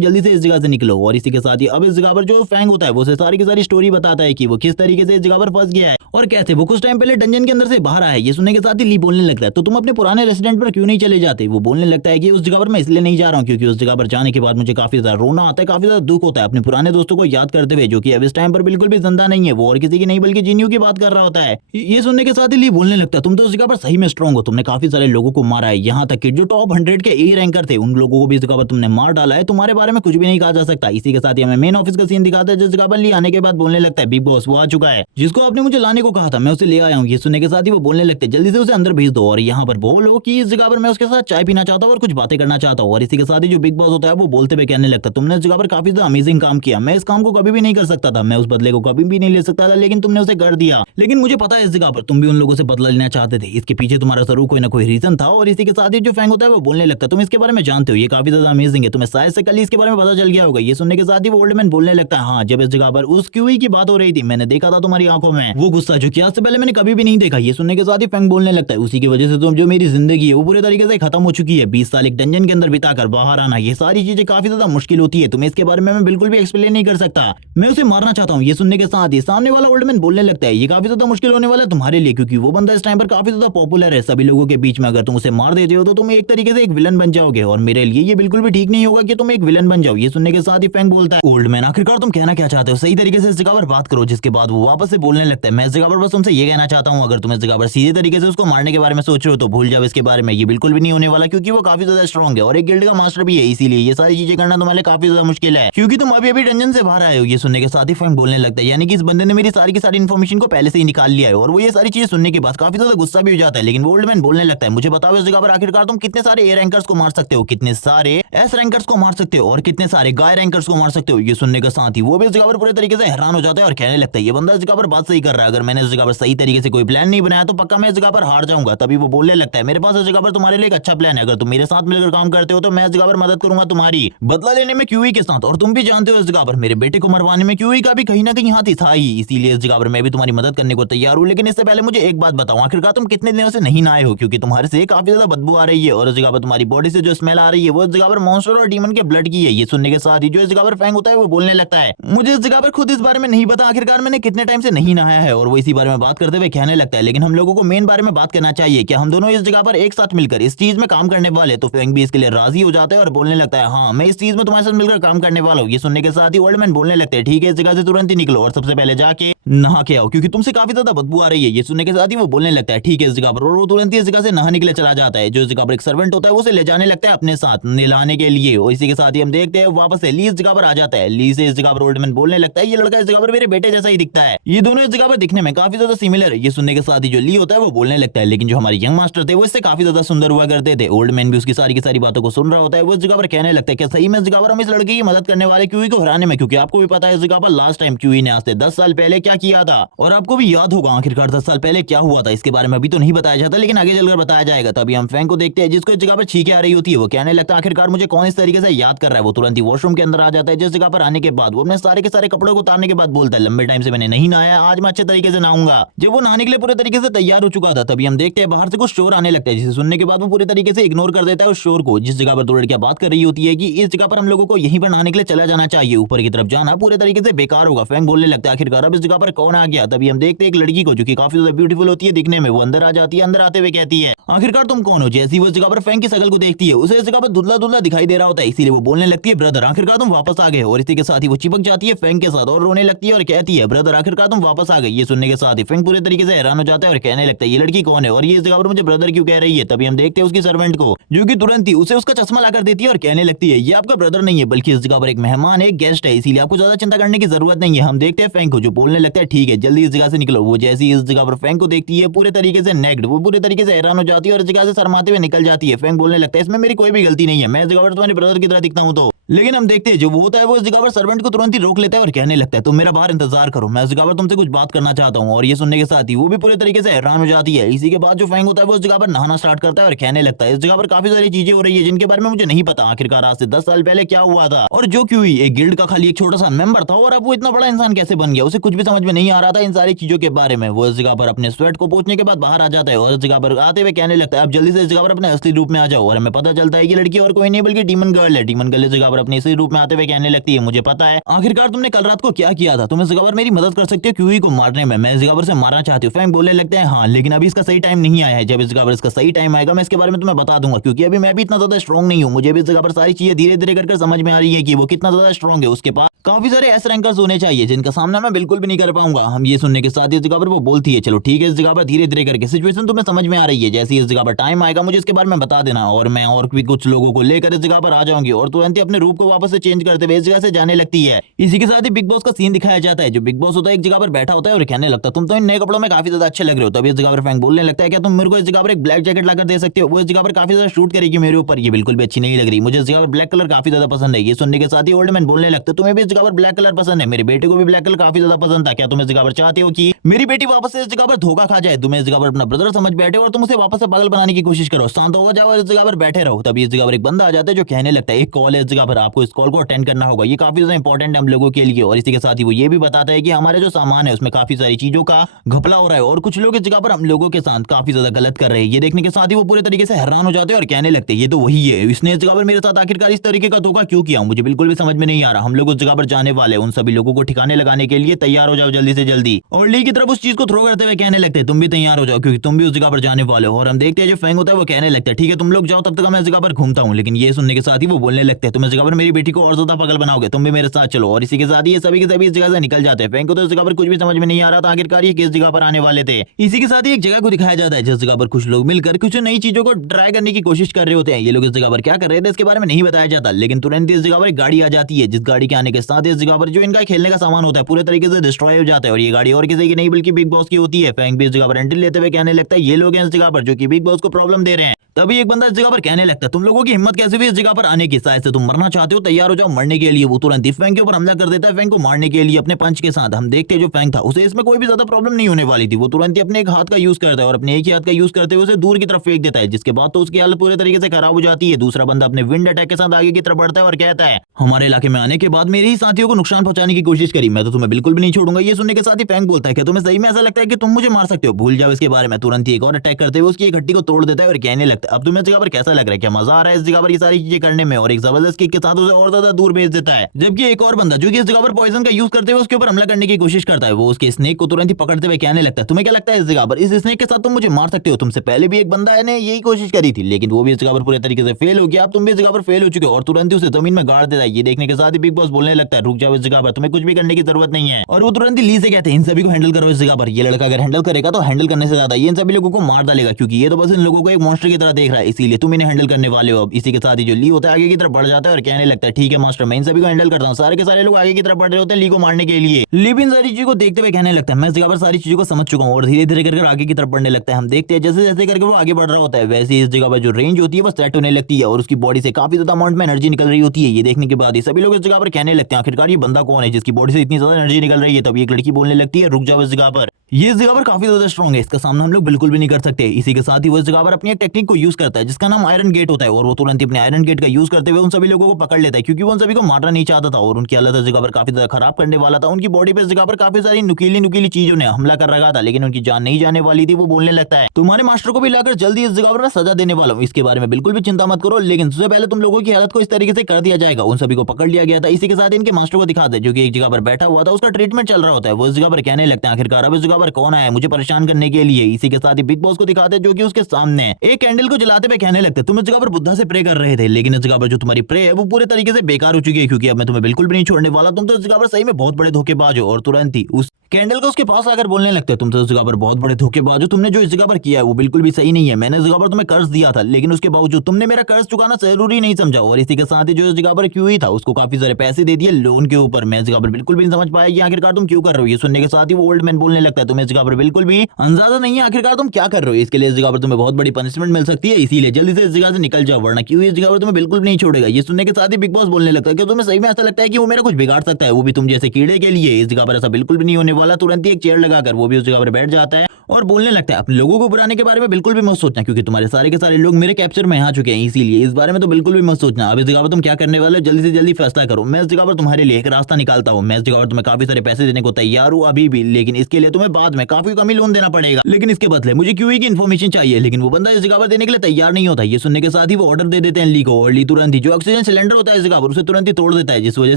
जल्दी से इस जगह से निकलो। और इसी के साथ ही अब इस जगह पर जो फैंग होता है वो सारी की सारी स्टोरी बताता है कि वो किस तरीके से इस जगह पर फंस गया है और कैसे वो कुछ टाइम पहले डंजन के अंदर से बाहर आया। ये सुनने के साथ ही ली बोलने लगता है तो तुम अपने पुराने रेसिडेंट पर क्यों नहीं चले जाते। वो बोलने लगता है कि उस जगह पर मैं इसलिए नहीं जा रहा हूँ क्योंकि उस जगह पर जाने के बाद मुझे काफी ज्यादा रोना आता है, काफी ज्यादा दुख होता है अपने पुराने दोस्तों को याद करते हुए जो कि अब इस टाइम पर बिल्कुल भी जिंदा नहीं है। वो और किसी की नहीं बल्कि जिन्यू की बात कर रहा होता है। ये सुनने के साथ ही ली बोलने लगता है तुम तो उस जगह पर सही में स्ट्रांग हो, तुमने काफी सारे लोगों को मारा है, यहाँ तक कि जो टॉप 100 के ए रैंकर थे उन लोगों को भी इस जगह पर तुमने मार डाला है, तुम्हारे बारे में कुछ भी नहीं कहा जा सकता। इसी के साथ ही हमें मेन ऑफिस का सीन दिखाता है जिस जगह पर ली आने के बाद बोलने लगता है बिग बॉस वो आ चुका है जिसको आपने मुझे लाने को कहा था, मैं उसे ले आया हूँ। ये सुनने के साथ ही वो बोलने लगते जल्दी से उसे अंदर भेज दो और यहाँ पर बोलो कि इस जगह पर मैं उसके साथ चाय पीना चाहता हूँ और कुछ बातें करना चाहता हूँ। और इसी के साथ ही जो बिग बॉस होता है वो बोलते हुए कहने लगता तुमने इस जगह पर काफी ज्यादा अमेजिंग काम किया, मैं इस काम को कभी भी नहीं कर सकता था, मैं उस बदले को कभी भी नहीं ले सकता था, लेकिन तुमने उसे कर दिया। लेकिन मुझे पता है इस जगह पर तुम भी उन लोगों से बदला लेना चाहते थे, इसके पीछे तुम्हारा जरूर कोई ना कोई रीजन था। और इसी के साथ ही जो फैंग होता है वो बोलने लगता तुम इसके बारे में जानते हो, ये काफी ज्यादा अमेजिंग है, तुम्हें शायद से कल इसके बारे में पता चल गया होगा। ये सुनने के साथ ही वो ओल्ड मैन बोलने लगता है हाँ, जब इस जगह पर उस क्यूई की बात हो रही थी मैंने देखा था तुम्हारी आंखों में वो गुस्सा जो कि आज से पहले मैंने कभी भी नहीं देखा। ये सुनने के साथ ही फैंग बोलने लगता है उसी की वजह से तुम जो मेरी जिंदगी है वो पूरे तरीके से खत्म हो चुकी है। 20 साल एक डंजन के अंदर बिताकर बाहर आना ये सारी चीजें काफी ज्यादा मुश्किल होती है, तुम्हें इसके बारे में मैं बिल्कुल भी एक्सप्लेन नहीं कर सकता, मैं उसे मारना चाहता हूँ। ये सुनने के साथ ही सामने वाला ओल्ड मैन बोलने लगता है ये काफी ज्यादा मुश्किल होने वाला है तुम्हारे लिए, क्योंकि वो बंदा इस टाइम पर काफी ज्यादा पॉपुलर है सभी लोगों के बीच में, अगर तुम उसे मार देते हो तो तुम एक तरीके से एक विलन बन जाओगे और मेरे लिए ये बिल्कुल भी ठीक नहीं होगा कि तुम एक विलन बन जाओ। ये सुनने के साथ ही फैंग बोलता है ओल्ड मैन आखिरकार तुम कहना क्या चाहते हो, सही तरीके से इस जगह पर बात करो। जिसके बाद वो वापस से बोलने लगता है मैं इस जगह पर बस तुमसे ये कहना चाहता हूँ अगर तुम इस जगह पर सीधे तरीके से उसको मारने के बारे में सोच रहे हो तो भूल जाओ इसके बारे में, ये बिल्कुल भी नहीं होने वाला क्योंकि वो काफी ज्यादा स्ट्रॉन्ग है और एक गिल्ड का मास्टर भी है, इसीलिए ये सारी चीजें करना तुम्हारे लिए काफी ज्यादा मुश्किल है क्योंकि तुम अभी अभी डंजन से बाहर आए हो। ये सुनने के साथ ही फैंग बोलने लगता है यानी कि इस बंदे ने मेरी सारी की सारी इन्फॉर्मेशन को पहले से ही निकाल लिया है और वो ये सारी चीजें सुनने के बाद काफी ज्यादा गुस्सा भी हो जाता है। लेकिन वो ओल्ड मैन बोलने लगता है मुझे बताओ इस जगह पर आखिरकार तुम कितने सारे ए रैंकर्स को मार सकते हो, कितने सारे एस रैंकर्स को मार सकते हो और कितने सारे गाय रैंकर्स को मार सकते हो। ये सुनने के साथ ही वो भी इस जगह पर पूरे तरीके से हैरान हो जाता है और कहने लगता है ये बंदा इस जगह पर बात सही कर रहा है, अगर मैंने इस जगह पर सही तरीके से कोई प्लान नहीं बनाया तो पक्का मैं इस जगह पर हार जाऊंगा। तभी वो बोलने लगता है मेरे पास इस जगह पर तुम्हारे लिए एक अच्छा प्लान है, अगर तुम मेरे साथ मिलकर काम करते हो तो मैं इस जगह पर मदद करूंगा तुम्हारी बदला लेने में क्यूई के साथ, और तुम भी जानते हो इस जगह पर मेरे बेटे को मरवाने में क्यूई का भी कहीं ना कहीं हाथ था ही, इसीलिए इस जगह पर मैं भी तुम्हारी मदद करने को तैयार हूँ। लेकिन इससे पहले मुझे एक बात बताओ आखिरकार तुम कितने दिनों से नहीं नहाए हो, क्योंकि तुम्हारे से काफी ज्यादा बदबू आ रही है और इस जगह पर तुम्हारी बॉडी से जो स्मेल आ रही है वो इस जगह पर मॉन्स्टर और डीमन के ब्लड की है। ये सुनने के साथ ही जो इस जगह पर फैंग होता है वो बोलने लगता है मुझे इस जगह पर खुद इस बारे में नहीं पता आखिरकार मैंने कितने टाइम से नहीं नहाया है, और वो इसी बारे में बात करते हुए कहने लगता है लेकिन हम लोगों को मेन बारे में बात करना चाहिए, क्या हम दोनों इस जगह पर एक साथ मिलकर इस चीज में काम करने वाले। तो फैंग भी इसके लिए राजी हो जाता है और बोलने लगता है हाँ मैं इस चीज में तुम्हारे साथ मिलकर काम करने वाला हूँ। ये सुनने के साथ ही ओल्ड मैन बोलने लगते हैं ठीक है इस जगह से तुरंत ही निकलो और सबसे पहले जाके नहा के आओ क्योंकि तुमसे काफी ज्यादा बदबू आ रही है। ये सुनने के साथ ही वो बोलने लगता है ठीक है इस जगह पर, और वो तुरंत ही इस जगह से नहाने के लिए चला जाता है। जो इस जगह पर एक सर्वेंट होता है वो उसे ले जाने लगता है अपने साथ नहलाने के लिए, और इसी के साथ ही हम देखते हैं वापस से ली इस जगह पर आ जाता है। ली से इस जगह पर ओल्डमैन बोलने लगता है ये लड़का इस जगह पर मेरे बेटे जैसा ही दिखता है, ये दोनों इस जगह पर दिखने में काफी ज्यादा सिमिलर है। ये सुनने के साथ ही जो ली होता है वो बोलने लगता है लेकिन जो हमारे यंग मास्टर थे वो इससे काफी ज्यादा सुंदर हुआ करते थे। ओल्डमैन भी उसकी सारी की सारी बातों को सुन रहा होता है। वो इस जगह पर कहने लगता है कि सही में इस जगह पर हम इस लड़की की मदद करने वाले क्यूई को हराने में, क्योंकि आपको भी पता है इस जगह पर लास्ट टाइम क्यूई ने आज से 10 साल पहले क्या किया था, और आपको भी याद होगा आखिरकार 10 साल पहले क्या हुआ था। इसके बारे में अभी तो नहीं बताया जाता लेकिन आगे चलकर बताया जाएगा। तभी हम फैंग को देखते हैं जिसको इस जगह पर छींके आ रही होती है। वो कहने लगता है आखिरकार मुझे कौन इस तरीके से याद कर रहा है। वो तुरंत ही वॉशरूम के अंदर आ जाता है। जिस जगह पर आने के बाद वो अपने सारे के सारे कपड़ों को उतारने के बाद बोलता है लंबे टाइम से मैंने नहीं नहाया, आज मैं अच्छे तरीके से नहाऊंगा। जब वो नहाने के लिए पूरे तरीके से तैयार हो चुका था तभी हम देखते हैं बाहर से कुछ शोर आने लगता है, जिसे सुनने के बाद वो पूरे तरीके से इग्नोर कर देता है उस शोर को। जिस जगह पर दो लड़कियां बात कर रही होती है कि इस जगह पर हम लोगों को यहीं पर नहाने के लिए चला जाना चाहिए, ऊपर की तरफ जाना पूरे तरीके से बेकार होगा। फैंग बोलने लगता है आखिरकार अब इस जगह पर कौन आ गया। तभी हम देखते हैं एक लड़की को जो कि काफी ज्यादा ब्यूटीफुल होती है दिखने में। वो अंदर आ जाती है, अंदर आते हुए कहती है आखिरकार तुम कौन हो। जैसी वो इस जगह पर फैंग की शकल को देखती है उसे इस जगह पर धुंधला धुंधला दिखाई दे रहा होता है, इसीलिए वो बोलने लगती है ब्रदर आखिरकार तुम वापस आ गए। और इसी के साथ ही वो चिपक जाती है फैंग के साथ और रोने लगती है और कहती है ब्रदर आखिरकार तुम वापस आ गए। ये सुनने के साथ ही फैंग पूरे तरीके से हैरान हो जाता है और कहने लगता है ये लड़की कौन है और ये इस जगह पर मुझे ब्रदर क्यों कह रही है। तभी हम देखते हैं उसकी सर्वेंट को जो कि तुरंत ही उसे उसका चश्मा लाकर देती है और कहने लगती है ये आपका ब्रदर नहीं है बल्कि इस जगह पर एक मेहमान है, गेस्ट है, इसीलिए आपको ज्यादा चिंता करने की जरूरत नहीं है। हम देखते हैं फैंग को जो बोलने लगता है ठीक है जल्दी इस जगह से निकलो। वो जैसी इस जगह पर फैंग को देखती है पूरे तरीके से नेक्ड, वो पूरे तरीके से हैरान हो जाती है और इस जगह से शर्माते हुए निकल जाती है। फैंग बोलने लगता है इसमें मेरी कोई भी गलती नहीं है, मैं इस जगह पर तुम्हारे ब्रदर की तरह दिखता हूं तो। लेकिन हम देखते हैं जो वो होता है वो इस जगह पर सर्वेंट को तुरंत ही रोक लेता है और कहने लगता है तुम मेरा बाहर इंतजार करो, मैं इस जगह पर तुमसे कुछ बात करना चाहता हूँ। और ये सुनने के साथ ही वो भी पूरे तरीके से हैरान हो जाती है। इसी के बाद जो फैंग होता है वो इस जगह पर नहाना स्टार्ट करता है और कहने लगता है इस जगह पर काफी सारी चीजें हो रही है जिनके बारे में मुझे नहीं पता, आखिरकार आज से 10 साल पहले क्या हुआ था और जो क्यूई एक गिल्ड का खाली एक छोटा सा मेंबर था और अब वो इतना बड़ा इंसान कैसे बन गया, उसे कुछ भी समझ में नहीं आ रहा था इन सारी चीजों के बारे में। वो इस जगह पर अपने स्वेट को पोंछने के बाद बाहर आ जाता है और इस जगह पर आते हुए कहने लगता है अब जल्दी से इस जगह पर अपने असली रूप में आ जाओ। और हमें पता चलता है कि लड़की और कोई नहीं बल्कि डीमन गर्ल है। डीमन गर्ल इस जगह पर अपने असली रूप में आते हुए कहने लगती है मुझे पता है आखिरकार तुमने कल रात को क्या किया था, तुम इस जगह पर मेरी मदद कर सकते हो क्यूई को मारने में, मैं इस जगह पर से मारना चाहती हूँ। फैंग बोलने लगते हैं हाँ लेकिन अभी इसका सही टाइम नहीं आया है, जब इस जगह पर इसका सही टाइम आएगा मैं इसके बारे में तुम्हें बता दूंगा, क्योंकि अभी मैं भी इतना ज्यादा स्ट्रॉन्ग नहीं हूँ। मुझे भी इस जगह पर सारी चीजें धीरे धीरे करके समझ में आ रही है कि वो कितना ज्यादा स्ट्रॉन्ग है, उसके पास काफी सारे एस रैंकर्स होने चाहिए जिनका सामना मैं बिल्कुल भी नहीं कर पाऊंगा। हम ये सुनने के साथ ही इस जगह पर वो बोलती है चलो ठीक है इस जगह पर धीरे धीरे करके सिचुएशन तुम्हें समझ में आ रही है, जैसे इस जगह पर टाइम आएगा मुझे इसके बारे में बता देना और मैं और भी कुछ लोगों को लेकर इस जगह पर आ जाऊंगी। और तुरंत ही अपने रूप को वापस से चेंज करते हुए इस जगह से जाने लगती है। इसी के साथ ही बिग बॉस का सीन दिखाया जाता है। जो बिग बॉस होता है एक जगह पर बैठा होता है और कहने लगता है तुम तो इन नए कपड़ों में काफी ज्यादा अच्छे लग रहे हो। तभी इस जगह पर फैंग बोलने लगता है क्या तुम मेरे को इस जगह पर एक ब्लैक जैकेट लाकर दे सकते हो। वो इस जगह पर काफी ज्यादा शूट करेगी मेरे ऊपर, ये बिल्कुल भी अच्छी नहीं लग रही, मुझे इस जगह पर ब्लैक कलर काफी ज्यादा पसंद है। ये सुनने के साथ ही ओल्डमैन बोलने लगता है तुम्हें भी इस जगह पर ब्लैक कलर पसंद है, मेरे बेटे को भी ब्लैक कलर काफी ज्यादा पसंद था, क्या तुम इस जगह पर चाहते हो कि मेरी बेटी वापस से इस जगह पर धोखा खा जाए, तुम्हें इस जगह पर अपना ब्रदर समझ बैठे और तुम उसे वापस से पागल बनाने की कोशिश करो, शांत हो जाओ और इस जगह पर बैठे रहो। तभी इस जगह पर एक बंदा आ जाता है जो कहने लगता है एक कॉल है इस जगह पर, आपको इस कॉल को अटेंड करना होगा, ये काफी ज्यादा इंपॉर्टेंट है हम लोगों के लिए। और इसी के साथ ही वो ये भी बताता है कि हमारे जो सामान है उसमें काफी सारी चीजों का घपला हो रहा है और कुछ लोग इस जगह पर हम लोगों के साथ काफी ज्यादा गलत कर रहे हैं। ये देखने के साथ ही वो पूरे तरीके से हैरान हो जाते हैं और कहने लगते हैं ये तो वही है, इसने इस जगह पर मेरे साथ आखिरकार इस तरीके का धोखा क्यों किया, मुझे बिल्कुल भी समझ में नहीं आ रहा। हम लोग उस जगह पर जाने वाले उन सभी लोगों को ठिकाने लगाने के लिए तैयार हो जाओ जल्दी से जल्दी। और ली की तरफ उस चीज को थ्रो करते हुए कहने लगते हैं तुम भी तैयार हो जाओ क्योंकि तुम भी उस जगह पर जाने वाले हो। और हम देखते हैं जो फैंग होता है वो कहने लगता है ठीक है तुम लोग जाओ तब तक मैं इस जगह पर घूमता हूँ। लेकिन ये सुनने के साथ ही वो बोलने लगते हैं तुम इस जगह पर मेरी बेटी को और ज्यादा पागल बनाओगे, तुम भी मेरे साथ चलो। और इसी के साथ ही ये सभी के सभी इस जगह से निकल जाते हैं। फैंग को तो इस जगह पर कुछ भी समझ में नहीं आ रहा था आखिरकार ये किस जगह पर आने वाले थे। इसी के साथ ही एक जगह को दिखाया जाता है जिस जगह पर कुछ लोग मिलकर कुछ नई चीजों को ट्राई करने की कोशिश कर रहे होते हैं। ये लोग इस जगह पर क्या कर रहे थे इसके बारे में नहीं बताया जाता, लेकिन तुरंत इस जगह पर एक गाड़ी आ जाती है जिस गाड़ी के आने के साथ इस जगह पर जो इनका खेलने का सामान होता है पूरे तरीके से डिस्ट्रॉय हो जाता है। और ये गाड़ी और किसी की नहीं बल्कि बिग बॉस की होती है। फैंग भी इस जगह पर एंट्री लेते हुए कहने लगता है ये लोग हैं इस जगह पर जो कि बिग बॉस को प्रॉब्लम दे रहे हैं। तभी एक बंदा इस जगह पर कहने लगता है तुम लोगों की हिम्मत कैसे हुई इस जगह पर आने की, शायद से तुम मरना चाहते हो, तैयार हो जाओ मरने के लिए। वो तुरंत ही फैंग के ऊपर हमला कर देता है फैंग को मारने के लिए अपने पंच के साथ। हम देखते हैं जो फैंग था उसे इसमें कोई भी ज्यादा प्रॉब्लम नहीं होने वाली थी, वो तुरंत ही अपने एक हाथ का यूज करता है और अपने एक ही हाथ का यूज करते हुए उसे दूर की तरफ फेंक देता है, जिसके बाद तो उसकी हालत पूरे तरीके से खराब हो जाती है। दूसरा बंदा अपने विंड अटैक के साथ आगे की तरफ बढ़ता है और कहता है हमारे इलाके में आने के बाद मेरे ही साथियों को नुकसान पहुंचाने की कोशिश करी, मैं तो तुम्हें बिल्कुल भी नहीं छोड़ूंगा। ये सुनने के साथ ही फैंग बोलता है कि तुम्हें सही में ऐसा लगता है कि तुम मुझे मार सकते हो, भूल जाओ इसके बारे में। तुरंत ही एक और अटैक करते हुए उसकी एक हड्डी को तोड़ देता है और कहने लगता है अब तुम्हें इस जगह पर कैसा लग रहा है, क्या मजा आ रहा है इस जगह पर ये सारी चीजें करने में। और एक जबरदस्त किक के साथ उसे और ज्यादा दूर भेज देता है। जबकि एक और बंदा जो कि इस जगह पर पॉइजन का यूज करते हुए उसके ऊपर हमला करने की कोशिश करता है, वो उसके स्नेक को तुरंत ही पकड़ते हुए कहने लगता है तुम्हें क्या लगता है इस जगह पर इस स्नेक के साथ तुम मुझे मार सकते हो, तुमसे पहले भी एक बंदा ने यही कोशिश करी थी लेकिन वो भी इस जगह पर पूरे तरीके से फेल हो गया, अब तुम भी इस जगह पर फेल हो चुके हो। और तुरंत ही उसे जमीन में गाड़ देता है। ये देखने के साथ ही बिग बॉस बोलने लगता लगता है रुक जाओ इस जगह पर, तुम्हें कुछ भी करने की जरूरत नहीं है। और वो तुरंत ही ली से कहते हैं इन सभी को हैंडल करो इस जगह पर। ये लड़का अगर हैंडल करेगा तो हैंडल करने से ज्यादा ये इन सभी लोगों को मार डालेगा, क्योंकि ये तो बस इन लोगों को एक मॉन्स्टर की तरह देख रहा है, इसीलिए तुम इन्हें हैंडल करने वाले हो। अब इसी के साथ ही जो ली होता है आगे की तरफ बढ़ जाता है और कहने लगता है ठीक है मास्टर, मैं इन सभी को हैंडल करता हूँ। सारे के सारे लोग आगे की तरफ बढ़ रहे होते हैं ली को मारने के लिए। ली भी इन सारी चीजों को देखते हुए कहने लगता है मैं इस जगह पर सारी चीजों को समझ चुका हूँ, और धीरे धीरे करके आगे की तरफ बढ़ने लगता है। हम देखते हैं जैसे जैसे करके वो आगे बढ़ रहा होता है वैसे इस जगह पर जो रेंज होती है वो सेट होने लगती है और उसकी बॉडी से काफी ज्यादा अमाउंट में एनर्जी निकल रही होती है। ये देखने के बाद ही सभी लोग इस जगह पर कहने लगते हैं आखिरकार ये बंदा कौन है जिसकी बॉडी से इतनी ज्यादा एनर्जी निकल रही है। तब एक लड़की बोलने लगती है रुक जाओ इस जगह पर, ये इस जगह पर काफी ज्यादा स्ट्रॉन्ग है, इसका सामना हम लोग बिल्कुल भी नहीं कर सकते। इसी के साथ ही वो इस जगह पर अपनी एक टेक्निक को यूज करता है जिसका नाम आयरन गेट होता है, और वो तुरंत ही अपने आयरन गेट का यूज करते हुए उन सभी लोगों को पकड़ लेता है, क्योंकि वो उन सभी को मारना नहीं चाहता था और उनकी हालत इस जगह पर काफी ज्यादा खराब करने वाला था। उनकी बॉडी पे इस जगह पर काफी सारी नुकीली नुकीली चीजों ने हमला कर रखा था, लेकिन उनकी जान नहीं जाने वाली थी। वो बोलने लगता है तुम्हारे मास्टर को भी लाकर जल्दी इस जगह पर मैं सजा देने वाला हूँ, इसके बारे में बिल्कुल भी चिंता मत करो, लेकिन उससे पहले तुम लोगों की हालत को इस तरीके से कर दिया जाएगा। उन सभी को पकड़ लिया गया था। इसी के साथ इनके मास्टर को दिखाते जो कि एक जगह पर बैठा हुआ था, उसका ट्रीटमेंट चल रहा होता है। वो इस जगह पर कहने लगते हैं आखिरकार अब इस जगह पर कौन आया मुझे परेशान करने के लिए। इसी के साथ ही बिग बॉस को दिखाते जो कि उसके सामने एक कैंडल को जलाते हुए कहने लगते तुम इस जगह पर बुद्धा से प्रे कर रहे थे, लेकिन इस जगह पर जो तुम्हारी प्रे है वो पूरे तरीके से बेकार हो चुकी है, क्योंकि अब मैं तुम्हें बिल्कुल भी नहीं छोड़ने वाला। तुम तो इस जगह पर सही में बहुत बड़े धोखेबाज हो। और तुरंत ही उस कैंडल को उसके पास आकर बोलने लगते तुम तो इस जगह पर बहुत बड़े धोखेबाज हो, तुमने जो इस जगह पर किया है वो बिल्कुल भी सही नहीं है। मैंने इस जगह पर तुम्हें कर्ज दिया था, लेकिन उसके बावजूद तुमने मेरा कर्ज चुकाना जरूरी नहीं समझा, और इसी के साथ ही जो इस जगह पर क्यों ही था उसको काफी सारे पैसे दे दिए लोन के ऊपर। मैं इस जगह पर बिल्कुल भी नहीं समझ पाया कि आखिरकार तुम क्यों कर रहे हो। ये सुनने के साथ ही वो ओल्ड मैन बोलने लगता है तुम्हें इस जगह पर बिल्कुल भी अंदाजा नहीं है आखिरकार तुम क्या कर रहे हो, इसके लिए इस जगह पर तुम्हें बहुत बड़ी पनिशमेंट मिल सकती है, इसीलिए जल्दी से इस जगह से निकल जाओ वरना क्यों इस जगह पर तुम्हें बिल्कुल भी नहीं छोड़ेगा। ये सुनने के साथ ही बिग बॉस बोलने लगता है कि तुम्हें सही में ऐसा लगता है कि वो मेरा कुछ बिगाड़ सकता है, वो भी तुम जैसे कीड़े के लिए। इस जगह पर ऐसा बिल्कुल भी नहीं होने वाला। तुरंत ही एक चेयर लगाकर वो भी उस जगह पर बैठ जाता है और बोलने लगता है अपने लोगों को बुलाने के बारे में बिल्कुल भी मत सोचना, क्योंकि तुम्हारे सारे के सारे लोग मेरे कैप्चर में आ चुके हैं, इसीलिए इस बारे में तो बिल्कुल भी मत सोचना। अब इस जगह पर तुम क्या करने वाले हो जल्दी से जल्दी फैसला करो। मैं इस जगह पर तुम्हारे लिए एक रास्ता निकालता हूँ। मैं इस जगह पर तुम्हें काफी सारे पैसे देने को तैयार हूँ अभी भी, लेकिन इसके लिए तुम्हें बाद में काफी कमी लोन देना पड़ेगा, लेकिन इसके बदले मुझे क्यूई की इन्फॉर्मेशन चाहिए। लेकिन वो बंदा इस जगह पर देने के लिए तैयार नहीं होता। ये सुनने के साथ ही वो ऑर्डर दे देते हैं ली को, और ली तुरंत ही जो ऑक्सीजन सिलेंडर होता है इस जगह पर उसे तुरंत ही तोड़ देता है, जिस वजह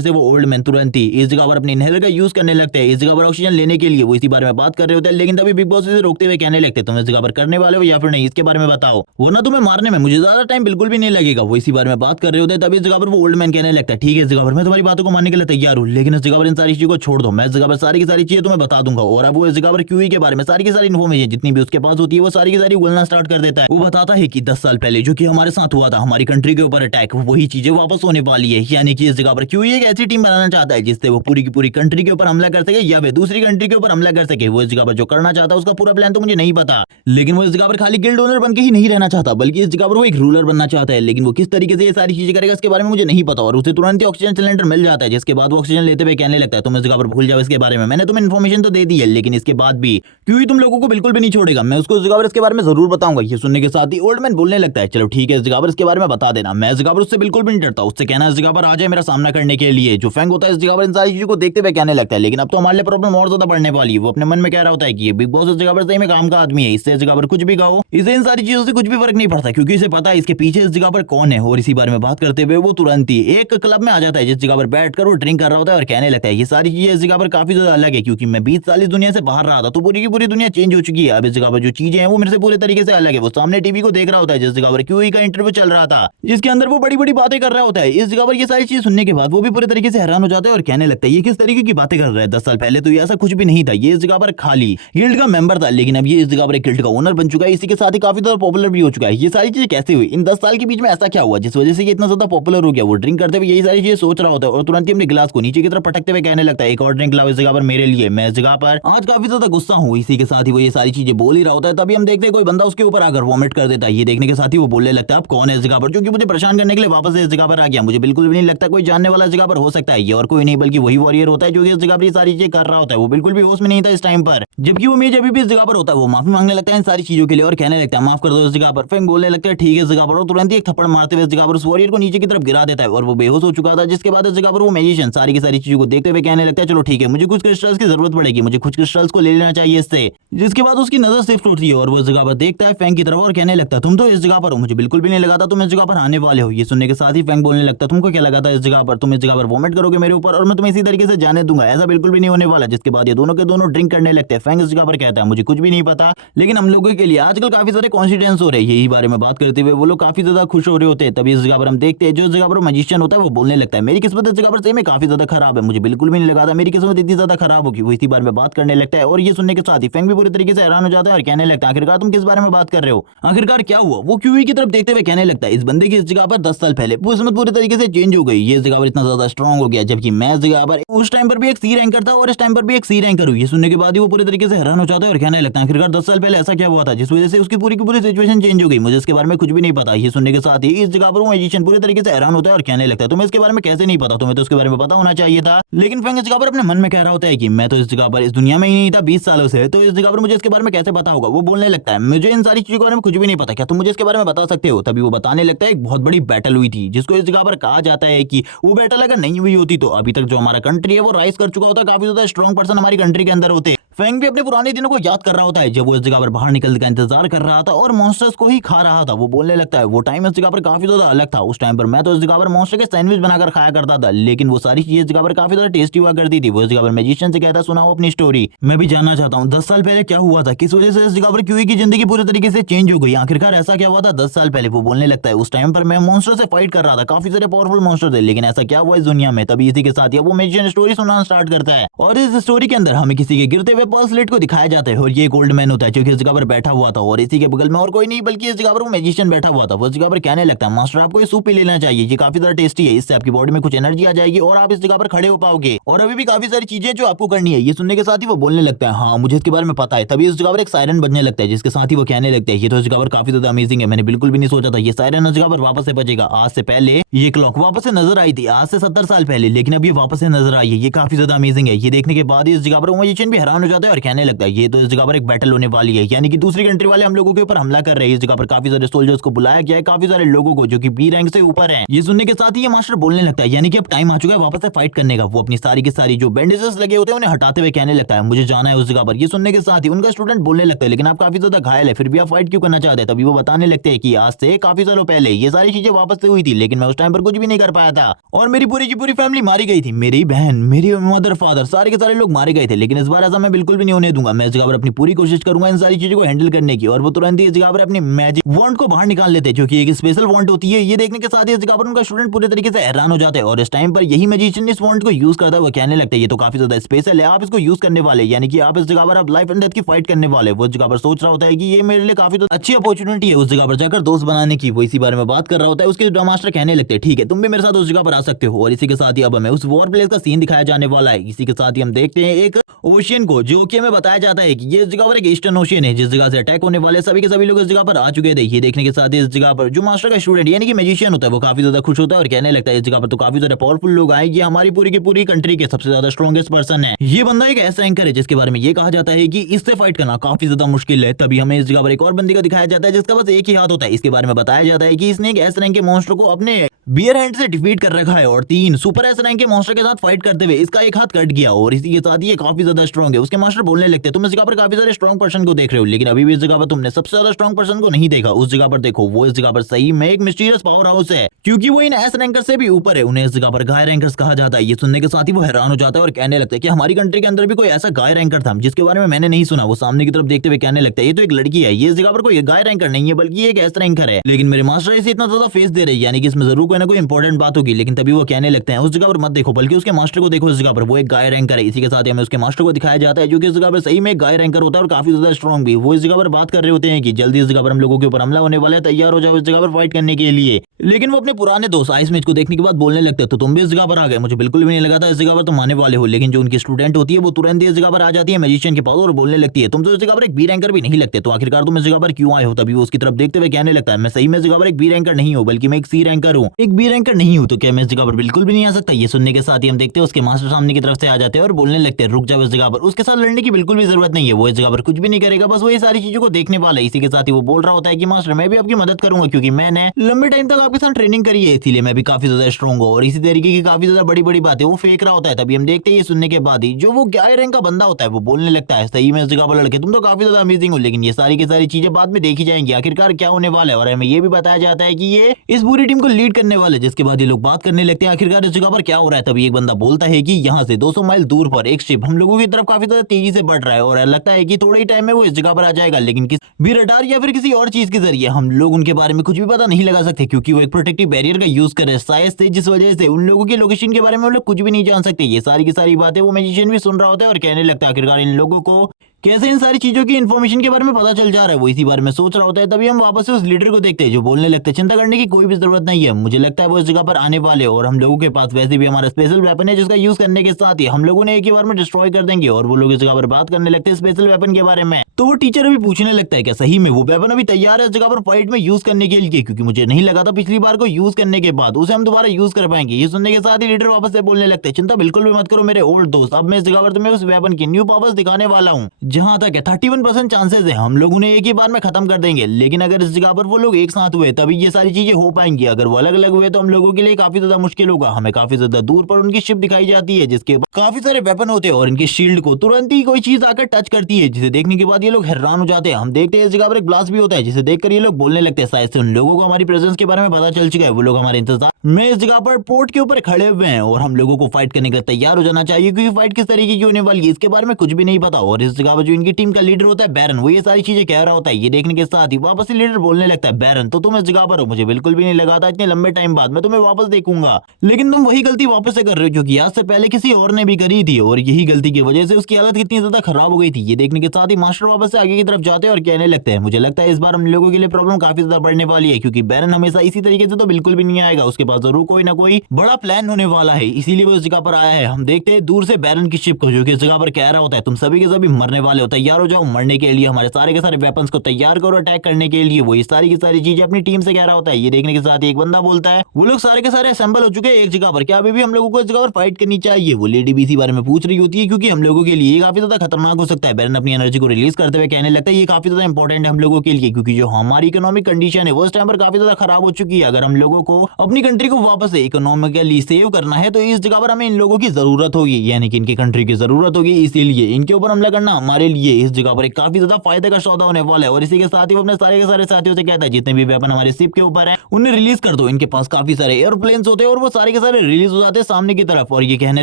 से वो ओल्ड मैन तुरंत ही इस जगह पर अपने इनहेलर का यूज करने लगते हैं इस जगह पर ऑक्सीजन लेने के लिए। वो इसी बारे में बात कर रहे होते हैं, लेकिन तभी बिग बॉस इसे रोकते हुए कहने लगते तुम इस जगह पर करने वाले हो या फिर नहीं, इसके बारे में बताओ, वरना तुम्हें मारने में मुझे ज्यादा टाइम बिल्कुल भी नहीं लगेगा। वो इसी बारे में बात कर रहे होते हैं, तभी इस जगह पर वो ओल्ड मैन कहने लगता है ठीक है इस जगह पर मैं तुम्हारी बातों को मानने के लिए तैयार हूँ, लेकिन इस जगह पर इन सारी चीजों को छोड़ दो। मैं इस जगह पर सारी की सारी चीजें तुम्हें बता दूंगा। और अब वो इस जगह पर क्यूई के बारे में सारी की सारी इन्फॉर्मेशन जितनी भी उसके पास होती है वो सारी की सारी उगलना स्टार्ट कर देता है। वो बताता है कि 10 साल पहले जो कि हमारे साथ हुआ था, हमारी कंट्री के ऊपर अटैक, वही चीजें वापस होने वाली है। यानी कि इस जगह पर क्यूई एक ऐसी टीम बनाना चाहता है जिससे वो पूरी की पूरी कंट्री के ऊपर हमला कर सके या फिर दूसरी कंट्री के ऊपर हमला कर सके। वो इस जगह पर जो करना चाहता है उसका पूरा प्लान तो मुझे नहीं पता, लेकिन वो इस जगह पर खाली गिल्ड ओनर बनके ही नहीं रहना चाहता, बल्कि इस जगह पर वो एक रूलर बनना चाहता है। लेकिन वो किस तरीके से ये सारी चीजें करेगा इसके बारे में मुझे नहीं पता। और उसे तुरंत ही ऑक्सीजन सिलेंडर मिल जाता है, जिसके बाद वो ऑक्सीजन लेते हुए कहने लगता है तुम इस जगह पर भूल जाओ इसके बारे में, मैंने तुम्हें इन्फॉर्मेशन तो दे दी है, लेकिन इसके बाद भी क्योंकि तुम लोगों को बिल्कुल भी नहीं छोड़ेगा। मैं उसको इस जगह पर इसके बारे में जरूर बताऊंगा। ये सुनने के साथ ही ओल्ड मैन बोलने लगता है चलो ठीक है इस जगह पर इसके बारे में बता देना। मैं इस जगह पर उससे बिल्कुल भी नहीं डरता। उससे कहना इस जगह पर आ जाए मेरा सामना करने के लिए। जो फैंग होता है इस जगह पर इन सारी चीजों को देखते हुए कहने लगता है लेकिन अब तो हमारे लिए प्रॉब्लम और ज्यादा बढ़ने वाली है। वो अपने मन में कह रहा होता है कि ये बिग बॉस इस जगह पर सही में काम का आदमी है, इससे इस जगह पर कुछ भी कहो इसे इन सारी चीजों से कुछ भी फर्क नहीं पड़ता, क्योंकि इसे पता है इसके पीछे इस जगह पर कौन है। और इसी बारे में बात करते हुए वो तुरंत ही एक क्लब में आ जाता है जिस जगह पर बैठकर वो ड्रिंक कर रहा होता है और कहने लगता है ये सारी चीजें इस जगह पर काफी ज्यादा अलग है, क्योंकि मैं 20 साल इस दुनिया से बाहर रहा था तो पूरी की पूरी दुनिया चेंज हो चुकी है। अब इस जगह पर जो चीजें हैं वो मेरे से पूरे तरीके से अलग है। वो सामने टीवी को देख रहा होता है जिस जगह पर क्यूई का इंटरव्यू चल रहा था, जिसके अंदर वो बड़ी बड़ी बातें कर रहा होता है। इस जगह पर ये सारी चीज सुनने के बाद वो भी पूरे तरीके से हैरान हो जाता है और कहने लगता है ये किस तरीके की बातें कर रहा है, 10 साल पहले तो ये ऐसा कुछ भी नहीं था, ये इस जगह पर खाली गिल्ड का मेंबर था, लेकिन अब ये इस जगह पर एक गिल्ड का ओनर बन चुका है। इसी के साथ ही काफी ज्यादा पॉपुलर भी हो चुका है। ये सारी चीजें कैसे हुई, इन 10 साल के बीच में ऐसा क्या हुआ जिस वजह से ये इतना ज्यादा पॉपुलर हो गया। वो ड्रिंक करते हुए यही सारी चीजें सोच रहा होता है और तुरंत ही अपने गिलास को नीचे की तरफ पटकते हुए कहने लगता है एक और ड्रिंक लाओ इस जगह पर मेरे लिए, मैं इस जगह पर आज काफी ज्यादा गुस्सा हूँ। इसी के साथ ही वो ये सारी चीजें बोल ही रहा होता है, तभी हम देखते हैं कोई बंदा उसके ऊपर आकर वॉमिट कर देता है। ये देखने के साथ ही वो बोलने लगता है अब कौन है इस जगह पर जो कि मुझे परेशान करने के लिए वापस इस जगह पर आ गया। मुझे बिल्कुल भी नहीं लगता कोई जानने वाला इस जगह पर हो सकता है, ये और कोई नहीं बल्कि वही वॉरियर होता है जो कि इस जगह पर ये सारी चीजें कर रहा होता है। वो बिल्कुल भी होश में नहीं था इस टाइम पर, जबकि वो मेज अभी भी इस जगह पर होता है। वो माफी मांगने लगता है इन सारी चीजों के लिए और कहने लगता है माफ कर दो इस जगह पर। फैंग बोलने लगता है ठीक है इस जगह पर, और तुरंत ही एक थप्पड़ मारते हुए इस जगह पर उस वॉरियर को नीचे की तरफ गिरा देता है और वो बेहोश हो चुका था। जिसके बाद इस जगह पर वो मैजिशियन सारी की सारी चीजों को देखते हुए कहने लगता है चलो ठीक है मुझे कुछ क्रिस्टल्स की जरूरत पड़ेगी, मुझे कुछ क्रिस्टल्स को ले लेना चाहिए इससे। जिसके बाद उसकी नजर शिफ्ट होती है और वो इस जगह पर देखता है फैंग की तरफ और कहने लगता है तुम तो इस जगह पर हो, मुझे बिल्कुल भी नहीं लगा था तुम इस जगह पर आने वाले हो। ये सुनने के साथ ही फैंग बोलने लगता है तुमको क्या लगा था इस जगह पर, तुम इस जगह पर वोमिट करोगे मेरे ऊपर और मैं तुम्हें इसी तरीके से जाने दूंगा, ऐसा बिल्कुल भी नहीं होने वाला। जिसके बाद ये दोनों के दोनों ड्रिंक करने लगते हैं। फैंग इस जगह पर कहता है मुझे कुछ भी नहीं पता, लेकिन हम लोगों के लिए आजकल काफी सारे कॉन्सिडेंस हो रहे हैं। यही बारे में बात करते हुए वो लोग काफी ज्यादा खुश हो रहे होते हैं। तभी इस जगह पर हम देखते हैं जो जगह पर मैजिशियन होता है वो बोलने लगता है, मेरी किस्मत इस जगह पर सही में काफी ज्यादा खराब है, मुझे बिल्कुल भी नहीं लगा था मेरी किस्मत इतनी ज्यादा खराब होगी। वो इसी बारे में बात करने लगता है और ये सुनने के साथ ही फेंग भी पूरी तरीके से हैरान हो जाता है और कहने लगता है, आखिरकार तुम किस बारे में बात कर रहे हो, आखिरकार क्या हुआ। वो क्यूई की तरफ देखते हुए कहने लगता है, इस बंदे की इस जगह पर 10 साल पहले किस्मत पूरी तरीके से चेंज हो गई, ये इस जगह पर इतना ज्यादा स्ट्रांग हो गया, जबकि मैं इस जगह पर उस टाइम पर भी एक सी रैंकर था और इस टाइम पर भी एक सी रैंकर हूँ। ये सुनने के बाद ही वो पूरी तरीके से हैरान हो जाता है और कहने लगता है, आखिरकार 10 साल पहले ऐसा क्या हुआ था जिस वजह से उसकी पूरी की पूरी सिचुएशन चेंज हो गई, मुझे इसके बारे में कुछ भी नहीं पता। ये सुनने के साथ ही इस जगह पर वो मैजिशियन पूरी तरीके से हैरान होता है और कहने लगता है, तुम्हें इसके बारे में कैसे नहीं पता, तुम्हें तो इसके बारे में पता होना चाहिए था। लेकिन फेंग इस जगह पर अपने मन में कह रहा होता है कि मैं तो इस जगह पर इस दुनिया में ही नहीं था 20 सालों से, तो इस जगह पर मुझे इसके बारे में कैसे पता होगा। वो बोलने लगता है, मुझे इन सारी चीजों के बारे में कुछ भी नहीं पता, क्या तुम मुझे इसके बारे में बता सकते हो। तभी वो बताने लगता है, एक बहुत बड़ी बैटल हुई थी जिसको इस जगह पर कहा जाता है कि वो बैटल अगर नहीं हुई होती तो अभी तक जो हमारा कंट्री है वो राइज कर चुका होता, काफी ज्यादा स्ट्रॉन्ग पर्सन हमारी कंट्री के अंदर होते। फेंग भी अपने पुराने दिनों को याद कर रहा होता है जब वो इस जगह पर बाहर निकलने का इंतजार कर रहा था और मॉन्स्टर्स को ही खा रहा था। वो बोलने लगता है, वो टाइम इस जगह पर काफी ज्यादा अलग था, उस टाइम पर मैं तो इस जगह पर मॉन्स्टर के सैंडविच बनाकर खाया करता था, लेकिन वो सारी चीजें इस जगह पर काफी ज्यादा टेस्टी हुआ करती थी। वो इस जगह पर मैजिशियन से कहता, सुनाओ अपनी स्टोरी, मैं भी जानना चाहता हूँ 10 साल पहले क्या हुआ था, किस वजह से इस जगह पर क्यूई की जिंदगी पूरी तरीके से चेंज हो गई, आखिरकार ऐसा क्या हुआ था 10 साल पहले। वो बोलने लगता है, उस टाइम पर मैं मॉन्स्टर से फाइट कर रहा था, काफी सारे पावरफुल मॉन्स्टर थे, लेकिन ऐसा क्या हुआ इस दुनिया में। तभी इसी के साथ ही वो मैजिशियन स्टोरी सुनाना स्टार्ट करता है और इस स्टोरी के अंदर हमें किसी के गिरते हुए पर्सलेट को दिखाया जाता है और ये एक ओल्ड मैन होता है जो कि इस जगह पर बैठा हुआ था और इसी के बगल में और कोई नहीं बल्कि इस जगह पर वो मैजिशियन बैठा हुआ था। वो इस जगह पर कहने लगता है, मास्टर आपको ये सूप पी लेना चाहिए, ये काफी ज्यादा टेस्टी है, इससे आपकी बॉडी में कुछ एनर्जी आ जाएगी और आप इस जगह पर खड़े हो पाओगे और अभी भी काफी सारी चीजें जो आपको करनी है। ये सुनने के साथ ही वो बोलने लगता है, हाँ मुझे इसके बारे में पता है। तभी इस जगह पर एक सायरन बजने लगता है जिसके साथ ही वो कहने लगता है, ये तो इस जगह पर काफी ज्यादा अमेजिंग है, मैंने बिल्कुल भी नहीं सोचा था ये सायरन इस जगह पर वापस से बजेगा। आज से पहले ये क्लॉक वापस से नजर आई थी आज से 70 साल पहले, लेकिन अब ये वापस से नजर आई है, ये काफी ज्यादा अमेजिंग है। ये देखने के बाद ही इस जगह पर मैजिशियन भी हैरान हो जाता है और कहने लगता है, ये तो इस जगह पर एक बैटल होने वाली है, यानी कि दूसरी कंट्री वाले हम लोगों के ऊपर हमला कर रहे हैं। इस जगह पर काफी सारे सोल्जर्स को बुलाया गया है, काफी सारे लोगों को जो कि बी रैंक से ऊपर हैं। ये सुनने के साथ ही ये मास्टर बोलने लगता है, यानी कि अब टाइम आ चुका है वापस से फाइट करने का। वो अपनी सारी की सारी जो बैंडेजेस लगे होते हैं उन्हें हटाते हुए कहने लगता है, मुझे जाना है उस जगह पर। ये सुनने के साथ ही उनका स्टूडेंट बोलने लगता है, लेकिन आप काफी ज्यादा घायल है, फिर भी आप फाइट क्यों करना चाहते हैं। तभी वो बताने लगते हैं कि आज से काफी सालों पहले ये सारी चीजें वापस से हुई थी, लेकिन मैं उस टाइम पर कुछ भी नहीं कर पाया था और मेरी पूरी की पूरी फैमिली मारी गई थी, मेरी बहन, मेरी मदर, फादर, सारे के सारे लोग मारे गए थे, लेकिन इस बार ऐसा मैं बिल्कुल भी नहीं होने दूंगा। मैं इस जगह पर अपनी पूरी कोशिश करूंगा इन सारी चीजों को हैंडल करने की। और वो तुरंत ही इस जगह पर अपनी मैजिक वॉन्ड को बाहर निकाल लेते हैं जो कि एक स्पेशल वॉन्ड होती है। ये देखने के साथ ही इस जगह पर उनका स्टूडेंट पूरे तरीके से हैरान हो जाते हैं और इस टाइम पर यही मैजिशियन इस वॉन्ड को यूज करता है। वो कहने लगता है, ये तो काफी ज्यादा स्पेशल है, आप इसको यूज करने वाले, यानी कि आप इस जगह पर आप लाइफ एंड डेथ की फाइट करने वाले। वो इस जगह पर सोच रहा होता है कि ये मेरे लिए काफी अच्छी अपॉर्चुनिटी है उस जगह पर जाकर दोस्त बनाने की। वो इसी बारे में बात कर रहा होता है, उसके मास्टर कहने लगते हैं, ठीक है तुम भी मेरे साथ उस जगह पर आ सकते हो। और इसी के साथ ही अब हमें उस वॉर प्लेस का सीन दिखाया जाने वाला है। इसी के साथ ही हम देखते हैं एक ओशियन को, जो कि हमें बताया जाता है कि ये इस जगह पर एक ईस्टर्न ओशियन है जिस जगह से अटैक होने वाले सभी के सभी लोग इस जगह पर आ चुके थे। ये देखने के साथ ही इस जगह पर जो मास्टर का स्टूडेंट यानी कि मैजिशियन होता है वो काफी ज्यादा खुश होता है और कहने लगता है, इस जगह पर तो काफी ज्यादा पावरफुल लोग आए, ये हमारी पूरी की पूरी कंट्री के सबसे ज्यादा स्ट्रॉन्गेस्ट पर्सन है। ये बंदा एक ऐसा एंकर है जिसके बारे में ये कहा जाता है कि इससे फाइट करना काफी ज्यादा मुश्किल है। तभी हमें इस जगह पर एक और बंदे को दिखाया जाता है जिसका बस एक ही हाथ होता है। इसके बारे में बताया जाता है कि इसने एक एस रैंक के मॉन्स्टर को अपने बियर हैंड से डिफीट कर रखा है और 3 सुपर एस रैंक के मॉन्स्टर के साथ फाइट करते हुए इसका एक हाथ कट गया और इसी के साथ ही ये काफी ज्यादा स्ट्रॉन्ग है। उसके मास्टर बोलने लगते हैं, तुम इस जगह पर काफी सारे स्ट्रॉन्ग पर्सन को देख रहे हो, लेकिन अभी भी इस जगह पर तुमने सबसे ज्यादा स्ट्रॉन्ग पर्सन को नहीं देखा। उस जगह पर देखो, वो इस जगह पर सही में एक मिस्टीरियस पावर हाउस है, क्योंकि वो इन एस रैंकर से भी ऊपर है। उन्हें इस जगह पर गाय रैंकर्स कहा जाता है। ये सुनने के साथ ही वो हैरान हो जाता है और कहने लगता है कि हमारी कंट्री के अंदर भी कोई ऐसा गाय रैंकर था जिसके बारे में मैंने नहीं सुना। वो सामने की तरफ देखते हुए कहने लगता है, ये तो एक लड़की है, ये इस जगह पर कोई गाय रैंकर नहीं है बल्कि एक एस रैंकर है, लेकिन मेरे मास्टर इसे इतना ज्यादा फेस दे रहे हैं, यानी कि इसमें जरूर कोई ना कोई इंपॉर्टेंट बात होगी। लेकिन तभी वो कहने लगते हैं, उस जगह पर मत देखो बल्कि उसके मास्टर को देखो, इस जगह पर वो एक गाय रैंकर है। इसी के साथ ही हमें उसके मास्टर को दिखाया जाता है जो कि इस जगह पर सही में एक गाय रैंकर होता है और काफी ज्यादा स्ट्रॉन्ग भी। वो इस जगह पर बात कर रहे होते हैं कि जल्दी इस जगह पर हम लोगों के ऊपर हमला होने वाला है, तैयार हो जाओ इस जगह पर फाइट करने के लिए। लेकिन वो अपने पुराने दोस्त आइस मैच को देखने के बाद बोलने लगते हैं, तो तुम भी इस जगह पर आ गए, मुझे बिल्कुल भी नहीं लगा था इस जगह पर तुम आने वाले हो। लेकिन जो उनकी स्टूडेंट होती है वो तुरंत इस जगह पर आ जाती है मैजिशियन के पास और बोलने लगती है, तुम तो इस जगह पर एक बी रैंकर भी नहीं लगते, तो आखिरकार तुम इस जगह पर क्यों आए हो। तभी वो उसकी तरफ देखते हुए कहने लगता है, मैं सही में इस जगह पर एक बी रैंकर नहीं हूँ बल्कि मैं एक सी रैंकर हूँ, एक बी रैंकर नहीं हूँ, तो क्या मैं इस जगह पर बिल्कुल भी नहीं आ सकता। ये सुनने के साथ ही हम देखते हैं उसके मास्टर सामने की तरफ से आ जाते हैं और बोलने लगते हैं, रुक जाओ इस जगह पर, उसके साथ लड़ने की बिल्कुल भी जरूरत नहीं है, वो इस जगह पर कुछ भी नहीं करेगा, बस वो ये सारी चीजों को देखने वाला है। इसी के साथ ही वो बोल रहा होता है कि मास्टर मैं भी आपकी मदद करूंगा, क्योंकि मैंने लंबे टाइम तक आपके साथ ट्रेनिंग करी है, इसीलिए मैं भी काफी ज्यादा स्ट्रॉन्ग हूँ। और इसी तरीके की काफी ज्यादा बड़ी बड़ी बातें वो फेंक रहा होता है। तभी हम देखते हैं ये सुनने के बाद ही जो वो गाय रैंक का बंदा होता है वो बोलने लगता है, सही में इस जगह पर लड़के तुम तो काफी ज्यादा अमेजिंग हो, लेकिन ये सारी की सारी चीजें बाद में देखी जाएंगी आखिरकार क्या होने वाला है। और हमें ये भी बताया जाता है कि ये इस पूरी टीम को लीड करने वाले, जिसके बाद ये लोग बात करने लगते हैं आखिरकार इस जगह पर क्या हो रहा है। तभी एक बंदा बोलता है कि यहाँ से 200 माइल दूर पर एक शिप हम लोगों लोगों की तरफ काफी ज्यादा तेजी से बढ़ रहा है और लगता है कि थोड़े ही टाइम में वो इस जगह पर आ जाएगा, लेकिन किसी भी रडार या फिर किसी और चीज के जरिए हम लोग उनके बारे में कुछ भी पता नहीं लगा सकते, क्योंकि वो एक प्रोटेक्टिव बैरियर का यूज कर रहे हैं शायद से, जिस वजह से उन लोगों की लोकेशन के बारे में हम लोग कुछ भी नहीं जान सकते। ये सारी की सारी बातें वो मैजिशियन भी सुन रहा होता है और कहने लगता है आखिरकार इन लोगों को कैसे इन सारी चीजों की इन्फॉर्मेशन के बारे में पता चल जा रहा है। वो इसी बारे में सोच रहा होता है, तभी हम वापस से उस लीडर को देखते हैं जो बोलने लगते हैं चिंता करने की कोई भी जरूरत नहीं है, मुझे लगता है वो इस जगह पर आने वाले और हम लोगों के पास वैसे भी हमारा स्पेशल वेपन है जिसका यूज करने के साथ ही हम लोगों ने एक ही बार में डिस्ट्रॉय कर देंगे। और वो लोग इस जगह पर बात करने लगते हैं स्पेशल वेपन के बारे में। तो वो टीचर अभी पूछने लगता है क्या सही में वो वेपन अभी तैयार है इस जगह पर फाइट में यूज करने के लिए, क्योंकि मुझे नहीं लगा था पिछली बार को यूज करने के बाद उसे हम दोबारा यूज कर पाएंगे। ये सुनने के साथ ही लीडर वापस से बोलने लगते हैं चिंता बिल्कुल भी मत करो मेरे ओल्ड दोस्त, अब मैं इस जगह पर तुम्हें उस वेपन की न्यू पावर्स दिखाने वाला हूँ। जहां तक है 31% चांसेस है हम लोग उन्हें एक ही बार में खत्म कर देंगे, लेकिन अगर इस जगह पर वो लोग एक साथ हुए तभी ये सारी चीजें हो पाएंगी। अगर वो अलग अलग हुए तो हम लोगों के लिए काफी ज्यादा मुश्किल होगा। हमें काफी ज्यादा दूर पर उनकी शिप दिखाई जाती है जिसके काफी सारे वेपन होते हैं और इनकी शील्ड को तुरंत ही कोई चीज आकर टच करती है, जिसे देखने के बाद ये लोग हैरान हो जाते हैं। हम देखते हैं इस जगह पर एक ब्लास्ट भी होता है जिसे देखकर ये लोग बोलने लगते हैं शायद से उन लोगों को हमारी प्रेजेंस के बारे में पता चल चुका है, वो लोग हमारे इंतजार में इस जगह पर पोर्ट के ऊपर खड़े हुए हैं और हम लोगों को फाइट करने के लिए तैयार हो जाना चाहिए, क्योंकि फाइट किस तरीके की होने वाली है इसके बारे में कुछ भी नहीं पता। और इस जगह पर जो इनकी टीम का लीडर होता है बैरन, वो ये सारी चीजें कह रहा होता है। ये देखने के साथ ही वापस लीडर बोलने लगता है बैरन तो तुम इस जगह पर हो, मुझे बिल्कुल भी नहीं लगा था इतने लंबे टाइम बाद मैं तुम्हें वापस देखूंगा, लेकिन तुम वही गलती वापस से कर रहे हो जो कि आज से पहले किसी और ने भी करी थी और यही गलती की वजह से उसकी हालत कितनी ज्यादा खराब हो गई थी। ये देखने के साथ ही मास्टर वापस से आगे की तरफ जाते हैं और कहने लगते हैं मुझे लगता है इस बार हम लोगों के लिए प्रॉब्लम काफी ज्यादा बढ़ने वाली है, क्योंकि बैरन हमेशा इसी तरीके से तो बिल्कुल भी नहीं आएगा, उसके पास जरूर कोई ना कोई बड़ा प्लान होने वाला है, इसीलिए वो इस जगह पर आया है। हम देखते हैं दूर से बैरन की शिप को जो कि इस जगह पर कह रहा होता है तुम सभी के सभी मरने वाले हो, तैयार हो जाओ मरने के लिए, हमारे सारे के सारे वेपन्स को तैयार करो अटैक करने के लिए। वो ये सारी की सारी चीजें अपनी टीम से कह रहा होता है। ये देखने के साथ ही एक बंदा बोलता है वो लोग सारे के सारे असेंबल हो चुके हैं एक जगह पर, क्या अभी भी हम लोगों को इस जगह पर फाइट करनी चाहिए। वो लेडी भी इसी बारे में पूछ रही होती है क्योंकि हम लोगों के लिए काफी ज्यादा खतरनाक हो सकता है। बैरन अपनी एनर्जी को रिलीज करते हुए कहने लगता है ये काफी ज्यादा इंपॉर्टेंट है हम लोगों के लिए, क्योंकि जो हमारी इकोनॉमिक कंडीशन है वो इस टाइम पर काफी ज्यादा खराब हो चुकी है। अगर हम लोगों को अपनी कंट्री को वापस से इकोनॉमिकली सेव करना है तो इस जगह पर हमें इन लोगों की जरूरत होगी, यानी कि इनकी कंट्री की जरूरत होगी, इसीलिए इनके ऊपर हमला करना हमारे लिए इस जगह पर एक काफी ज्यादा फायदे का सौदा होने वाला है। और इसी के साथ ही वो अपने सारे के सारे साथियों से कहता है जितने भी वेपन हमारे शिप के ऊपर है उन्हें रिलीज कर दो, इनके पास काफी सारे एयरप्लेन्स होते हैं और वो सारे के सारे रिलीज हो जाते हैं सामने की तरफ। और ये कहने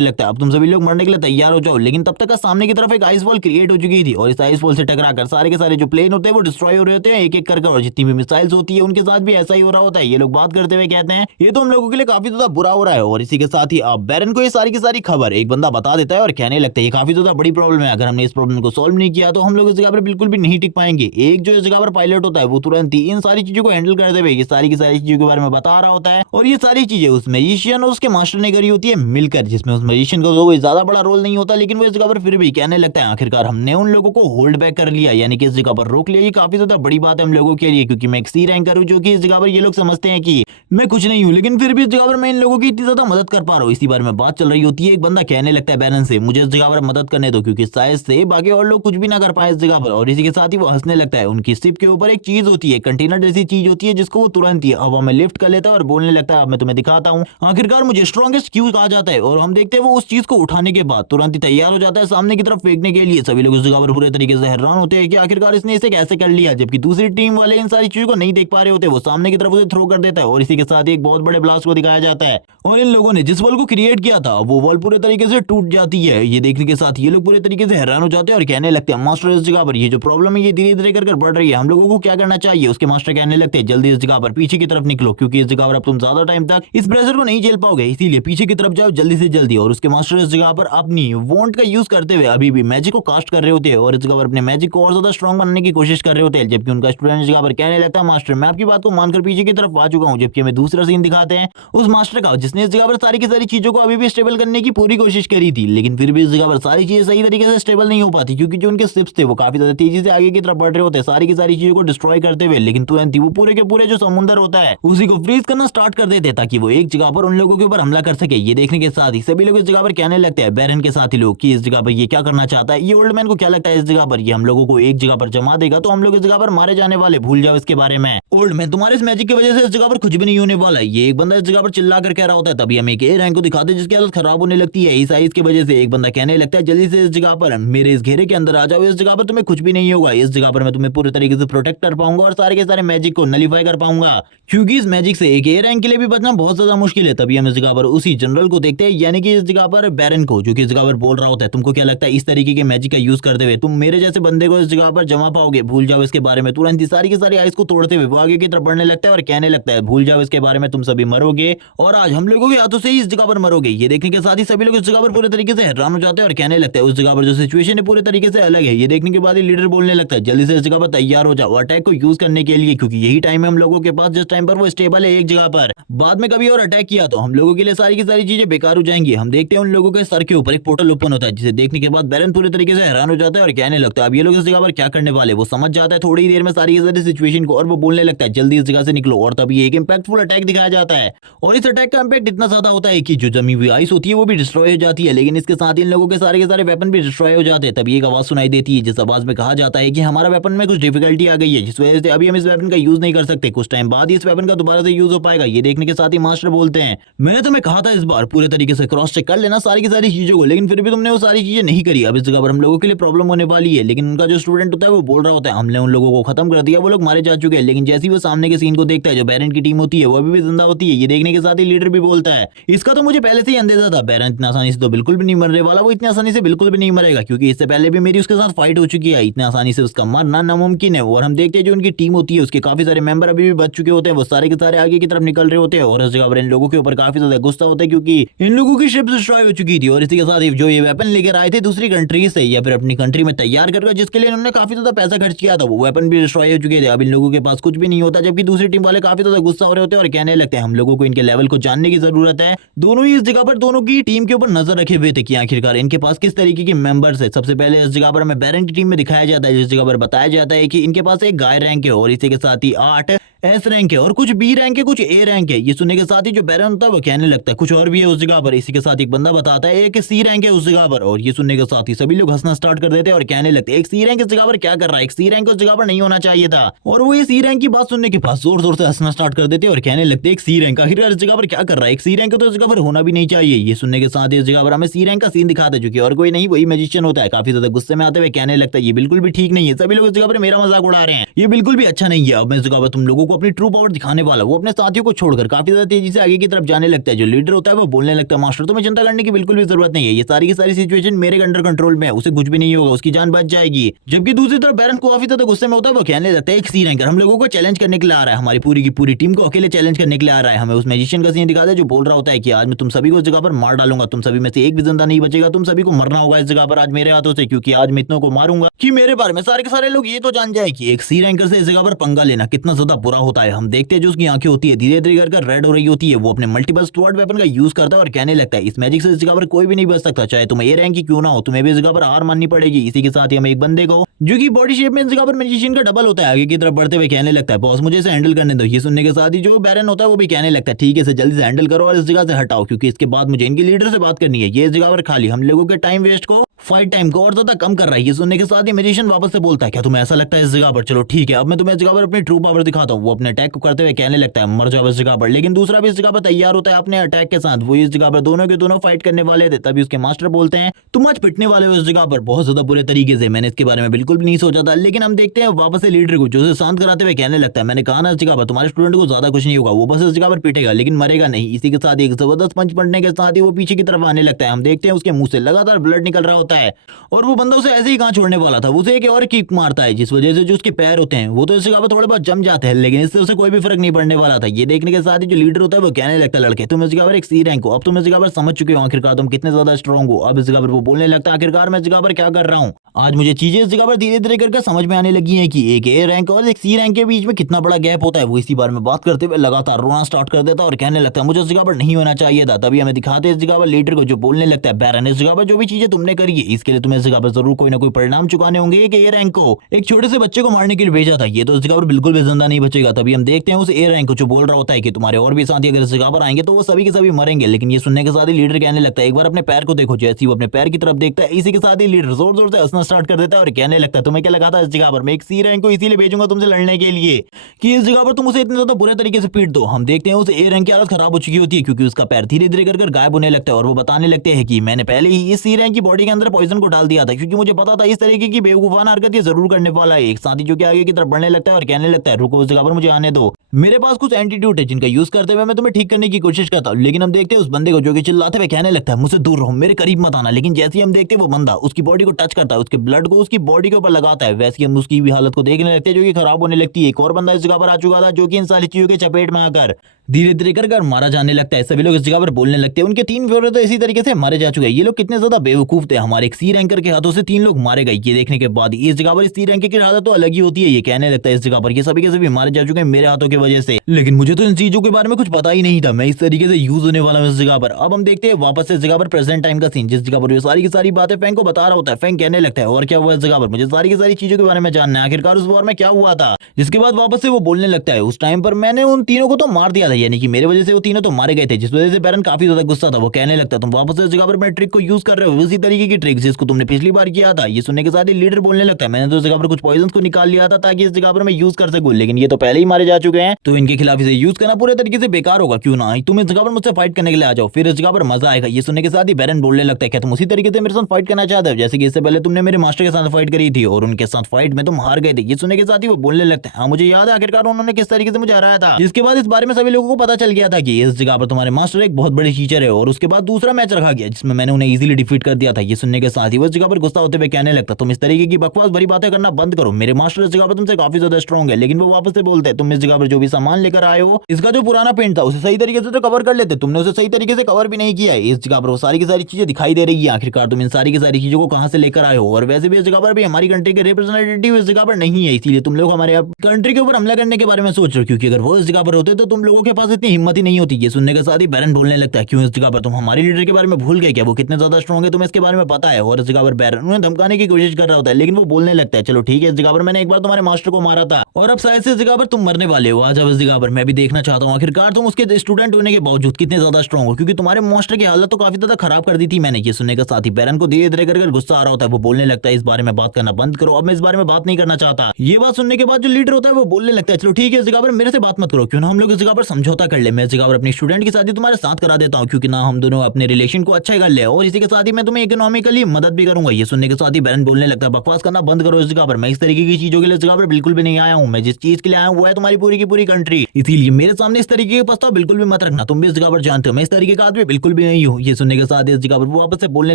लगता है अब तुम सभी लोग मरने के लिए तैयार हो जाओ, लेकिन तब तक का सामने की तरफ एक आइस वॉल क्रिएट हो चुकी थी और इस आइस वॉल से टकराकर सारे के सारे जो प्लेन होते हैं वो डिस्ट्रॉय हो रहे होते हैं एक एक करके, और जितनी भी मिसाइल्स होती है उनके साथ भी ऐसा ही हो रहा होता है। ये लोग बात करते हुए कहते हैं ये तो हम लोगों के लिए काफी ज्यादा बुरा हो रहा है। और इसी के साथ ही अब बैरन को ये सारी की सारी खबर एक बंदा बता देता है और कहने लगता है ये काफी ज्यादा बड़ी प्रॉब्लम है, अगर हमने इस प्रॉब्लम को सॉल्व नहीं किया तो हम लोग इस जगह पर बिल्कुल भी नहीं टिक पाएंगे। एक जो इस जगह पर पायलट होता है वो तुरंत ही इन सारी चीजों को हैंडल करते हुए ये सारी की सारी चीजों के बारे में बता रहा होता है। और ये सारी चीजें उस मैजिशियन और उसके मास्टर ने करी होती है मिलकर, जिसमें उस मैजिशियन का कोई ज्यादा बड़ा रोल नहीं होता, लेकिन वो इस जगह पर फिर भी कहने लगता है आखिरकार हमने उन लोगों को होल्ड बैक कर लिया, यानी कि इस जगह पर रोक लिया। ये काफी ज्यादा बड़ी बात है हम लोगों के लिए, क्योंकि मैं एक सी रैंकर हूं जो कि इस जगह पर ये लोग समझते हैं कि मैं कुछ नहीं हूं, लेकिन फिर भी इस जगह पर मैं इन लोगों की इतनी ज्यादा मदद कर पा रहा हूं। इसी बारे में बात चल रही होती है। एक बंदा कहने लगता है बैरन से मुझे इस जगह पर मदद करने दो, क्योंकि शायद से बाकी और लोग कुछ भी ना कर पाए इस जगह पर। और इसी के साथ ही वो हंसने लगता है। उनकी शिप के ऊपर एक चीज होती है, कंटेनर जैसी चीज होती है जिसको वो तुरंत ही हवा में लिफ्ट कर लेता है और बोलने लगता है अब मैं तुम्हें दिखाता हूँ आखिरकार मुझे स्ट्रॉन्गेस्ट क्यों कहा जाता है। और हम देखते हैं वो उस चीज को उठाने के बाद तुरंत ही तैयार हो जाता है सामने की तरफ फेंकने के लिए। सभी लोग उस जगह पर पूरे तरीके से हैरान होते हैं कि आखिरकार इसने इसे कैसे कर लिया, जबकि दूसरी टीम वाले इन सारी चीजों को नहीं देख पा रहे होते। वो सामने की तरफ उसे थ्रो कर देता है और इसी के साथ ही एक बहुत बड़े ब्लास्ट को दिखाया जाता है। और इन लोगों ने जिस वॉल को क्रिएट किया था वो वॉल पूरे तरीके से टूट जाती है। ये देखने के साथ ये लोग पूरे तरीके से हैरान हो जाते हैं और कहने लगते हैं मास्टर इस जगह पर ये जो प्रॉब्लम है ये धीरे धीरे कर बढ़ रही है, हम लोगों को क्या करना चाहिए। उसके मास्टर कहने लगते हैं जल्दी इस जगह पर पीछे की तरफ निकलो, क्योंकि इस जगह पर अब तुम ज्यादा टाइम तक इस प्रेशर को नहीं झेल पाओगे, इसीलिए पीछे की तरफ जाओ जल्दी से जल्दी। और उसके मास्टर इस जगह पर अपनी वॉन्ट का यूज करते हुए अभी भी मैजिक को कास्ट कर रहे होते हैं और इस जगह पर अपने मैजिक को और ज्यादा स्ट्रॉन्ग बनने की कोशिश कर रहे होते हैं। जबकि उनका स्टूडेंट इस जगह पर कहने लगता है मास्टर मैं आपकी बात को मानकर पीछे की तरफ आ चुका हूं। जबकि हमें दूसरा सीन दिखाते हैं उस मास्टर का जिसने इस जगह पर सारी की सारी चीजों को अभी भी स्टेबल करने की पूरी कोशिश करी थी, लेकिन फिर भी इस जगह पर सारी चीजें सही तरीके से स्टेबल नहीं हो पाती, क्योंकि जो उनके शिप्स थे वो काफी ज्यादा तेजी से आगे की तरफ बढ़ रहे होते हैं सारी की सारी चीजों को डिस्ट्रॉय करते हुए। लेकिन तुरंत ही वो पूरे के पूरे जो समुद्र होता है उसी को फ्रीज करना स्टार्ट कर देते ताकि वो एक जगह पर उन लोगों के ऊपर हमला कर सके। ये देखने के साथ ही सभी लोग इस जगह पर कहने लगते हैं बैरन के साथ ही लोग कि इस जगह पर ये क्या करना चाहता है, ये ओल्ड मैन को क्या लगता है इस जगह पर ये हम लोगों को एक जगह पर जमा देगा तो हम लोग इस जगह पर मारे जाने वाले, भूल जाओ इसके बारे में। ओल्ड मैन तुम्हारे इस मैजिक की वजह से इस जगह पर कुछ भी नहीं होने वाला है। ये एक बंदा इस जगह पर चिल्ला कर कह रहा होता है। तभी हम एक रैंक को दिखाते हैं जिसकी हालत खराब होने लगती है इस आइस की वजह से। एक बंदा कहने लगता है जल्दी से इस जगह पर मेरे इस घेरे के अंदर आ जाओ, इस जगह पर तुम्हें कुछ भी नहीं होगा, इस जगह पर मैं तुम्हें पूरे तरीके से प्रोटेक्ट कर पाऊंगा और सारे के सारे मैजिक को नलीफाई कर पाऊंगा, क्योंकि इस मैजिक से एक ए रैंक के लिए भी बचना बहुत ज्यादा मुश्किल है। तभी हम इस जगह पर उसी जनरल को देखते हैं, यानी कि इस जगह पर बैरन को, जो कि इस जगह पर बोल रहा होता है, तुमको क्या लगता है इस तरीके के मैजिक का यूज करते हुए तुम मेरे जैसे बंदे को इस जगह पर जमा पाओगे? भूल जाओ इसके बारे में। तुरंत ही सारी की सारी आइस को तोड़ते हुए वो आगे की तरफ बढ़ने लगता है और कहने लगता है, भूल जाओ इसके बारे में, तुम सभी मरोगे और आज हम लोगों के हाथों से ही इस जगह पर मरोगे। ये देखने के साथ ही सभी लोग इस जगह पर पूरे तरीके से हैरान हो जाते हैं और कहने लगता है उस जगह पर जो सिचुएशन है पूरे तरीके से अलग है। ये देखने के बाद ही लीडर बोलने लगता है, जल्दी से इस जगह पर तैयार हो जाओ अटैक को यूज करने के लिए, क्योंकि यही टाइम है हम लोगों के पास जिस टाइम पर वो स्टेबल है एक जगह पर। बाद में कभी और अटैक किया तो हम लोगों के लिए सारी की सारी चीजें बेकार हो जाएंगी। हम देखते हैं उन लोगों के सर के ऊपर एक पोर्टल ओपन होता है, जिसे देखने के बाद बैरन पूरे तरीके से हैरान हो जाता है और कहने लगता है अब ये लोग इस जगह पर क्या करने वाले। वो समझ जाता है थोड़ी देर में सारी की सारी सिचुएशन को और वो बोलने लगता है जल्दी इस जगह से निकलो। और तभी एक इंपैक्टफुल अटैक दिखाया जाता है और इस अटैक का इंपैक्ट इतना ज्यादा होता है कि जो जमी हुई आइस होती है वो भी डिस्ट्रॉय हो जाती है, लेकिन इसके साथ ही इन लोगों के सारे वेपन भी डिस्ट्रॉय हो जाते हैं। तभी एक आवाज सुनाई देती है जिस आवाज में कहा जाता है कि हमारा वेपन में कुछ डिफिकल्टी आ गई है, जिस वजह से अभी हम इस वेपन का यूज नहीं कर सकते, कुछ टाइम बाद ही इस वेपन का दोबारा से यूज हो पाएगा। ये देखने के साथ ही मास्टर बोलते हैं, मैंने तुम्हें कहा था इस बार पूरे तरीके से क्रॉस चेक कर लेना सारी की सारी चीजों को, लेकिन फिर भी तुमने वो सारी चीजें नहीं करी। अब इस जगह पर हम लोगों के लिए प्रॉब्लम होने वाली है। लेकिन उनका जो स्टूडेंट होता है वो बोल रहा होता है हमने उन लोगों को खत्म कर दिया, वो लोग मारे जा चुके हैं। लेकिन जैसे ही वो सामने के सीन को देखता है, जो बैरन की टीम होती है वो अभी भी जिंदा होती है। ये देखने के साथ ही लीडर भी बोलता है इसका तो मुझे पहले से ही अंदेशा था, बैरन इतना आसानी से तो बिल्कुल भी नहीं मरने वाला, वो इतनी आसानी से बिल्कुल भी नहीं मरेगा, क्योंकि इससे पहले भी मेरी उसके साथ फाइट हो चुकी है। इतनी आसानी से उसका मरना नामुमकिन है। और हम देखते हैं जो उनकी टीम होती है उसके काफी सारे मेंबर अभी भी बच चुके होते हैं, वो सारे के सारे आगे की तरफ निकल रहे होते हैं और इस जगह पर इन लोगों के ऊपर काफी ज्यादा गुस्सा होता है, क्योंकि इन लोगों की शिप डिस्ट्रॉय हो चुकी थी। और इसी के साथ ही जो ये वेपन लेकर आए थे दूसरी कंट्री से या फिर अपनी कंट्री में तैयार कर, जिसके लिए उन्होंने काफी ज्यादा पैसा खर्च किया था, वो वेपन भी डिस्ट्रॉय हो चुके थे। अब इन लोगों के पास कुछ भी नहीं होता, जबकि दूसरी टीम वाले काफी ज्यादा गुस्सा हो रहे होते हैं और कहने लगते हैं हम लोगों को इनके लेवल को जानने की जरूरत है। दोनों ही इस जगह पर दोनों की टीम के ऊपर नजर रखे हुए थे कि आखिरकार इनके पास किस तरीके के मेंबर्स है। सबसे पहले इस जगह पर हमें बैरन की टीम में दिखाया जाता है, जिस जगह पर बताया जाता है कि इनके पास एक गाय रैंक है और इसी के साथ ही 8 एस रैंक है और कुछ बी रैंक है, कुछ ए रैंक है। ये सुनने के साथ ही जो बैरन होता है वो कहने लगता है कुछ और भी है उस जगह पर। इसी के साथ एक बंदा बताता है एक सी रैंक है उस जगह पर, और ये सुनने के साथ ही सभी लोग हंसना स्टार्ट कर देते हैं और कहने लगते हैं एक सी रैंक इस जगह पर क्या कर रहा है, एक सी रैंक उस जगह पर नहीं होना चाहिए था। और वो ये सी रैंक की बात सुनने के बाद जोर जोर से हंसना स्टार्ट कर देते हैं और कहने लगते हैं एक सी रैंक आखिरकार इस जगह पर क्या कर रहा है, एक सी रैंक तो इस जगह पर होना भी नहीं चाहिए। ये सुनने के साथ ही इस जगह पर हमें सी रैंक का सीन दिखाता है, जो कि और कोई नहीं वही मैजिशियन होता है। काफी ज्यादा गुस्से में आते हुए कहने लगता है ये बिल्कुल भी ठीक नहीं है, सभी लोग इस जगह पर मेरा मजाक उड़ा रहे हैं, ये बिल्कुल भी अच्छा नहीं है। अब मैं इस जगह पर तुम लोगों को अपनी ट्रू पावर दिखाने वाला। वो अपने साथियों को छोड़कर काफी ज्यादा तेजी से आगे की तरफ जाने लगता है। जो लीडर होता है वो बोलने लगता है मास्टर तुम्हें चिंता करने की बिल्कुल भी जरूरत नहीं है, ये सारी की सारी सिचुएशन मेरे अंडर कंट्रोल में है, उसे कुछ भी नहीं होगा, उसकी जान बच जाएगी। जबकि दूसरी तरफ बैरन को काफी ज्यादा गुस्से में होता है, वो कहने लगता है एक सी रैंकर हम लोगों को चैलेंज करने के लिए आ रहा है, हमारी पूरी की पूरी टीम को अकेले चैलेंज करने के लिए आ रहा है। हमें उस मैजिशियन का सीन दिखाता है जो बोल रहा होता है कि आज मैं तुम सभी को इस जगह पर मार डालूंगा, तुम सभी में से एक भी जिंदा नहीं बचेगा, तुम सभी को मरना होगा इस जगह पर आज मेरे हाथों से, क्योंकि आज मैं इतनों को मारूंगा कि मेरे बारे में सारे के सारे लोग ये तो जान जाए कि एक सी रैंकर से इस जगह पर पंगा लेना कितना ज्यादा बुरा होता है। हम देखते हैं जो उसकी आंखें होती है धीरे धीरे कर रेड हो रही होती है, वो अपने मल्टीपल स्वॉर्ड वेपन का यूज करता है और कहने लगता है इस मैजिक से इस जगह पर कोई भी नहीं बच सकता, चाहे तुम ए रैंक की क्यों ना हो, तुम्हें भी इस जगह पर हार माननी पड़ेगी। इसी के साथ ही हम एक बंदे को जो कि बॉडी शेप में इस जगह पर मैजिशियन का डबल होता है आगे की तरफ बढ़ते हुए कहने लगता है बॉस मुझे इसे हैंडल करने दो। ये सुनने के साथ ही जो बैरन होता है वो भी कहने लगता है ठीक है इसे जल्दी से हैंडल करो और इस जगह से हटाओ, क्योंकि इसके बाद मुझे इनके लीडर से बात करनी है। ये इस जगह पर खाली हम लोगों के टाइम वेस्ट को फाइट टाइम को और ज्यादा कम कर रहा है। ये सुनने के साथ ही मैजिशियन वापस से बोलता है क्या तुम्हें ऐसा लगता है इस जगह पर, चलो ठीक है अब मैं तुम्हें इस जगह पर अपनी ट्रू पावर दिखाता हूँ। वो अपने अटैक को करते हुए कहने लगता है मर जाओ इस जगह पर, लेकिन दूसरा भी इस जगह पर तैयार होता है अपने अटैक के साथ। वो इस जगह पर दोनों के दोनों फाइट करने वाले थे, तभी उसके मास्टर बोलते हैं तुम आज पिटने वाले हो इस जगह पर बहुत ज्यादा बुरे तरीके से, मैंने इसके बारे में बिल्कुल भी नहीं सोचा था। लेकिन हम देखते हैं वापस से लीडर को जो उसे शांत कराते हुए कहने लगता है मैंने कहा ना इस जगह पर तुम्हारे स्टूडेंट को ज्यादा कुछ नहीं होगा, वो बस इस जगह पर पिटेगा लेकिन मरेगा नहीं। इसी के साथ एक जबरदस्त पंच पड़ने के साथ ही वो पीछे की तरफ आने लगता है। हम देखते हैं उसके मुंह से लगातार ब्लड निकल रहा होता है और वो बंदा उसे ऐसे ही कहां छोड़ने वाला था, उसे एक और किक मारता है जिस वजह से जो उसके पैर होते हैं वो तो इस जगह पर थोड़े बहुत जम जाते हैं, लेकिन इससे उसे कोई भी फर्क नहीं पड़ने वाला था। ये देखने के साथ ही जो लीडर होता है वो कहने लगता है लड़के तुम इस जगह पर एक सी रैंक हो, अब तुम इस जगह पर समझ चुके हो आखिरकार तुम कितने ज्यादा स्ट्रांग हो। अब इस जगह पर वो बोलने लगता है आखिरकार मैं इस जगह पर क्या कर रहा हूँ, आज मुझे चीजें इस जगह पर धीरे धीरे करके समझ में आने लगी है कि एक ए रैंक और एक सी रैंक के बीच में कितना बड़ा गैप होता है। वो इसी बारे में बात करते हुए लगातार रोना स्टार्ट कर देता और कहने लगता है मुझे इस जगह पर नहीं होना चाहिए था। तभी हमें दिखाते इस जगह पर लीडर को जो बोलने लगता है बैरन इस जगह पर जो भी चीजें तुमने करी है इसके लिए तुम्हें इस जगह पर जरूर कोई ना कोई परिणाम चुकाने होंगे। कि ए रैंक को एक छोटे से बच्चे को मारने के लिए भेजा था, ये तो इस जगह पर बिल्कुल भी जिंदा नहीं बचेगा। तभी हम देखते हैं उस ए रैंक को जो बोल रहा होता है कि तुम्हारे और भी साथी अगर इस जगह पर आएंगे तो वो सभी के सभी मरेंगे। लेकिन ये सुनने के साथ ही लीडर कहने लगता है एक बार अपने पैर को देखो। जैसे ही वो अपने पैर की तरफ देखता है इसी के साथ ही लीडर जोर जोर से हंसना स्टार्ट कर देता है और कहने लगता है तुम्हें क्या लगा था इस जगह पर मैं एक सी रैंक को इसीलिए भेजूंगा तुमसे लड़ने के लिए कि इस जगह पर तुम उसे इतने ज्यादा बुरे तरीके से पीट दो। हम देखते हैं उस ए रैंक की हालत खराब हो चुकी होती है क्योंकि उसका पैर धीरे धीरे कर गायब होने लगता है और वो बताने लगते हैं कि मैंने पहले ही इस सी रैंक की बॉडी के अंदर पॉइजन को डाल दिया था क्योंकि मुझे पता था इस तरीके की बेवकूफाना हरकत ये जरूर करने वाला है। एक साथी जो कि आगे की तरफ बढ़ने लगता है और कहने लगता है रुको उस जगह पर मुझे आने दो, मेरे पास कुछ एंटीट्यूड है जिनका यूज करते हुए मैं तुम्हें ठीक करने की कोशिश करता हूँ। लेकिन हम देखते हैं उस बंदे को जो कि चिल्लाते हुए कहने लगता है मुझसे दूर रहो, मेरे करीब मत आना। लेकिन जैसे ही हम देखते हैं वो बंदा उसकी बॉडी को टच करता है, उसके ब्लड को उसकी बॉडी के ऊपर लगाता है, वैसे ही हम उसकी भी हालत को देखने लगते हैं जो कि खराब होने लगती है। एक और बंदा इस जगह पर आ चुका था जो कि इन सारी चीजों के चपेट में आकर धीरे धीरे कर मारा जाने लगता है। सभी लोग इस जगह पर बोलने लगते हैं उनके 3 फेवरेट तो इसी तरीके से मारे जा चुके हैं। ये लोग कितने ज्यादा बेवकूफ थे, हमारे एक सी रैंकर के हाथों से 3 लोग मारे गए। ये देखने के बाद इस जगह पर इस सी रैंकर की हालत तो अलग ही होती है। ये कहने लगता है इस जगह पर ये सभी के सभी मारे जा चुके हैं मेरे हाथों की वजह से, लेकिन मुझे तो इन चीजों के बारे में कुछ पता ही नहीं था, मैं इस तरीके से यूज होने वाला हूं इस जगह पर। अब हम देखते हैं वापस से इस जगह पर प्रेजेंट टाइम का सीन, जिस जगह पर ये सारी की सारी बातें फैंक को बता रहा होता है। फैंक कहने लगता है और क्या हुआ इस जगह पर, मुझे सारी की सारी चीजों के बारे में जानना है, आखिरकार उस वॉर में क्या हुआ था। जिसके बाद वापस से वो बोलने लगता है उस टाइम पर मैंने उन तीनों को तो मार दिया था, यानी कि मेरे वजह से वो तीनों तो मारे गए थे, जिस वजह से बैरन काफी ज्यादा गुस्सा था। वो कहने लगता तुम वापस से इस जगह पर मैं ट्रिक को यूज कर रहे हो, उसी तरीके की ट्रिक जिसको तुमने पिछली बार किया था। ये सुनने के साथ ही लीडर बोलने लगता है मैंने तो इस जगह पर कुछ पॉइजन को निकाल लिया था ताकि इस जगह पर मैं यूज कर सकूं, लेकिन ये तो पहले ही मारे जा चुके हैं तो इनके खिलाफ इसे यूज करना पूरे तरीके से बेकार होगा। क्यों ना तुम इस जगह पर मुझसे फाइट करने के लिए आ जाओ, फिर इस जगह पर मजा आएगा। ये सुनने के साथ ही बैरन बोलने लगता है क्या तुम उसी तरीके से मेरे साथ फाइट करना चाहते हो जैसे कि इससे पहले तुमने मेरे मास्टर के साथ फाइट करी थी और उनके साथ फाइट में तुम हार गए थे। ये सुनने के साथ ही वो बोलने लगता है हाँ मुझे याद है आखिरकार उन्होंने किस तरीके से मुझे हराया था। जिसके बाद इस बारे में सभी लोगों को पता चल गया था कि इस जगह पर तुम्हारे मास्टर एक बहुत बड़े टीचर है और उसके बाद दूसरा मैच रखा गया जिसमें मैंने उन्हें इजीली डिफीट कर दिया था। ये सुनने के साथ ही वो इस जगह पर गुस्सा होते हुए कहने लगता तुम इस तरीके की बकवास भरी बातें करना बंद करो, मेरे मास्टर इस जगह पर तुमसे काफी ज्यादा स्ट्रॉन्ग है। लेकिन वो वापस से बोलते हैं तुम इस जगह पर जो भी सामान लेकर आए हो इसका जो पुराना पेंट था उसे सही तरीके से तो कवर कर लेते, तुमने उसे सही तरीके से कवर भी नहीं किया है। इस जगह पर वो सारी की सारी चीजें दिखाई दे रही है, आखिरकार तुम इन सारी की सारी चीजों को कहां से लेकर आए हो। और वैसे भी इस जगह पर भी हमारी कंट्री के रिप्रेजेंटेटिव इस जगह पर नहीं है, इसीलिए तुम लोग हमारे कंट्री के ऊपर हमला करने के बारे में सोच रहे हो, क्योंकि अगर वो इस जगह पर होते तो तुम लोगों के पास इतनी हिम्मत ही नहीं होती। ये सुनने के साथ ही बैरन बोलने लगता है क्यों इस जगह पर तुम हमारे लीडर के बारे में भूल गए क्या, वो कितने ज्यादा स्ट्रॉन्ग है तुम्हें इसके बारे में पता है। और इस जगह पर बैरन उन्हें धमकाने की कोशिश कर रहा होता है, लेकिन वो बोलने लगता है चलो ठीक है इस जगह पर मैंने एक बार तुम्हारे मास्टर को मारा था और अब शायद से इस जगह पर तुम मरने वाले हो, आज अब इस जगह पर मैं भी देखना चाहता हूँ आखिरकार तुम उसके स्टूडेंट होने के बावजूद कितने ज्यादा स्ट्रॉन्ग हो, क्योंकि तुम्हारे मास्टर की हालत तो काफी ज्यादा खराब कर दी थी मैंने। ये सुनने के साथ ही बैरन को धीरे धीरे कर गुस्सा आ रहा होता है, वो बोलने लगता है इस बारे में बात करना बंद करो, अब मैं इस बारे में बात नहीं करना चाहता। ये बात सुनने के बाद जो लीडर होता है वो बोलने लगता है चलो ठीक है इस जगह पर मेरे से बात मत करो, क्यों ना हम लोग इस जगह पर समझौता कर ले, मैं इस जगह पर अपनी स्टूडेंट की शादी तुम्हारे साथ करा देता हूँ, क्योंकि ना हम दोनों अपने रिलेशन को अच्छा कर ले और इसी के साथ ही मैं तुम्हें इकोनॉमिकली मदद भी करूंगा। ये सुनने के साथ ही बैरन बोलने लगता है बकवास करना बंद करो इस जगह पर, मैं इस तरीके की चीजों के लिए इस जगह पर बिल्कुल भी नहीं आया हूँ, मैं जिस चीज के लिए आया हूँ वो है तुम्हारी पूरी की पूरी कंट्री, इसीलिए मेरे सामने इस तरीके के प्रस्ताव बिल्कुल भी मत रखना, तुम भी इस जगह पर जानते हो मैं इस तरीके का आदमी बिल्कुल भी नहीं हूँ। ये सुनने के साथ इस जगह पर वो वापस से बोलने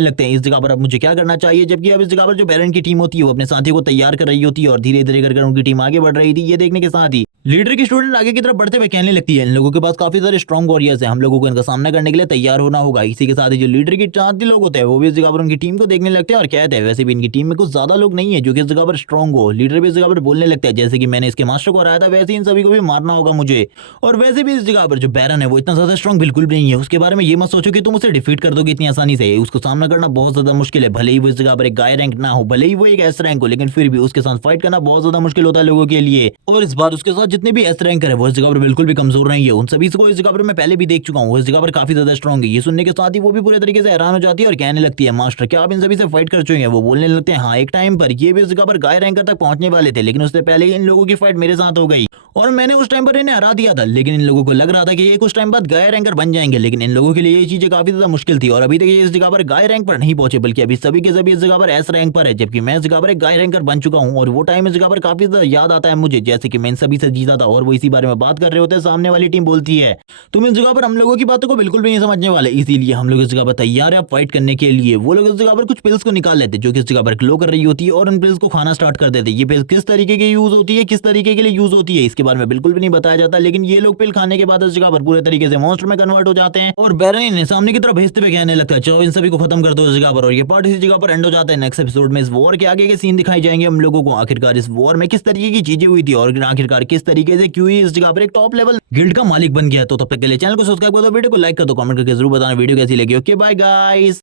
लगते हैं इस जगह पर अब मुझे क्या करना चाहिए, जबकि अब इस जगह पर जो बैरन की टीम होती है वो अपने साथी को तैयार कर रही होती है और धीरे धीरे कर उनकी टीम आगे बढ़ रही थी। ये देखने के साथ ही लीडर की स्टूडेंट आगे की तरफ बढ़ते हुए कहने लगती है इन लोगों के पास काफी सारे स्ट्रॉन्ग वॉरियर्स हैं, हम लोगों को इनका सामना करने के लिए तैयार होना होगा। इसी के साथ ही जो लीडर की चाहती लोग होते हैं वो भी इस जगह पर उनकी टीम को देखने लगते हैं और कहते हैं वैसे भी इनकी टीम में कुछ ज्यादा लोग नहीं है जो कि इस जगह पर स्ट्रॉन्ग हो। लीडर भी इस जगह पर बोलने लगता है जैसे कि मैंने इसके मास्टर को हराया था वैसे इन सभी को भी मारना होगा मुझे, और वैसे भी इस जगह पर जो बैरन है वो इतना ज्यादा स्ट्रॉन्ग बिल्कुल भी नहीं है, उसके बारे में ये मत सोचो कि तुम उसे डिफीट कर दोगे इतनी आसानी से, उसको सामना करना बहुत ज्यादा मुश्किल है। भले ही वो इस जगह पर एक गाय रैंक ना हो, भले ही वो एक एस रैंक हो, लेकिन फिर भी उसके साथ फाइट करना बहुत ज्यादा मुश्किल होता है लोगों के लिए। और इस बार उसके साथ जितने भी एस रैंक है वो इस जगह पर बिल्कुल भी कमजोर नहीं है, उन सभी को इस जगह पर मैं पहले भी देख चुका हूँ, इस जगह पर काफी ज्यादा स्ट्रॉन्ग है। ये सुनने के साथ ही वो भी पूरे तरीके से हैरान हो जाती है और कहने लगती है मास्टर क्या आप इन सभी से फाइट कर चुके हैं। वो बोलने लगते हैं हाँ एक टाइम पर ये भी इस जगह पर गाय रैंकर तक पहुंचने वाले थे, लेकिन उससे पहले इन लोगों की फाइट मेरे साथ हो गई और मैंने उस टाइम पर इन्हें हरा दिया था, लेकिन इन लोगों को लग रहा था कि ये कुछ टाइम बाद गाय रैंकर बन जाएंगे, लेकिन इन लोगों के लिए ये चीजें काफी ज्यादा मुश्किल थी और अभी तक ये इस जगह पर गाय रैंक पर नहीं पहुंचे, बल्कि अभी सभी के सभी इस जगह पर एस रैंक पर है, जबकि मैं इस जगह पर एक गाय रैंकर बन चुका हूं। और वो टाइम इस जगह पर काफी ज्यादा याद आता है मुझे, जैसे कि मैं इन सभी से जीता था और वो इसी बारे में बात कर रहे होते हैं। सामने वाली टीम बोलती है तुम इस जगह पर हम लोगों की बातों को बिल्कुल भी नहीं समझने वाले, इसीलिए हम लोग इस जगह पर तैयार है फाइट करने के लिए। वो लोग इस जगह पर कुछ पिल्स को निकाल लेते जो कि इस जगह पर ग्लो कर रही होती है और उन पिल्स को खाना स्टार्ट कर देते। ये पिल्स किस तरीके की यूज होती है, किस तरीके के लिए यूज होती है इसके बारे में बिल्कुल भी नहीं बताया जाता, लेकिन ये लोग पिल खाने के बाद इस जगह पर पूरे तरीके से मॉन्स्टर में कन्वर्ट हो जाते हैं और बैरन ने सामने की तरफ भेजते हुए कहने लगता है चलो इन सभी को खत्म कर दो इस जगह पर, और ये पार्ट इसी जगह पर एंड हो जाता है। नेक्स्ट एपिसोड में इस वॉर के आगे के सीन दिखाई जाएंगे हम लोगों को, आखिरकार इस वॉर में किस तरीके की चीजें हुई थी और आखिरकार किस तरीके से क्यों इस जगह पर एक टॉप लेवल गिल्ड का मालिक बन गया। तो तब तक के लिए चैनल को सब्सक्राइब कर दो, वीडियो को लाइक कर दो, कमेंट करके जरूर बताना वीडियो कैसी लगी। Okay bye guys.